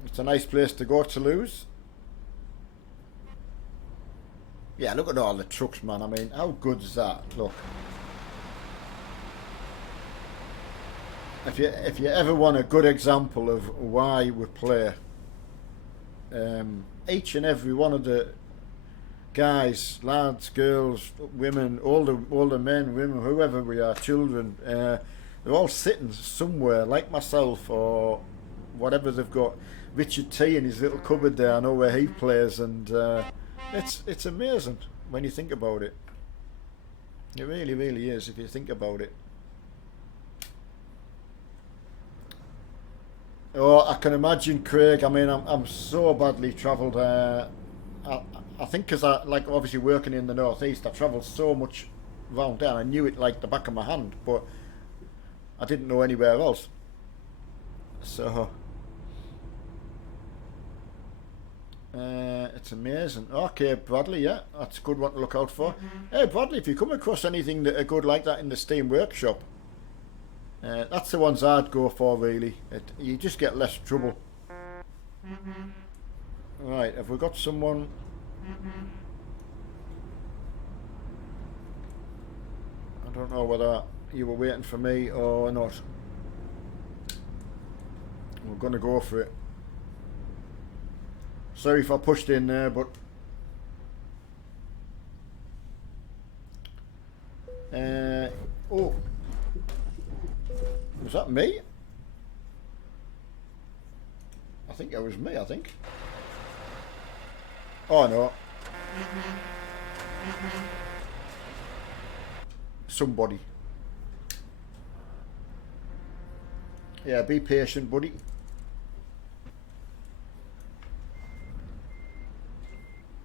It's a nice place to go, Toulouse. Yeah, look at all the trucks, man. I mean, how good is that? Look. If you ever want a good example of why we play, each and every one of the guys, lads, girls, women, older men, women, whoever we are, children, they're all sitting somewhere, like myself or whatever they've got. Richard T in his little cupboard there, I know where he plays, and it's amazing when you think about it. It really, really is if you think about it. Oh, I can imagine, Craig. I mean, I'm so badly travelled. I think because I like obviously working in the northeast, I travelled so much round there. I knew it like the back of my hand, but I didn't know anywhere else. So it's amazing. Okay, Bradley, yeah, that's a good one to look out for. Hey, Bradley, if you come across anything that are good like that in the Steam Workshop, that's the ones I'd go for, really. You just get less trouble. Right, have we got someone? I don't know whether you were waiting for me or not. We're going to go for it. Sorry if I pushed in there, but oh, was that me? I think it was me, I think. Oh no. Somebody. Yeah, be patient, buddy.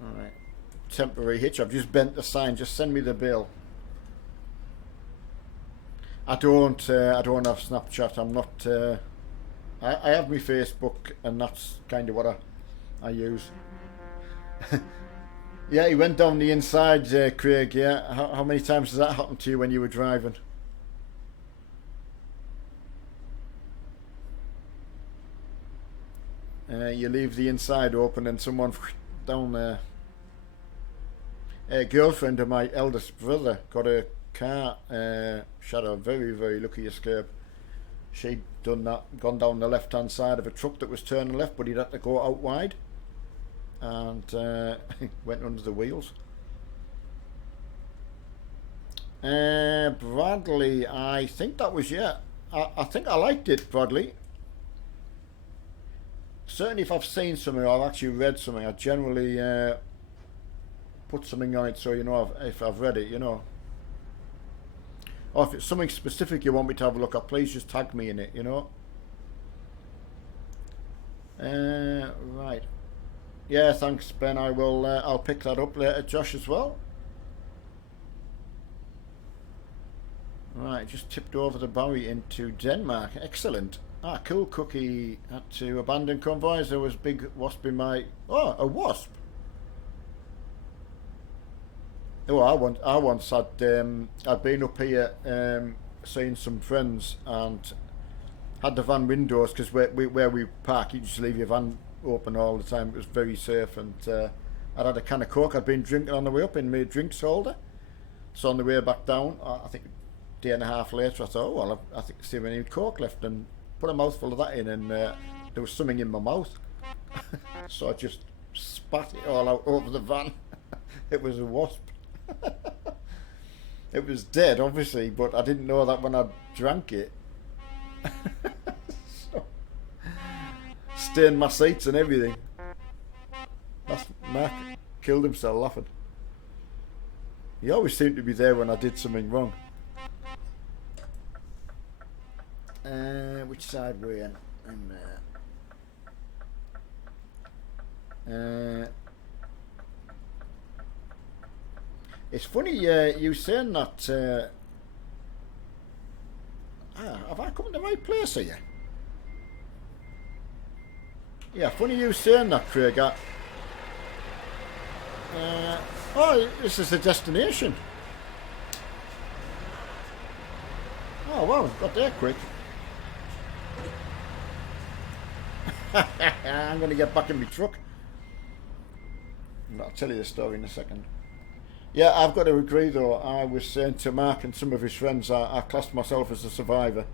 Alright. Temporary hitch. I've just bent the sign. Just send me the bill. I don't have Snapchat. I'm not. I have my Facebook, and that's kind of what I use. Yeah, he went down the inside, Craig. Yeah, how many times has that happened to you when you were driving? You leave the inside open and someone down there. A girlfriend of my eldest brother got a car. She had a very, very lucky escape. She'd done that, gone down the left hand side of a truck that was turning left, but he'd had to go out wide, and went under the wheels. Bradley, I think that was, yeah. I think I liked it, Bradley. Certainly if I've seen something or I've actually read something, I generally put something on it so you know if I've read it, you know. Or if it's something specific you want me to have a look at, please just tag me in it, you know. Right. Yeah, thanks, Ben. I will. I'll pick that up later, Josh, as well. Right, just tipped over the Barry into Denmark. Excellent. Ah, cool. Cookie had to abandon convoys. There was a big wasp in my. Oh, a wasp. Oh, I once had. I'd been up here seeing some friends and had the van windows because where we park, you just leave your van open all the time. It was very safe, and I'd had a can of Coke I'd been drinking on the way up in my drinks holder. So on the way back down, I think a day and a half later, I thought, oh well, I think I see any Coke left, and put a mouthful of that in, and there was something in my mouth. So I just spat it all out over the van. It was a wasp. It was dead, obviously, but I didn't know that when I drank it. So, stained my seats and everything. That's Mark killed himself laughing. He always seemed to be there when I did something wrong. Which side were you in? It's funny you saying that. Have I come to the right place here? Yeah, funny you saying that, Craig. Oh, this is the destination. Oh, wow, got there quick. I'm going to get back in my truck. I'll tell you the story in a second. Yeah, I've got to agree though. I was saying to Mark and some of his friends, I classed myself as a survivor.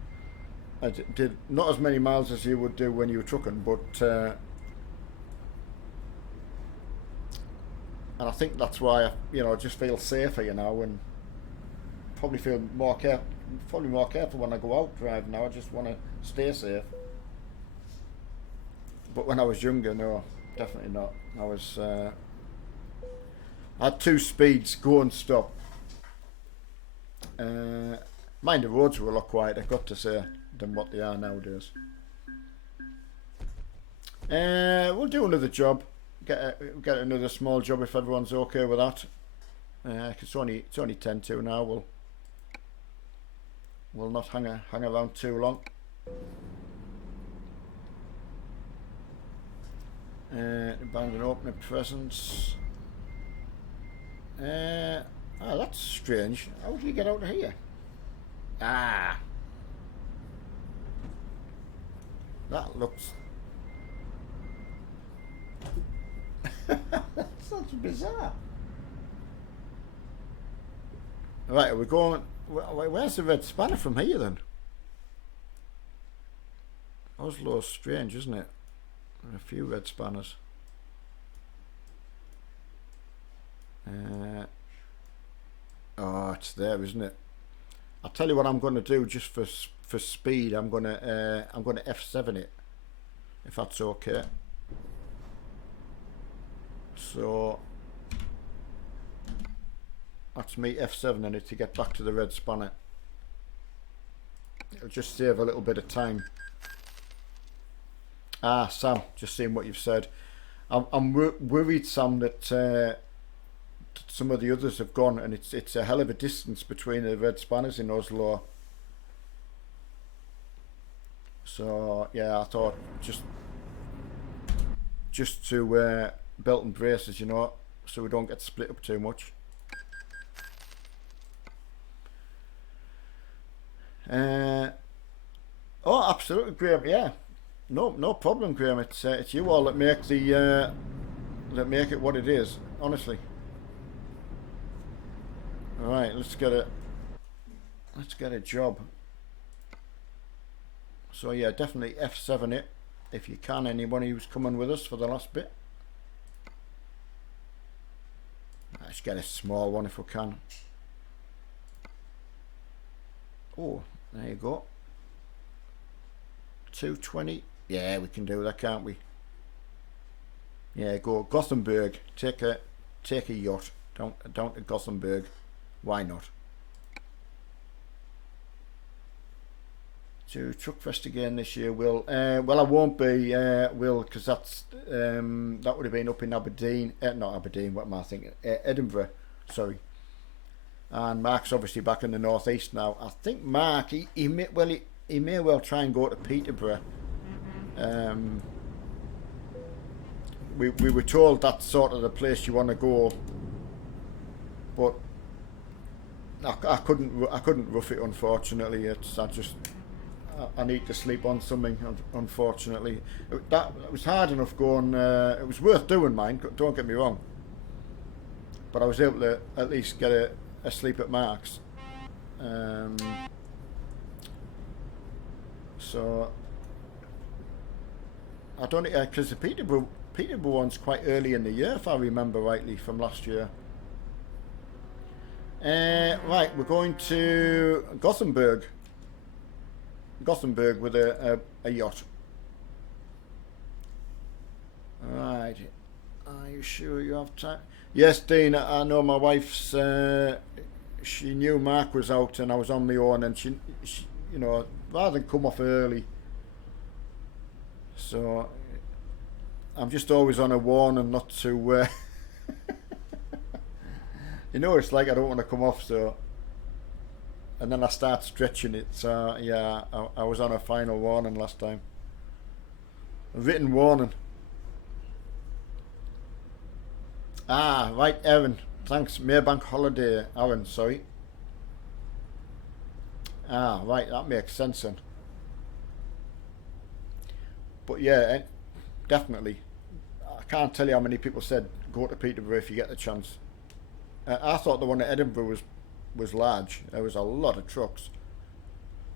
I did not as many miles as you would do when you were trucking, but and I think that's why I just feel safer, and probably feel more careful when I go out driving now. I just want to stay safe. But when I was younger, no, definitely not. I had 2 speeds, go and stop. Mind the roads were a lot quieter, got to say, than what they are nowadays. We'll do another job. Get another small job if everyone's okay with that. It's only 10 to now. We'll not hang around too long. Abandoned opening presents. That's strange. How do you get out of here? That looks... That's bizarre. Right, are we going... Where's the red spanner from here then? Oslo's strange, isn't it? A few red spanners. Oh, it's there, isn't it? I'll tell you what I'm going to do just for speed. I'm going to F7 it, if that's okay. So that's me F7ing it to get back to the red spanner. It'll just save a little bit of time. Sam, just seeing what you've said. I'm worried, Sam, that some of the others have gone, and it's a hell of a distance between the red spanners in Oslo. So yeah, I thought just to belt and braces, so we don't get split up too much. Oh, absolutely, Graham. Yeah, no problem, Graham. It's you all that make it what it is. Honestly. All right, let's get a job. So yeah, definitely F7 it if you can. Anyone who's coming with us for the last bit. Let's get a small one if we can. Oh, there you go. 220. Yeah, we can do that, can't we? Yeah, go Gothenburg. Take a yacht down to Gothenburg. Why not? To Truckfest again this year, Will. Well, I won't be, Will, because that would have been up in Aberdeen. Not Aberdeen. What am I thinking? Edinburgh. Sorry. And Mark's obviously back in the northeast now. I think Mark, he may well try and go to Peterborough. We were told that's sort of the place you want to go, but I couldn't rough it, unfortunately. I need to sleep on something, unfortunately. That was hard enough going. It was worth doing, mine. Don't get me wrong. But I was able to at least get a sleep at Mark's. So I don't, because the Peterborough one's quite early in the year, if I remember rightly, from last year. Right, we're going to Gothenburg with a yacht. Right, are you sure you have time? Yes, Dean, I know my wife's, she knew Mark was out and I was on my own, and she rather than come off early, so I'm just always on a warning not to. You know, it's like I don't want to come off, so. And then I start stretching it. So yeah, I was on a final warning last time. A written warning. Ah, right, Aaron. Thanks. Maybank holiday, Aaron. Sorry. Ah, right. That makes sense then. But yeah, definitely. I can't tell you how many people said go to Peterborough if you get the chance. I thought the one at Edinburgh was large. There was a lot of trucks.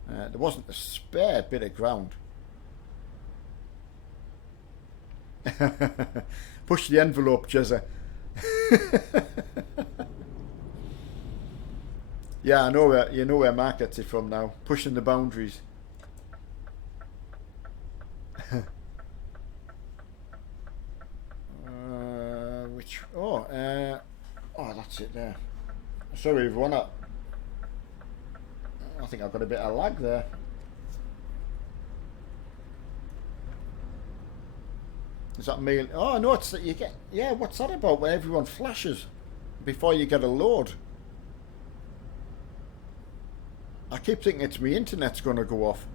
There wasn't a spare bit of ground. Push the envelope, Jezza. Yeah, I know where you know where Mark gets it from now. Pushing the boundaries. Which that's it there. Sorry everyone, I think I've got a bit of lag there. Is that me? Oh no, it's that you get. Yeah, what's that about? Where everyone flashes before you get a load. I keep thinking it's my internet's going to go off.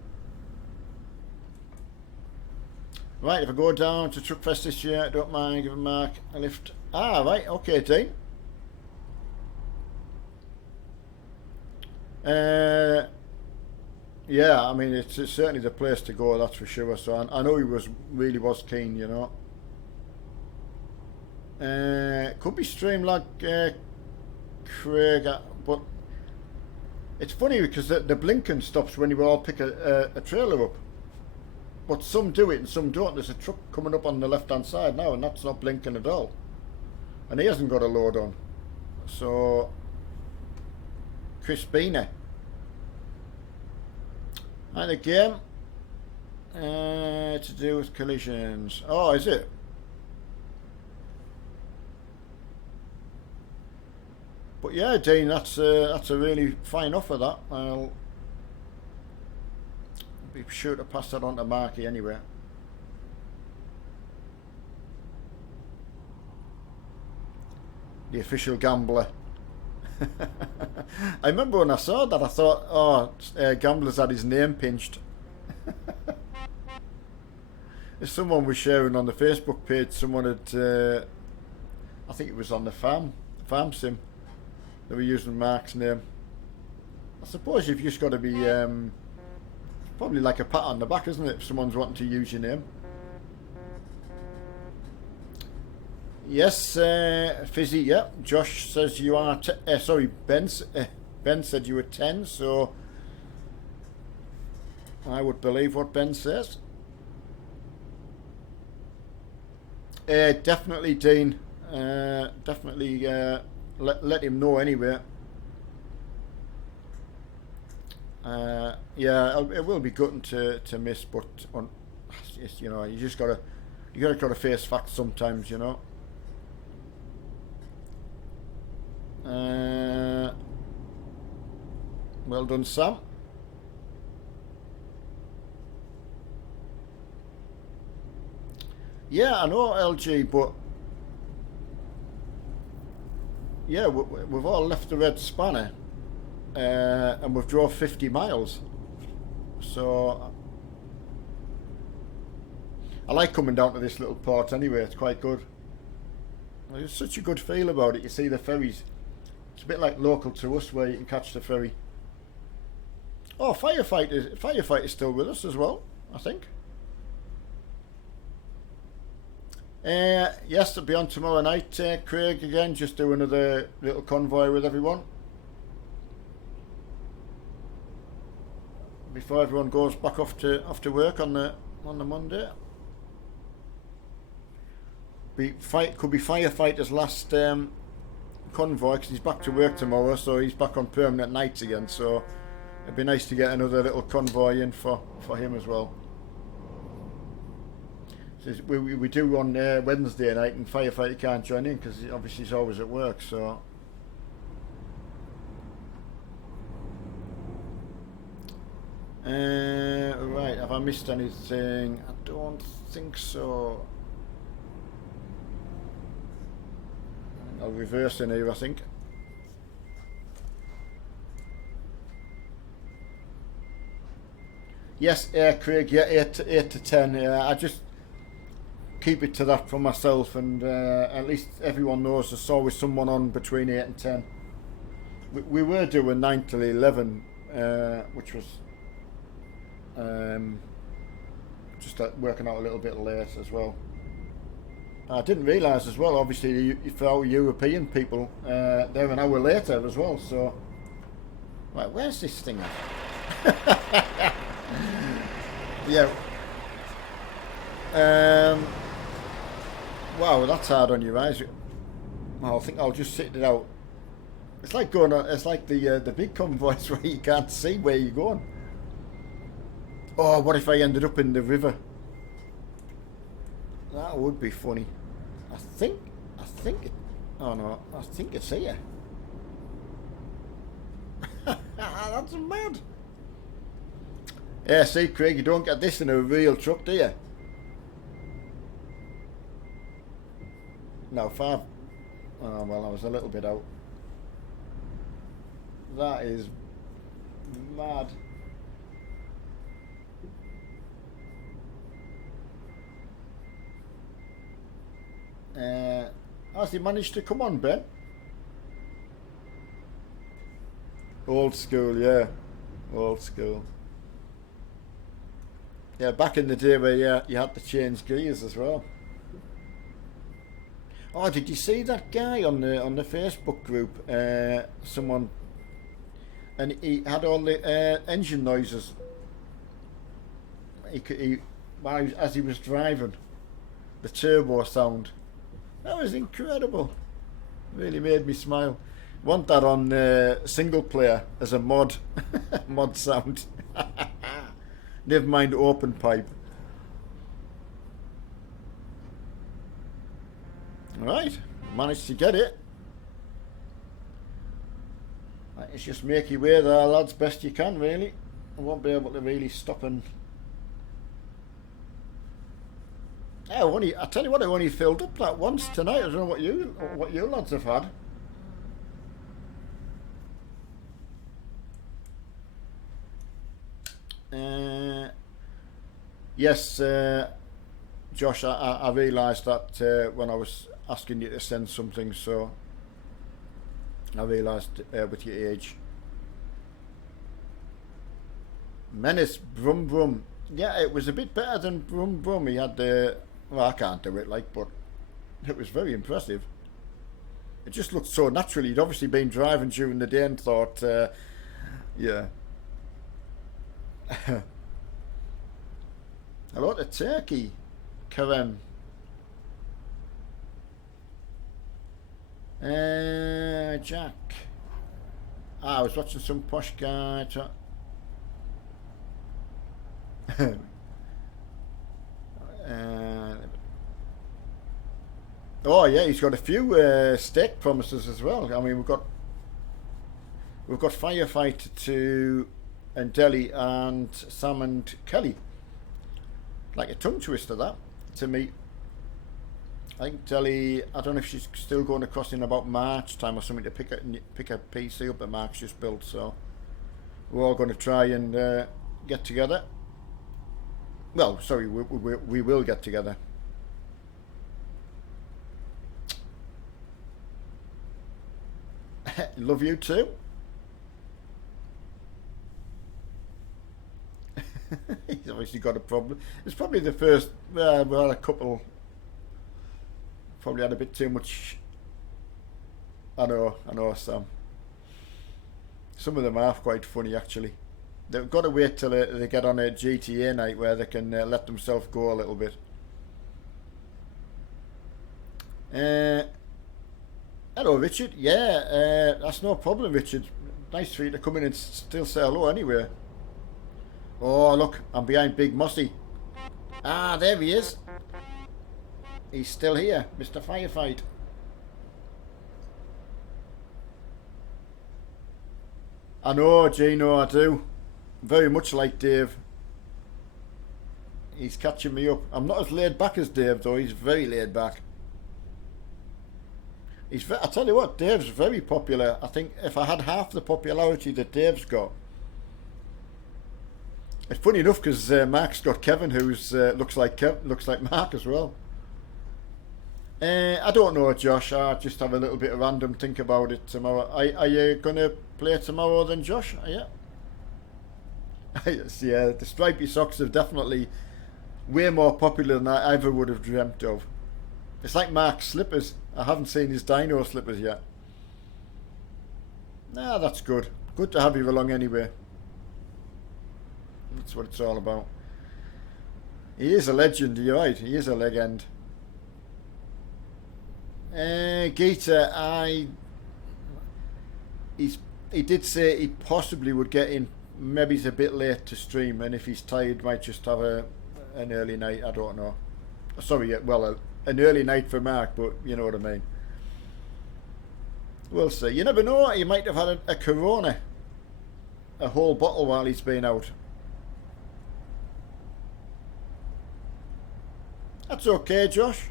Right, if I go down to Truckfest this year, don't mind giving Mark a lift. Ah, right, okay, Dean. Yeah, I mean it's certainly the place to go, that's for sure. So I know he really was keen, you know. Could be Streamlag, Craig, but it's funny because the blinking stops when you all pick a trailer up. But some do it and some don't. There's a truck coming up on the left hand side now and that's not blinking at all. And he hasn't got a load on. So Chris Beaner. And the game to do with collisions. Oh, is it? But yeah, Dean, that's a really fine offer. That I'll be sure to pass that on to Marky anyway. The official gambler. I remember when I saw that, I thought, oh, Gambler's had his name pinched. If someone was sharing on the Facebook page, someone had, I think it was on the farm sim, they were using Mark's name. I suppose you've just got to be, probably like a pat on the back, isn't it, if someone's wanting to use your name. Yes, Fizzy, yeah. Josh says you are, sorry, Ben said you were 10, so I would believe what Ben says. Definitely, Dean. Definitely let him know anyway. Yeah, it will be gutting to miss, but you know, you gotta face facts sometimes, you know. Well done, Sam. Yeah, I know, LG, but yeah, we've all left the red spanner, and we've drove 50 miles. So I like coming down to this little port anyway. It's quite good. There's such a good feel about it. You see the ferries. It's a bit like local to us where you can catch the ferry. Oh, Firefighter's still with us as well, I think. Yes, it'll be on tomorrow night. Craig again, just do another little convoy with everyone before everyone goes back off to work on the Monday. Could be Firefighter's last convoy because he's back to work tomorrow, so he's back on permanent nights again. So it'd be nice to get another little convoy in for him as well. So we do on Wednesday night, and Firefighter can't join in because obviously he's always at work. So right, have I missed anything? I don't think so. I'll reverse in here, I think. Yes, Craig, yeah, 8 to 10. I just keep it to that for myself, and at least everyone knows there's always someone on between 8 and 10. We were doing 9 till 11, which was just working out a little bit late as well. I didn't realise as well, obviously, for our European people, they're an hour later as well, so... Right, where's this thing at? Yeah. Wow, that's hard on your eyes. I think I'll just sit it out. It's like going on. It's like the big convoys where you can't see where you're going. Oh, what if I ended up in the river? That would be funny. I think. Oh no, I think it's here. That's mad. Yeah, see, Craig, you don't get this in a real truck, do you? No, 5. Oh, well, I was a little bit out. That is mad. Has he managed to come on, Ben? Old school, yeah. Old school. Yeah, back in the day where you had to change gears as well. Oh, did you see that guy on the Facebook group? Someone, and he had all the engine noises. As he was driving, the turbo sound. That was incredible. Really made me smile. Want that on single player as a mod, mod sound. Never mind open pipe. Right, managed to get it. It's just make your way there, lads, best you can, really. I won't be able to really stop and... I tell you what, I only filled up that once tonight. I don't know what you lads have had. Yes, Josh, I realised that when I was asking you to send something, so I realised with your age. Menace, Brum Brum. Yeah, it was a bit better than Brum Brum. He had the... Well, I can't do it, like, but it was very impressive. It just looked so natural. He'd obviously been driving during the day and thought, yeah. Hello to Turkey, Karen. Jack. I was watching some posh guy. Oh yeah, he's got a few steak promises as well. I mean, we've got Firefighter 2 and Delhi and Sam and Kelly. Like a tongue twister that to me. I think Delhi, I don't know if she's still going across in about March time or something to pick a PC up that Mark's just built, so we're all going to try and get together. Well, sorry, we will get together. Love you too. He's obviously got a problem. It's probably the first, we had a couple, probably had a bit too much. I know, Sam. Some of them are quite funny, actually. They've got to wait till they get on a GTA night where they can let themselves go a little bit. Hello, Richard. Yeah, that's no problem, Richard. Nice for you to come in and still say hello anyway. Oh, look, I'm behind Big Mossy. Ah, there he is. He's still here, Mr. Firefight. I know, Gino, I do. Very much like Dave. He's catching me up. I'm not as laid back as Dave, though. He's very laid back. I tell you what, Dave's very popular. I think if I had half the popularity that Dave's got. It's funny enough because Mark's got Kevin, who's looks like Mark as well. I don't know, Josh. I just have a little bit of random think about it tomorrow. Are you gonna play tomorrow then, Josh? Are you? Yes, yeah. The stripy socks are definitely way more popular than I ever would have dreamt of. It's like Mark's slippers. I haven't seen his dino slippers yet. Nah, that's good. Good to have you along anyway. That's what it's all about. He is a legend, you're right. He is a legend. Geeta, he did say he possibly would get in. Maybe he's a bit late to stream, and if he's tired, might just have an early night. I don't know. Sorry, well, an early night for Mark, but you know what I mean. We'll see. You never know. He might have had a Corona, a whole bottle while he's been out. That's okay, Josh.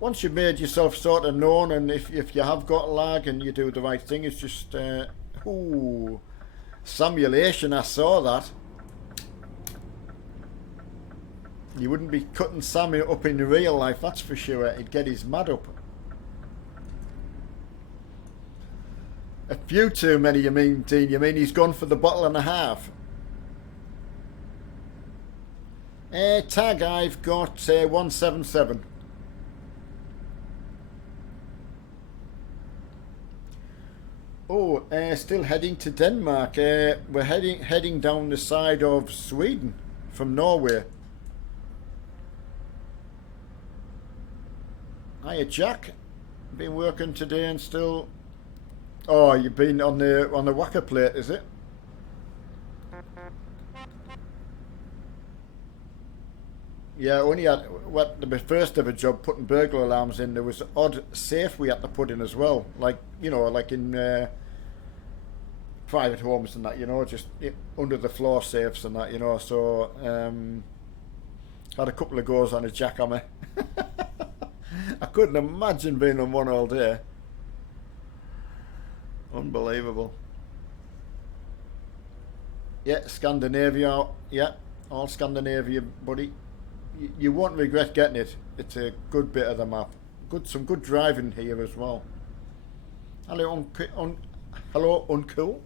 Once you've made yourself sort of known, and if you have got lag and you do the right thing, it's just simulation. I saw that. You wouldn't be cutting Sammy up in real life, that's for sure. He'd get his mad up. A few too many, you mean, Dean? You mean he's gone for the bottle and a half? Tag, I've got 177. Oh, still heading to Denmark. We're heading down the side of Sweden from Norway. Hiya, Jack. Been working today and still. Oh, you've been on the whacker plate, is it? Yeah, only had the first ever job putting burglar alarms in. There was an odd safe we had to put in as well, like like in private homes and that, just under the floor safes and that, So had a couple of goes on a jackhammer. I couldn't imagine being on one all day. Unbelievable. Yeah, Scandinavia. Yeah, all Scandinavia, buddy. You won't regret getting it. It's a good bit of the map. Some good driving here as well. Hello, hello, uncool.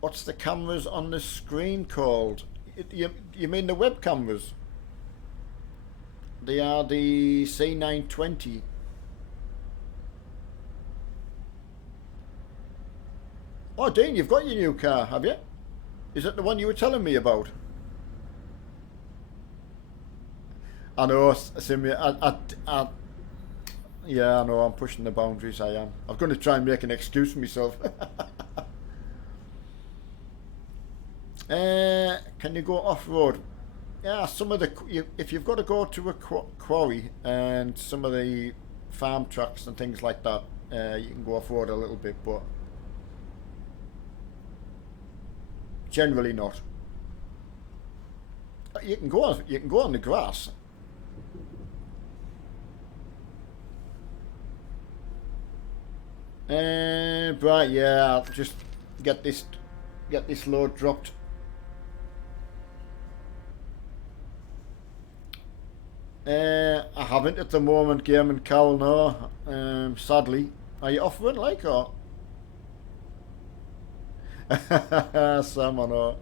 What's the cameras on the screen called? You mean the web cameras? They are the C920. Oh, Dean, you've got your new car, have you? Is that the one you were telling me about? I know, Simia. Yeah, I know. I'm pushing the boundaries. I am. I'm going to try and make an excuse for myself. Can you go off road? Yeah, some of if you've got to go to a quarry and some of the farm tracks and things like that, you can go off road a little bit, but generally not. You can go on the grass. Right, yeah, I'll just get this load dropped. I haven't at the moment, Game and Cowl, no. Sadly. Are you off one, like, or? Sam, I know.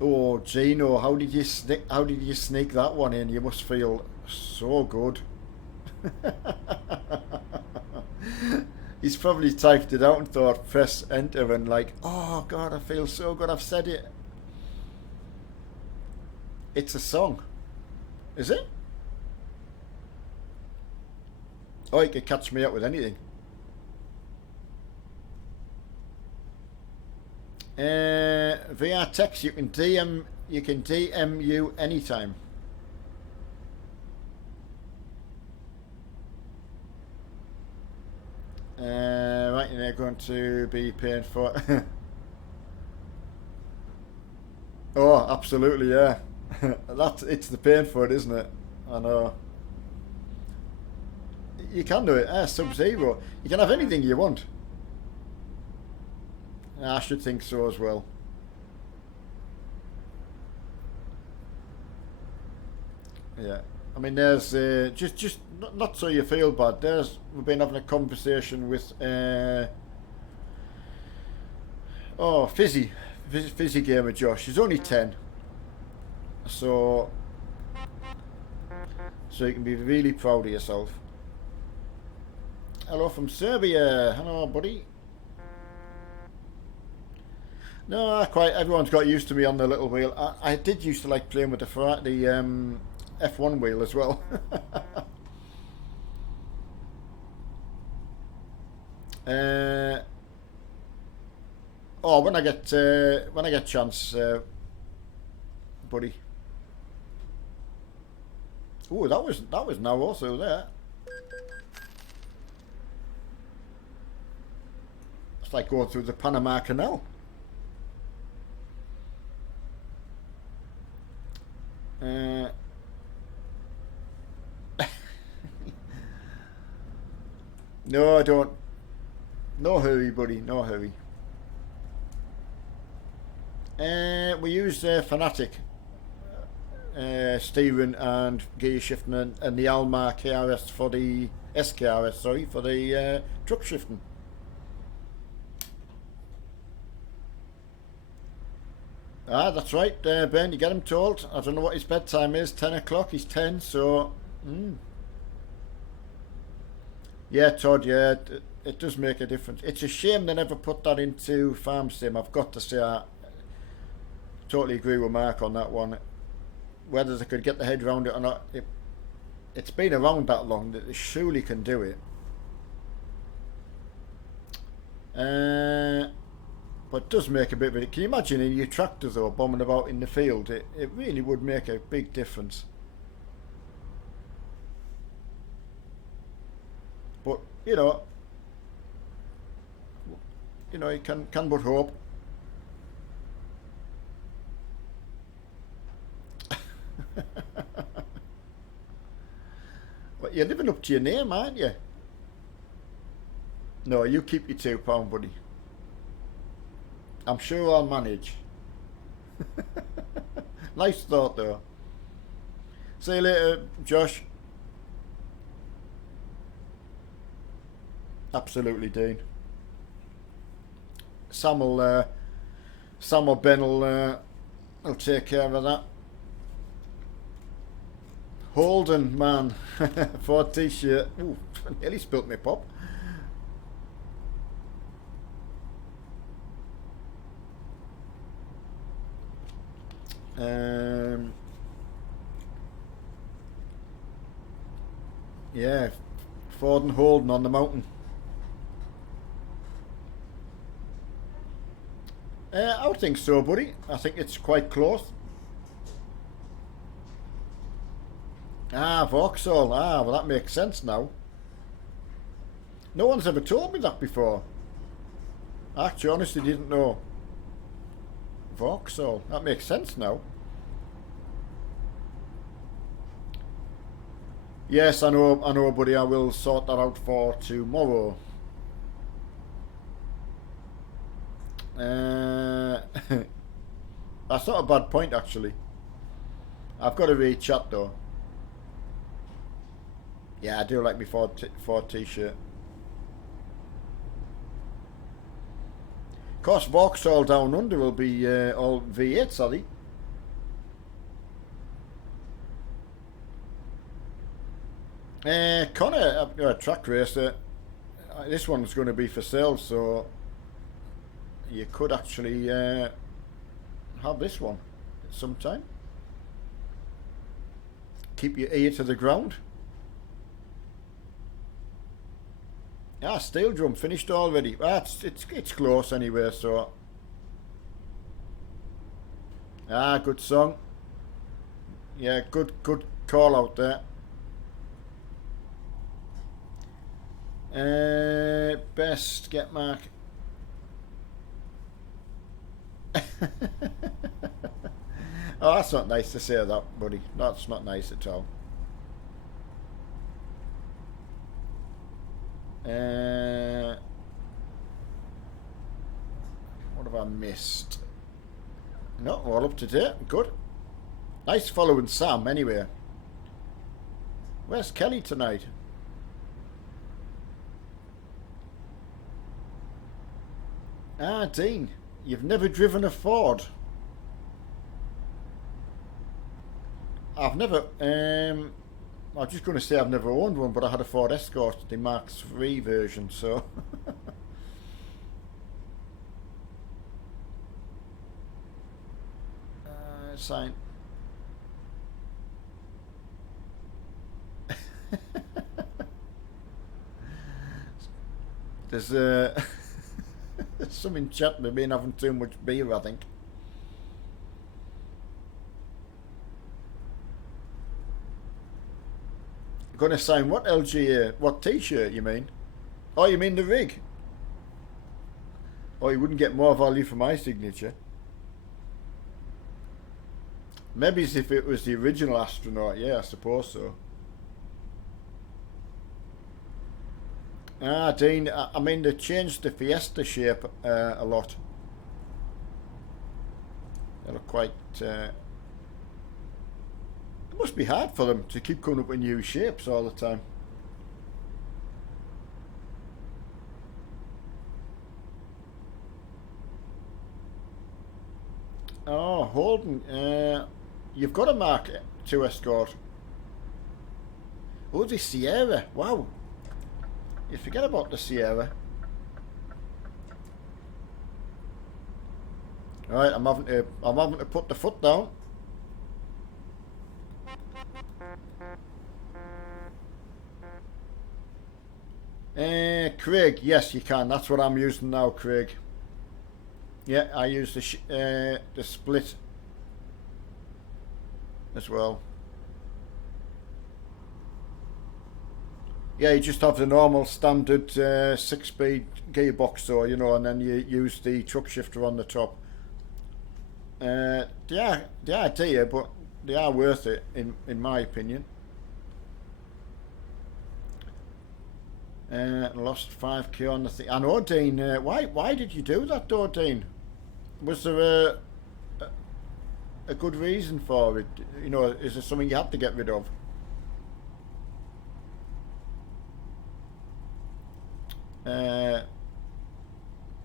Oh, Gino, how did you sneak that one in? You must feel so good. He's probably typed it out and thought press enter and like, oh god, I feel so good, I've said it. It's a song. Is it? Oh, you can catch me up with anything. Via text, you can DM you anytime. Right, you're going to be paying for. Oh, absolutely, yeah. It's the pain for it, isn't it? I know. You can do it. Sub-Zero. You can have anything you want. I should think so as well. Yeah. I mean, there's just not so you feel bad. We've been having a conversation with Fizzy gamer Josh. He's only 10, so you can be really proud of yourself. Hello from Serbia. Hello, buddy. No, quite. Everyone's got used to me on the little wheel. I did used to like playing with the F1 wheel as well. When I get chance, buddy. Oh, that was now also there. It's like going through the Panama Canal. No, I don't. No hurry, buddy. No hurry. We use Fanatic steering and gear shifting and the Alma KRS for the SKRS, sorry, for the truck shifting. Ah, that's right, Ben, you get him told. I don't know what his bedtime is, 10 o'clock, he's 10, so... Yeah, Todd, yeah, it does make a difference. It's a shame they never put that into Farm Sim, I've got to say. I totally agree with Mark on that one. Whether they could get the head around it or not, it's been around that long that they surely can do it. But it does make a bit of it. Can you imagine in your tractor though, bombing about in the field? It really would make a big difference. But you can but hope. But you're living up to your name, aren't you? No, you keep your £2, buddy. I'm sure I'll manage. Nice thought, though. See you later, Josh. Absolutely, Dean. Sam or Ben will take care of that. Holden, man, for a t-shirt. Ooh, nearly spilt me pop. Yeah, Ford and Holden on the mountain. I would think so, buddy. I think it's quite close. Vauxhall. Well, that makes sense now. No one's ever told me that before. I actually honestly didn't know. Vauxhall. That makes sense now. Yes, I know, buddy. I will sort that out for tomorrow. That's not a bad point, actually. I've got to read chat, though. Yeah, I do like my Ford t-shirt. Of course, Vauxhall Down Under will be all V8s, are they? Connor, a track racer. This one's going to be for sale, so you could actually have this one sometime. Keep your ear to the ground. Steel drum finished already. It's close anyway, so. Good song. Yeah, good call out there. Best get Mark. Oh, that's not nice to say that, buddy. That's not nice at all. What have I missed? No, all up to date. Good. Nice following Sam, anyway. Where's Kelly tonight? Ah, Dean, you've never driven a Ford. I've never, I was just going to say I've never owned one, but I had a Ford Escort, the Mark III version, so. Sign. There's some in chat with been having too much beer, I think. Going to sign what LGA? What t-shirt you mean? Oh, you mean the rig? Oh, you wouldn't get more value for my signature. Maybe as if it was the original astronaut. Yeah, I suppose so. Ah, Dean, I mean, they changed the Fiesta shape a lot. They look quite... it must be hard for them to keep coming up with new shapes all the time. Oh, Holden, you've got a Mark II Escort. Oh, the Sierra, wow. You forget about the Sierra. Alright, I'm having to put the foot down. Craig, yes you can. That's what I'm using now, Craig. Yeah, I use the split as well. Yeah, you just have the normal standard 6-speed gearbox, so you know, and then you use the truck shifter on the top. They are dear, but they are worth it in my opinion. Lost 5k on the thing. I know, Dean. Why did you do that, though, Dean? Was there a good reason for it? You know, is there something you had to get rid of?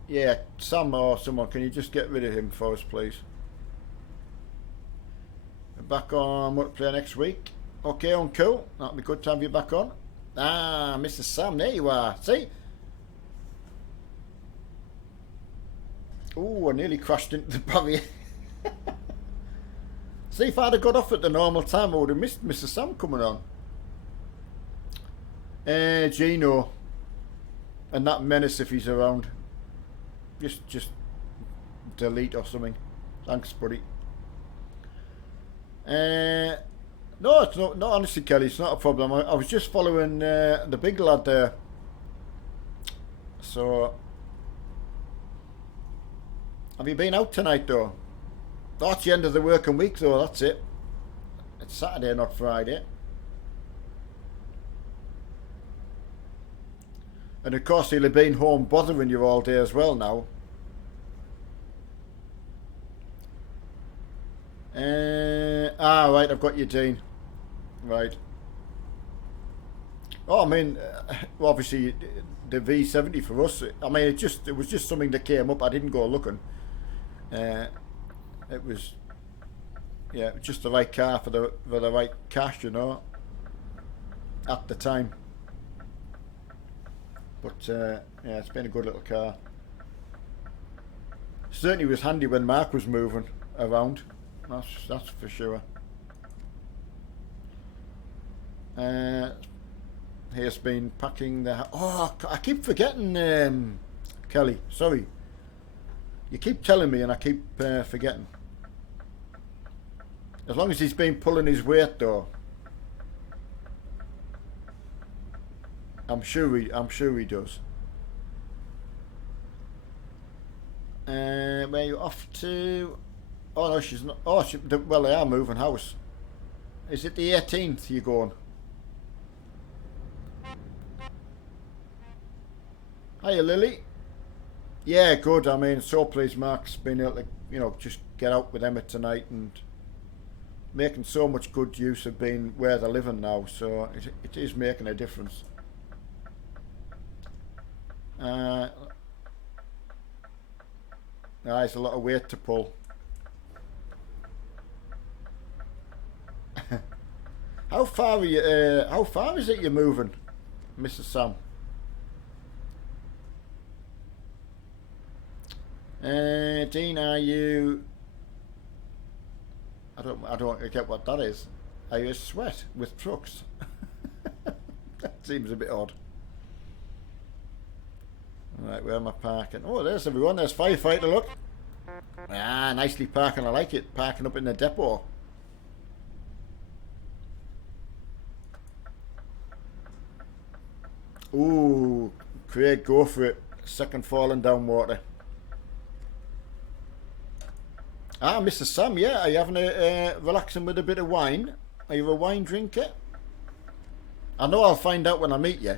Yeah, Sam or someone, can you just get rid of him for us, please? Back on multiplayer next week. Okay, uncool. That'll be good to have you back on. Ah, Mr. Sam, there you are. See? Oh, I nearly crashed into the barrier. See, if I'd have got off at the normal time, I would have missed Mr. Sam coming on. Gino. And that menace if he's around. Just delete or something. Thanks, buddy. No, it's not honestly, Kelly, it's not a problem. I was just following the big lad there. So, have you been out tonight though? That's the end of the working week though, that's it. It's Saturday, not Friday. And of course he'll have been home bothering you all day as well now. Right, I've got you, Dean. Right. Oh, I mean, obviously the V70 for us. I mean, it was just something that came up. I didn't go looking. It was, yeah, just the right car for the right cash, you know, at the time. But yeah, it's been a good little car. Certainly was handy when Mark was moving around. That's for sure. He's been packing the... Oh, I keep forgetting, Kelly. Sorry. You keep telling me and I keep forgetting. As long as he's been pulling his weight, though. I'm sure he does. Where are you off to? Oh no, she's not. Oh, well, they are moving house. Is it the 18th you're going? Hiya, Lily. Yeah, good. I mean, so pleased Mark's been able to, just get out with Emma tonight and making so much good use of being where they're living now. So it is making a difference. There's a lot of weight to pull. How far are you? How far is it you're moving, Mrs. Sam? Dean, are you? I don't get what that is. Are you a sweat with trucks? That seems a bit odd. Right, where am I parking? Oh, there's everyone. There's Firefighter, look. Ah, nicely parking. I like it. Parking up in the depot. Ooh, Craig, go for it. Second falling down water. Ah, Mr. Sam, yeah. Are you having a relaxing with a bit of wine? Are you a wine drinker? I know I'll find out when I meet you.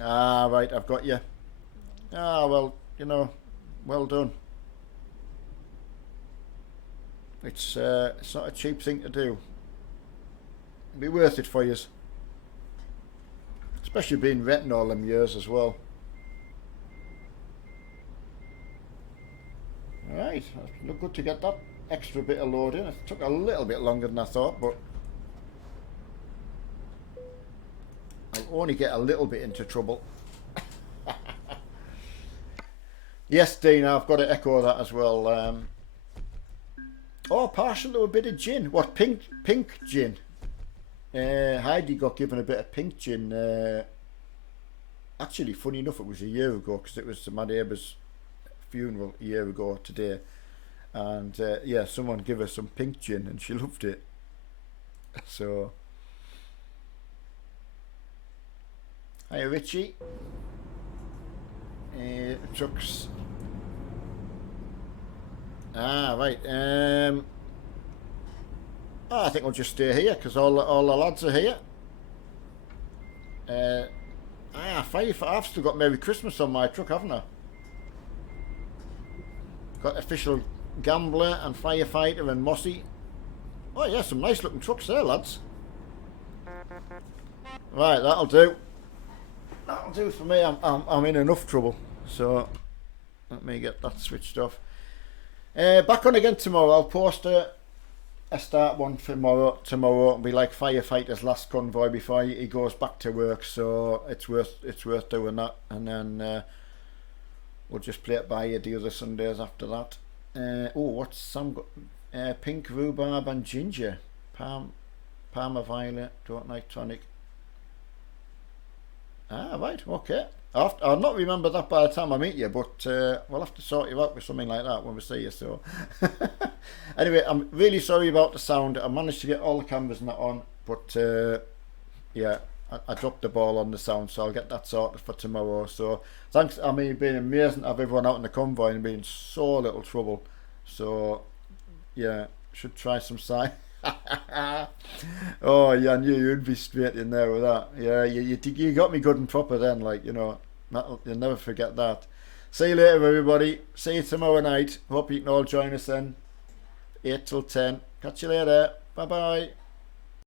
Ah, right, I've got you. Ah, well, well done. It's not a cheap thing to do. It'll be worth it for you. Especially being renting all them years as well. Right, look good to get that extra bit of load in. It took a little bit longer than I thought, but I'll only get a little bit into trouble. Yes, Dean, I've got to echo that as well. Partial to a bit of gin. What, pink gin? Heidi got given a bit of pink gin. Actually, funny enough, it was a year ago because it was my neighbour's funeral a year ago today. And yeah, someone gave her some pink gin and she loved it. So, hi Richie. Trucks. Ah, right. I think I'll just stay here because all the lads are here. I've still got Merry Christmas on my truck, haven't I? Got official Gambler and Firefighter and Mossy. Oh yeah, some nice looking trucks there, lads. Right, that'll do. That'll do for me. I'm in enough trouble. So let me get that switched off. Back on again tomorrow. I'll post a start one for tomorrow. It'll be like Firefighter's last convoy before he goes back to work. So it's worth doing that. And then we'll just play it by ear the other Sundays after that. What's some pink rhubarb and ginger, Parma violet, don't like tonic. Ah, right, okay. I'll not remember that by the time I meet you, but we'll have to sort you out with something like that when we see you. So, anyway, I'm really sorry about the sound. I managed to get all the cameras and that on, but yeah, I dropped the ball on the sound, so I'll get that sorted for tomorrow. So, thanks. I mean, it's been amazing to have everyone out in the convoy and being so little trouble. So, yeah, should try some side. Oh yeah, I knew you'd be straight in there with that. Yeah, you got me good and proper then, like, you'll never forget that. See you later, everybody. See you tomorrow night. Hope you can all join us then. 8 till 10. Catch you later. Bye bye.